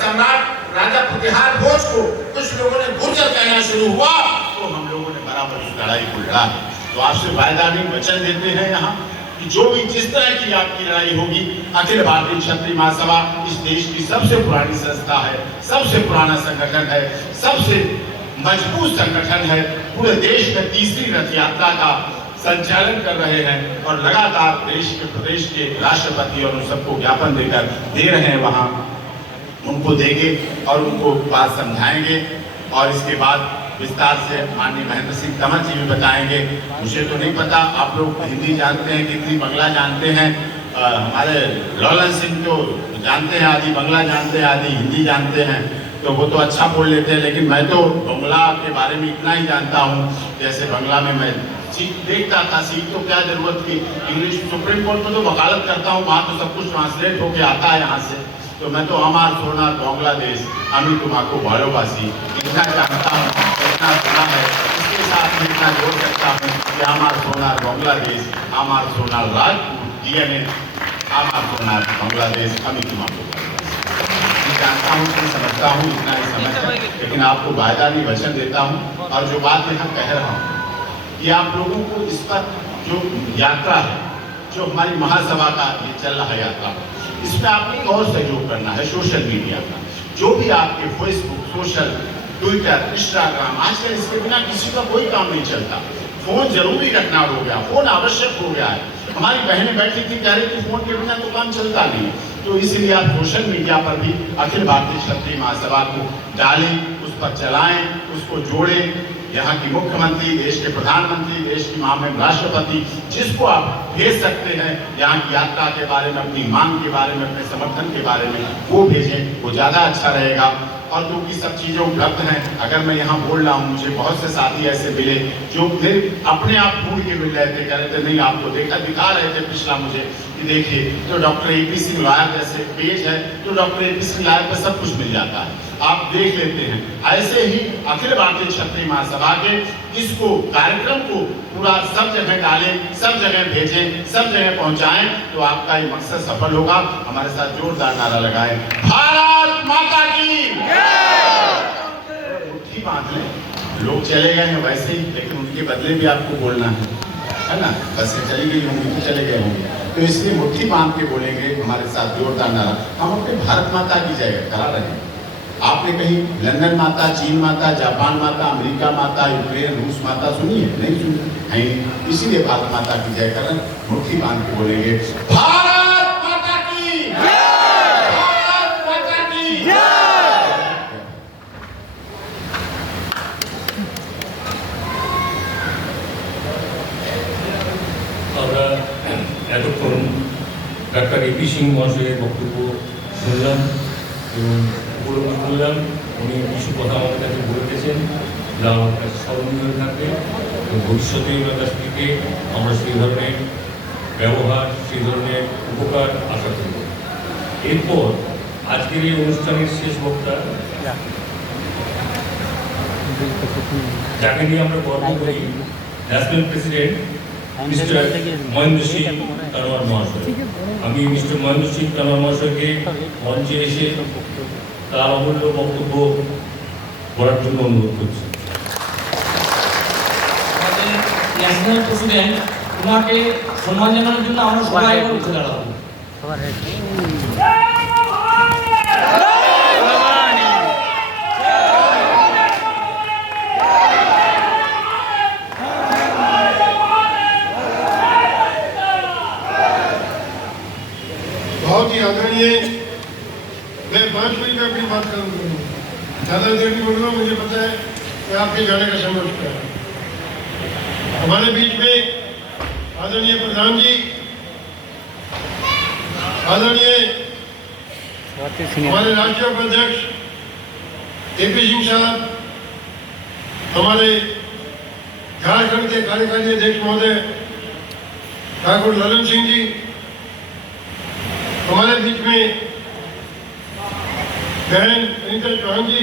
सम्राट राजा प्रतिहार भोज को कुछ लोगों ने गुर्जर कहना शुरू हुआ, तो हम लोगों ने बराबर इस लड़ाई को लड़ा। तो आपसे वायदानी वचन देते हैं यहाँ कि जो भी जिस तरह की आपकी लड़ाई होगी, अखिल भारतीय क्षत्रिय महासभा इस देश की सबसे पुरानी संस्था है, सबसे पुराना संगठन है, सबसे मजबूत संगठन है, पूरे देश में तीसरी रथ यात्रा का संचालन कर रहे हैं, और लगातार देश के प्रदेश के राष्ट्रपति और उन सबको ज्ञापन देकर दे रहे हैं, वहाँ उनको देंगे और उनको बात समझाएंगे, और इसके बाद विस्तार से माननीय महेंद्र सिंह तंवर जी भी बताएंगे। मुझे तो नहीं पता, आप लोग हिंदी जानते हैं, कितनी बंगला जानते हैं, हमारे ललन सिंह तो जानते हैं, आदि बंगला जानते हैं, आदि हिंदी जानते हैं, तो वो तो अच्छा बोल लेते हैं, लेकिन मैं तो बंगला के बारे में इतना ही जानता हूँ, जैसे बंगला में मैं सीख देखता था, सीख तो क्या जरूरत थी, इंग्लिश सुप्रीम कोर्ट में तो वकालत करता हूँ, वहाँ तो सब कुछ ट्रांसलेट होके आता है यहाँ से, तो मैं तो हमार सोना बांग्लादेश, আমি তোমাকে ভালোবাসি, इतना जानता हूँ, इतना सुना है। के साथ मैं इतना जोड़ सकता हूँ कि हमार सोनार बांग्लादेश, हमार सोनार राजपूत DNA, हमार सोनार बांग्लादेश अमित मामू। मैं जानता हूँ कि समझता हूँ इतना ही समझ है, लेकिन आपको वायदा नहीं वचन देता हूँ और जो बात यहाँ कह रहा हूँ कि आप लोगों को इस पर जो यात्रा है, जो हमारी महासभा का ये चल रहा है यात्रा, इसमें आपको और सहयोग करना है। सोशल मीडिया का जो भी आपके फेसबुक, सोशल, ट्विटर, इंस्टाग्राम, आजकल इसके बिना किसी का कोई काम नहीं चलता। फोन जरूरी रखना हो गया, फोन आवश्यक हो गया है। हमारी बहनें बैठी थी कह रही थी फोन के बिना तो काम चलता नहीं। तो इसलिए आप सोशल मीडिया पर भी अखिल भारतीय क्षत्रिय महासभा को डालें, उस पर चलाएं, उसको जोड़ें। यहाँ की मुख्यमंत्री, देश के प्रधानमंत्री, देश की महामहिम राष्ट्रपति, जिसको आप भेज सकते हैं यहाँ की यात्रा के बारे में, अपनी मांग के बारे में, अपने समर्थन के बारे में, वो भेजें, वो ज़्यादा अच्छा रहेगा। और क्योंकि सब चीज़ें उपलब्ध हैं, अगर मैं यहाँ बोल रहा हूँ, मुझे बहुत से साथी ऐसे मिले जो मेरे अपने आप ढूंढ के मिल रहे थे, कह रहे थे नहीं आपको दिखा रहे थे पिछला मुझे कि देखिए तो डॉक्टर AP सिंह लायर जैसे पेज है, तो डॉक्टर AP सिंह लायर पर सब कुछ मिल जाता है, आप देख लेते हैं। ऐसे ही अखिल भारतीय क्षत्रिय महासभा के इसको कार्यक्रम को पूरा सब जगह डालें, सब जगह भेजें, सब जगह पहुंचाएं, तो आपका ये मकसद सफल होगा। हमारे साथ जोरदार नारा लगाएं, भारत माता की मुट्ठी बांध लें। लोग चले गए हैं वैसे ही, लेकिन उनके बदले भी आपको बोलना है ना। बसें चली गई होंगी तो चले गए होंगे, तो इसलिए मुट्ठी बांध के बोलेंगे हमारे साथ जोरदार नारा। हम अपने भारत माता की जय करा रहे हैं। आपने कहीं लंदन माता, चीन माता, जापान माता, अमेरिका माता, यूक्रेन, रूस माता सुनी है? नहीं सुनी है। इसीलिए भारत माता की जय करें, मुट्ठी बांध के बोलेंगे, भारत माता की जय, भारत माता की जय। আমরা এতক্ষণ ডাক্তার AP সিং মহাশয়ের বক্তব্য শুনলাম এবং উপলব্ধি করলাম উনি কিছু কথা আমাদের কাছে বলে গেছেন, যা আমার কাছে স্মরণীয় হয়ে থাকবে এবং ভবিষ্যতে ওনার কাছ থেকে আমরা সেই ধরনের ব্যবহার, সেই ধরনের উপকার আশা করব। এরপর আজকের এই অনুষ্ঠানের শেষ বক্তা, যাকে নিয়ে আমরা গর্ব করি, national president mister Mahendra Singh Tanwar মহাশয়। আমি মিস্টার মহেন্দ্র সিং তনওয়ার মহাশয়কে মঞ্চে এসে তার অমূল্য বক্তব্য করার জন্য অনুরোধ করছি। ন্যাশনাল প্রেসিডেন্ট, ওনাকে সম্মান জানানোর জন্য আমরা সবাই উঠে দাঁড়াবো। बहुत ही आदरणीय, मैं 5 मिनट में अपनी बात करूँगा, ज़्यादा देर नहीं बोलूँगा। मुझे पता है कि आपके जाने का समय हो चुका है। हमारे बीच में आदरणीय प्रधान जी, आदरणीय हमारे राज्य उपाध्यक्ष AP सिंह साहब, हमारे झारखंड के कार्यकारी अध्यक्ष महोदय ठाकुर ललन सिंह जी, हमारे बीच में बहन अनिता चौहान जी,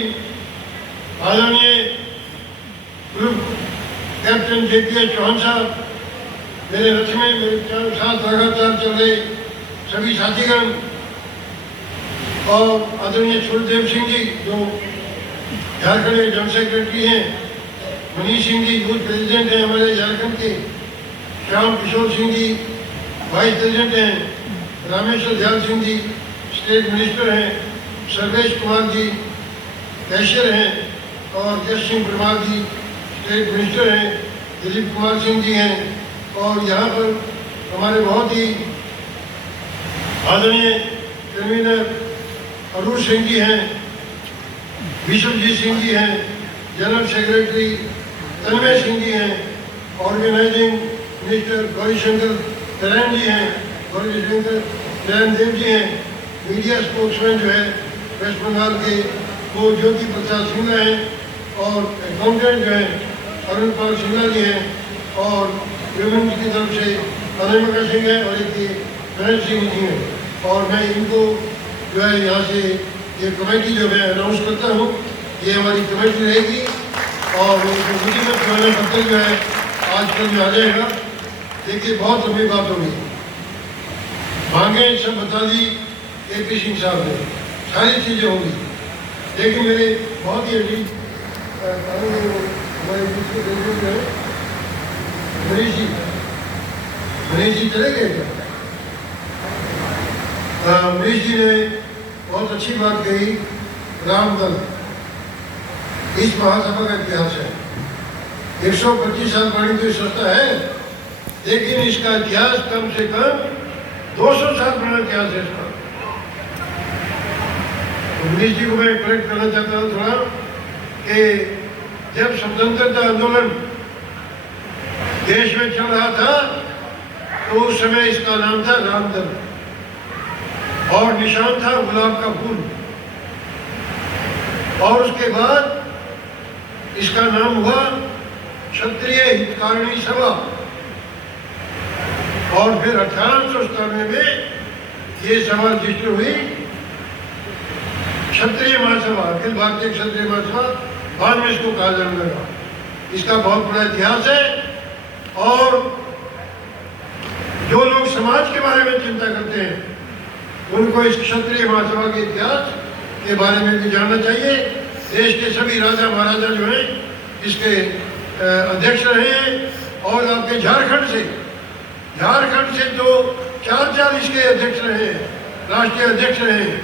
आदरणीय ग्रुप कैप्टन JPS चौहान साहब, मेरे रथ में मेरे चारों साथ लगातार चल रहे सभी साथीगण, और आदरणीय सूर्यदेव सिंह जी जो झारखंड के जनरल सेक्रेटरी हैं, मनीष सिंह जी यूथ प्रेसिडेंट हैं हमारे झारखंड के, श्याम किशोर सिंह जी वाइस प्रेसिडेंट हैं, रामेश्वर दयाल सिंह जी स्टेट मिनिस्टर हैं, सर्वेश कुमार जी कैशियर हैं, और यश सिंह परमार जी स्टेट मिनिस्टर हैं, दिलीप कुमार सिंह जी हैं, और यहाँ पर हमारे बहुत ही आदरणीय कन्वीनर अरुण सिंह जी हैं, विश्वजीत सिंह जी हैं, जनरल सेक्रेटरी तन्मय सिंह जी हैं, ऑर्गेनाइजिंग मिनिस्टर गौरीशंकर नारायण जी हैं, गौरीशंकर नारायण देव जी हैं, मीडिया स्पोक्समैन जो है वेस्ट बंगाल के वो ज्योति प्रसाद सिन्हा हैं, और अकाउंटेंट जो है अरुण पाल सिन्हा जी हैं, और विमेंस की तरफ से अनिमिका सिंह है और एक गणेश सिंह जी हैं। और मैं इनको जो है यहाँ से ये कमेटी जो मैं अनाउंस करता हूँ, ये हमारी कमेटी रहेगी और उनको मुसीबत वाले पत्र जो है आजकल में आ जाएगा। देखिए बहुत लंबी बात होगी, मांगे सब बता दी AP सिंह साहब ने, सारी चीज़ें होंगी। लेकिन मेरे बहुत ही अजीब हमारे दूसरे देशों जो है मनीष जी चले गए क्या? मनीष जी ने बहुत अच्छी बात कही। रामदल इस महासभा का इतिहास है, 125 साल पुरानी तो संस्था है, लेकिन इसका इतिहास कम से कम 200 साल पुराना इतिहास है इसका। तो मनीष जी को मैं करेक्ट करना चाहता हूँ थोड़ा कि जब स्वतंत्रता आंदोलन देश में चल रहा था तो उस समय इसका नाम था रामदल और निशान था गुलाब का फूल। और उसके बाद इसका नाम हुआ क्षत्रिय हितकारिणी सभा। और फिर 1897 में ये सभा रजिस्टर हुई क्षत्रिय महासभा, अखिल भारतीय क्षत्रिय महासभा, बाद में इसको कहा जाने लगा। इसका बहुत बड़ा इतिहास है और जो लोग समाज के बारे में चिंता करते हैं उनको इस क्षत्रिय महासभा के इतिहास के बारे में भी जानना चाहिए। देश के सभी राजा महाराजा जो हैं इसके अध्यक्ष रहे हैं और आपके झारखंड से तो 4 इसके अध्यक्ष रहे हैं, राष्ट्रीय अध्यक्ष रहे हैं।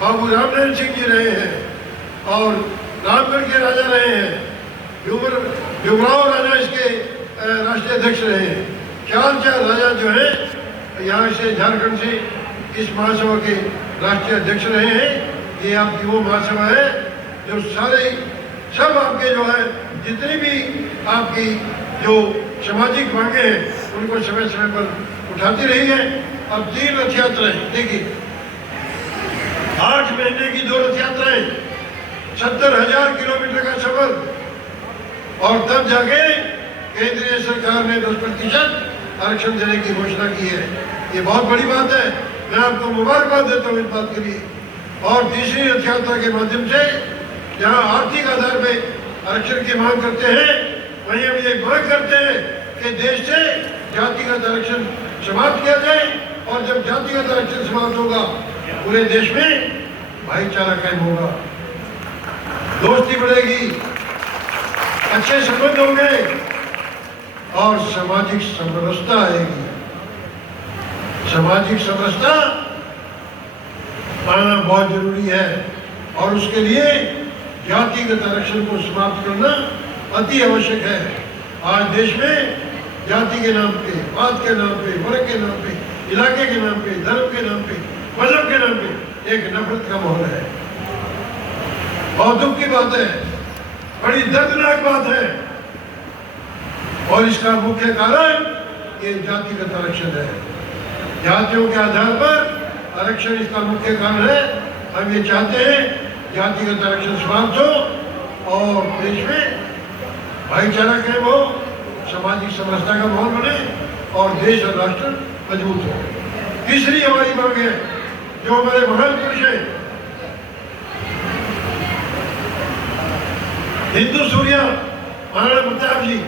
बाबू रामनारायण सिंह जी रहे हैं और रामगढ़ के राजा रहे हैं, जुमराव राजा इसके राष्ट्रीय अध्यक्ष रहे हैं। 4 राजा जो है यहाँ से झारखंड से इस महासभा के राष्ट्रीय अध्यक्ष रहे हैं। ये आपकी वो महासभा है जो सब आपके जो है जितनी भी आपकी जो सामाजिक मांगे हैं उनको समय समय पर उठाती रही है। अब 3 रथ यात्राएं देखिए, 8 महीने की 2 रथ यात्राएं, 70,000 किलोमीटर का सफर और तब जाके केंद्रीय सरकार ने 10% आरक्षण देने की घोषणा की है। ये बहुत बड़ी बात है, मैं आपको मुबारकबाद देता हूँ इस बात के लिए। और तीसरी रथ यात्रा के माध्यम से जहाँ आर्थिक आधार पर आरक्षण की मांग करते हैं वहीं हम ये मांग करते हैं कि देश से जातिगत आरक्षण समाप्त किया जाए। और जब जातिगत आरक्षण समाप्त होगा पूरे देश में भाईचारा कायम होगा, दोस्ती बढ़ेगी, अच्छे संबंध होंगे और सामाजिक समरसता आएगी। सामाजिक समरसता आना बहुत जरूरी है और उसके लिए जातिगत आरक्षण को समाप्त करना अति आवश्यक है। आज देश में जाति के नाम पे, बात के नाम पे, वर्ग के नाम पे, इलाके के नाम पे, धर्म के नाम पे, मजहब के नाम पे एक नफरत का माहौल है। बहुत दुख की बात है, बड़ी दर्दनाक बात है और इसका मुख्य कारण ये जातिगत आरक्षण है। जातियों के आधार पर आरक्षण इसका मुख्य कारण है। हम ये चाहते हैं जातिगत आरक्षण समाप्त हो और देश में भाईचारा कायम हो, सामाजिक समरसता का माहौल बने और देश और राष्ट्र मजबूत हो। तीसरी हमारी मांग है जो हमारे महान पुरुष हैं, हिंदू सूर्य महाराणा प्रताप जी,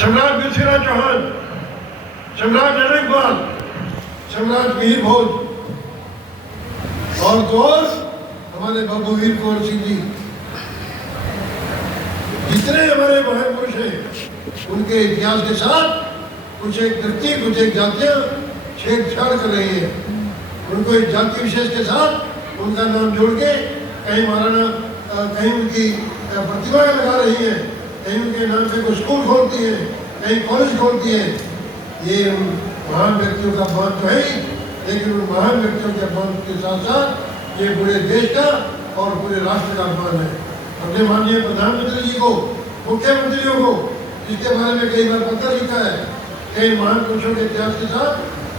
सम्राट पृथ्वीराज चौहान, सम्राट अनंगपाल, सम्राट मिहिर भोज और तो और हमारे बाबू वीर कुंवर सिंह जी, जितने हमारे महान पुरुष हैं उनके इतिहास के साथ कुछ एक व्यक्ति, कुछ एक जातियां छेड़छाड़ कर रही है। उनको एक जाति विशेष के साथ उनका नाम जोड़ के कहीं महाराणा, कहीं उनकी प्रतिभा लगा रही है, कहीं उनके नाम से कोई स्कूल खोलती है, कहीं कॉलेज खोलती है। ये उन महान व्यक्तियों का अपमान तो है ही, लेकिन उन महान व्यक्तियों के अपमान के साथ साथ ये पूरे देश का और पूरे राष्ट्र का अपमान है। अपने माननीय प्रधानमंत्री जी को, मुख्यमंत्रियों को इसके बारे में कई बार पत्र लिखा है, कई महान पुरुषों के इतिहास के साथ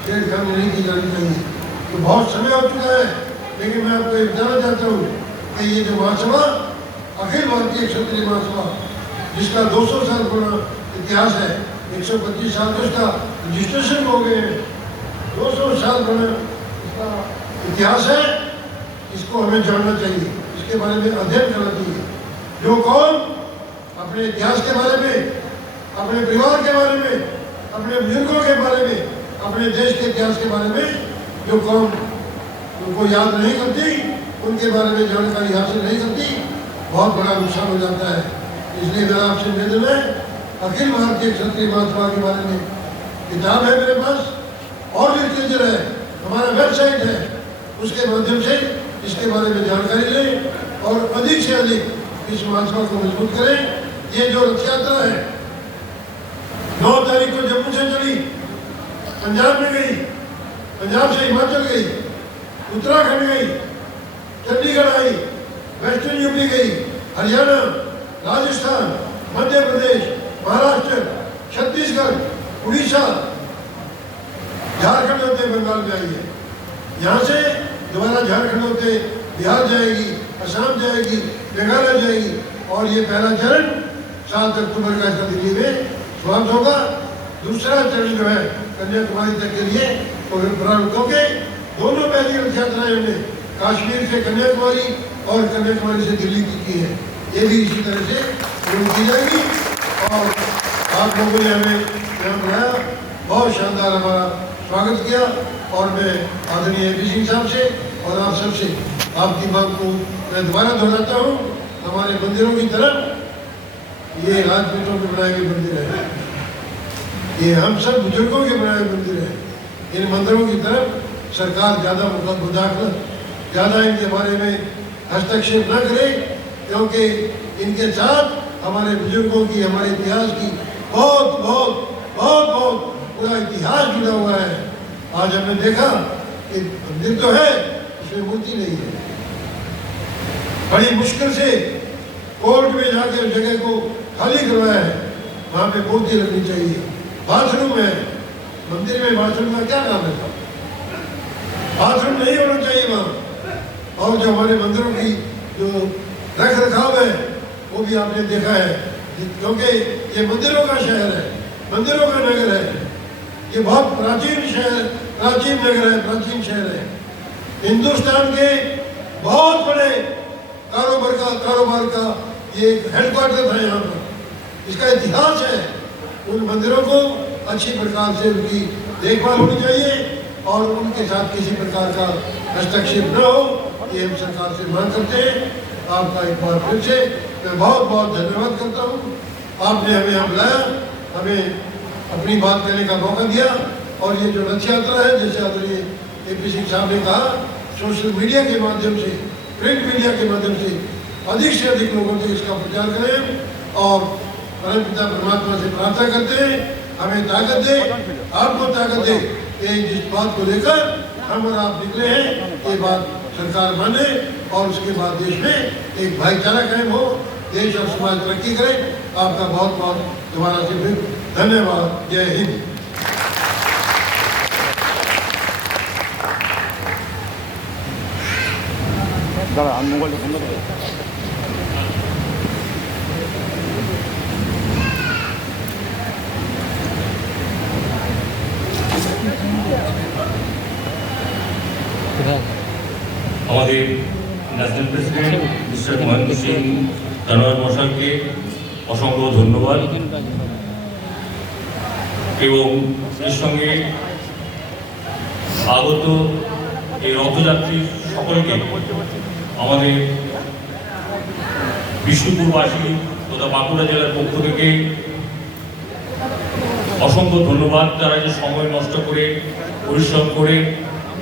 छेड़छाड़ नहीं की जानी चाहिए। तो बहुत समय हो चुका है, लेकिन मैं आपको ये बताना चाहता हूँ कि ये जो महासभा, अखिल भारतीय क्षत्रिय महासभा, जिसका 200 साल पुराना इतिहास है, 125 साल तो इसका रजिस्ट्रेशन हो गए हैं, 200 साल पुराना इसका इतिहास है। इसको हमें जानना चाहिए, इसके बारे में अध्ययन करना चाहिए। जो कौन अपने इतिहास के बारे में, अपने परिवार के बारे में, अपने बुजुर्गों के बारे में, अपने देश के इतिहास के बारे में जो कौम उनको याद नहीं करती, उनके बारे में जानकारी हासिल नहीं करती, बहुत बड़ा नुकसान हो जाता है। इसलिए मेरा आपसे निवेदन है, अखिल भारतीय क्षत्रिय महासभा के बारे में किताब है मेरे पास और लिटरेचर है, हमारा वेबसाइट है, उसके माध्यम से इसके बारे में जानकारी लें और अधिक से अधिक इस महासभा को मजबूत करें। ये जो रथ यात्रा है 9 तारीख को जम्मू से चली, पंजाब में गई, पंजाब से हिमाचल गई, उत्तराखंड गई, चंडीगढ़ आई, वेस्टर्न यूपी गई, हरियाणा, राजस्थान, मध्य प्रदेश, महाराष्ट्र, छत्तीसगढ़, उड़ीसा, झारखंड होते बंगाल में आई है। यहाँ से दोबारा झारखंड होते बिहार जाएगी, असम जाएगी, मेघालय जाएगी और ये पहला चरण 7 अक्टूबर का इसका दिल्ली में समाप्त होगा। दूसरा चरण जो है कन्याकुमारी तक के लिए प्रारंभ होंगे। दोनों पहली रथ यात्राएं हमने कश्मीर से कन्याकुमारी और कन्याकुमारी से दिल्ली की है, ये भी इसी तरह से शुरू की जाएगी। और आप लोगों ने हमें यहाँ बुलाया, बहुत शानदार हमारा स्वागत किया और मैं आदरणीय एपी सिंह साहब से और आप सबसे आपकी बात को मैं दोबारा दोहराता हूँ। हमारे मंदिरों की तरफ ये राजपूतों के बनाए हुए मंदिर है, ये हम सब बुजुर्गों के बनाए हुए मंदिर है। इन मंदिरों की तरफ सरकार ज़्यादा मुदाखलत, ज़्यादा इनके बारे में हस्तक्षेप न करे, क्योंकि इनके साथ हमारे बुजुर्गों की, हमारे इतिहास की बहुत बहुत बहुत बहुत पूरा इतिहास जुड़ा हुआ है। आज हमने देखा कि मंदिर तो है, उसमें मूर्ति नहीं है। बड़ी मुश्किल से कोर्ट में जाके उस जगह को खाली करवाया है, वहाँ पे मूर्ति लगनी चाहिए। बाथरूम है, मंदिर में बाथरूम का क्या काम है? बाथरूम नहीं होना चाहिए वहाँ। और जो हमारे मंदिरों की जो रख रखाव है वो भी आपने देखा है, क्योंकि ये मंदिरों का शहर है, मंदिरों का नगर है। ये बहुत प्राचीन शहर, प्राचीन नगर है, प्राचीन शहर है। हिंदुस्तान के बहुत बड़े कारोबार का ये हेडक्वार्टर था यहाँ पर, इसका इतिहास है। उन मंदिरों को अच्छी प्रकार से उनकी देखभाल होनी चाहिए और उनके साथ किसी प्रकार का हस्तक्षेप न हो, ये हम सरकार से मांग करते हैं। आपका एक बार फिर से मैं बहुत बहुत धन्यवाद करता हूँ। आपने हमें यहाँ बुलाया, हमें अपनी बात कहने का मौका दिया और ये जो रथ यात्रा है, जैसे आदरणीय एपी सिंह साहब ने कहा, सोशल मीडिया के माध्यम से, प्रिंट मीडिया के माध्यम से अधिक लोगों तक इसका प्रचार करें और परम पिता परमात्मा से प्रार्थना करते हैं हमें ताकत दे, आपको ताकत दे कि जिस बात को लेकर हम और आप निकले हैं ये बात सरकार माने और उसके बाद देश में एक भाईचारा कायम हो, देश और समाज तरक्की करे। आपका बहुत बहुत दोबारा से फिर धन्यवाद। जय हिंद। আমাদের national president mister Mahendra Singh Dhanwar মশাইকে অসংখ্য ধন্যবাদ এবং এর সঙ্গে আগত এই রথযাত্রী সকলকে আমাদের বিষ্ণুপুরবাসী তথা বাঁকুড়া জেলার পক্ষ থেকে অসংখ্য ধন্যবাদ। তারা যে সময় নষ্ট করে পরিশ্রম করে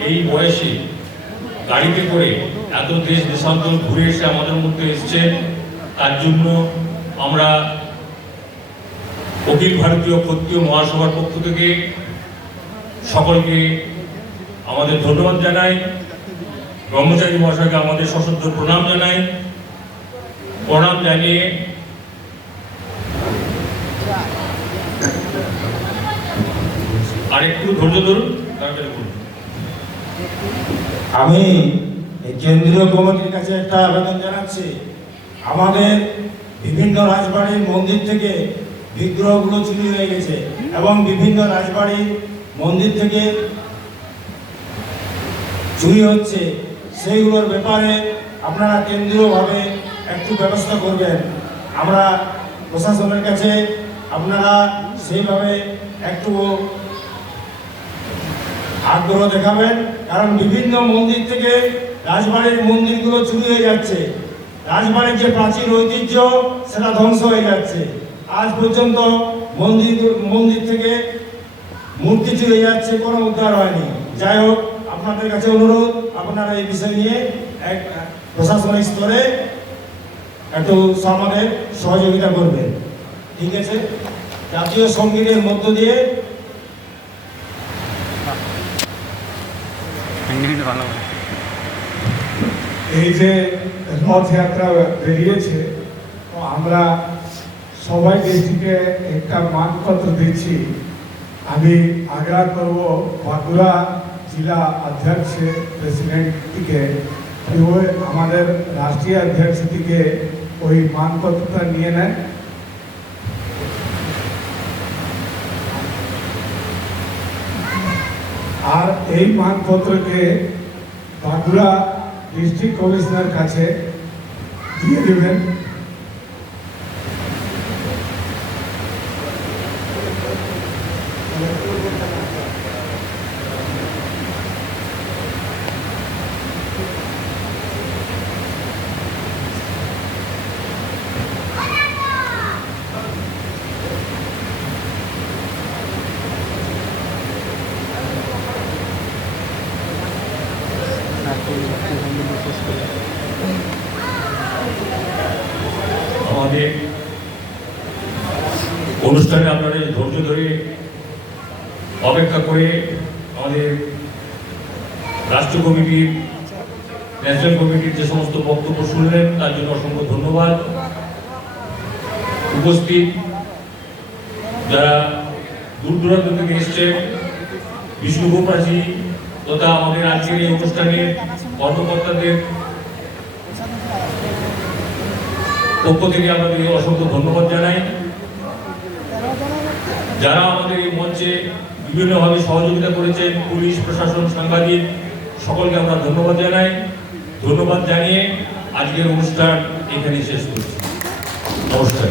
এই বয়সে গাড়িতে করে এত দেশ দেশান্তর ঘুরে এসে আমাদের মধ্যে এসছেন, তার জন্য আমরা অখিল ভারতীয় ক্ষত্রিয় মহাসভার পক্ষ থেকে সকলকে আমাদের ধন্যবাদ জানাই। ব্রহ্মচারী মহাশয়কে আমাদের সশ্রদ্ধ প্রণাম জানাই। প্রণাম জানিয়ে আর একটু ধৈর্য ধরুন, তারপরে বলুন। আমি কেন্দ্রীয় কমিটির কাছে একটা আবেদন জানাচ্ছি। আমাদের বিভিন্ন রাজবাড়ির মন্দির থেকে বিগ্রহগুলো চুরি হয়ে গেছে এবং বিভিন্ন রাজবাড়ির মন্দির থেকে চুরি হচ্ছে, সেইগুলোর ব্যাপারে আপনারা কেন্দ্রীয়ভাবে একটু ব্যবস্থা করবেন। আমরা প্রশাসনের কাছে আপনারা সেইভাবে একটু আগ্রহ দেখাবেন, কারণ বিভিন্ন মন্দির থেকে রাজবাড়ির মন্দিরগুলো চুরি হয়ে যাচ্ছে। রাজবাড়ির যে প্রাচীন ঐতিহ্য সেটা ধ্বংস হয়ে যাচ্ছে। আজ পর্যন্ত মন্দির থেকে মূর্তি চুরি হয়ে যাচ্ছে, কোনো উদ্ধার হয়নি। যাই হোক, আপনাদের কাছে অনুরোধ, আপনারা এই বিষয় নিয়ে এক প্রশাসনিক স্তরে একটু আমাদের সহযোগিতা করবেন, ঠিক আছে? জাতীয় সঙ্গীতের মধ্য দিয়ে এই যে রথযাত্রা বেরিয়েছে, তো আমরা সবাই ডিস্ট্রিক্টে একটা মানপত্র দিচ্ছি। আমি আগ্রহ করব বাঁকুড়া জেলা অধ্যক্ষ প্রেসিডেন্ট থেকে আমাদের রাষ্ট্রীয় অধ্যক্ষ থেকে ওই মানপত্রটা নিয়ে নেয়। আর এই মানপত্রকে বাঁকুড়া ডিস্ট্রিক্ট কমিশনার কাছে দিয়ে দেবেন। আমাদের অনুষ্ঠানে আপনারা ধৈর্য ধরে অপেক্ষা করে আমাদের রাষ্ট্র কমিটির, ন্যাশনাল কমিটির যে সমস্ত বক্তব্য শুনলেন তার জন্য অসংখ্য ধন্যবাদ। উপস্থিত যারা দূর দূরান্ত থেকে এসছেন, বিষ্ণুপ্রাচী তথা আমাদের আজকের এই অনুষ্ঠানের কর্মকর্তাদের পক্ষ থেকে আমাদের অসংখ্য ধন্যবাদ জানাই। যারা আমাদের এই মঞ্চে বিভিন্নভাবে সহযোগিতা করেছেন, পুলিশ প্রশাসন, সাংবাদিক, সকলকে আমরা ধন্যবাদ জানাই। ধন্যবাদ জানিয়ে আজকের অনুষ্ঠান এখানেই শেষ করছি। নমস্কার।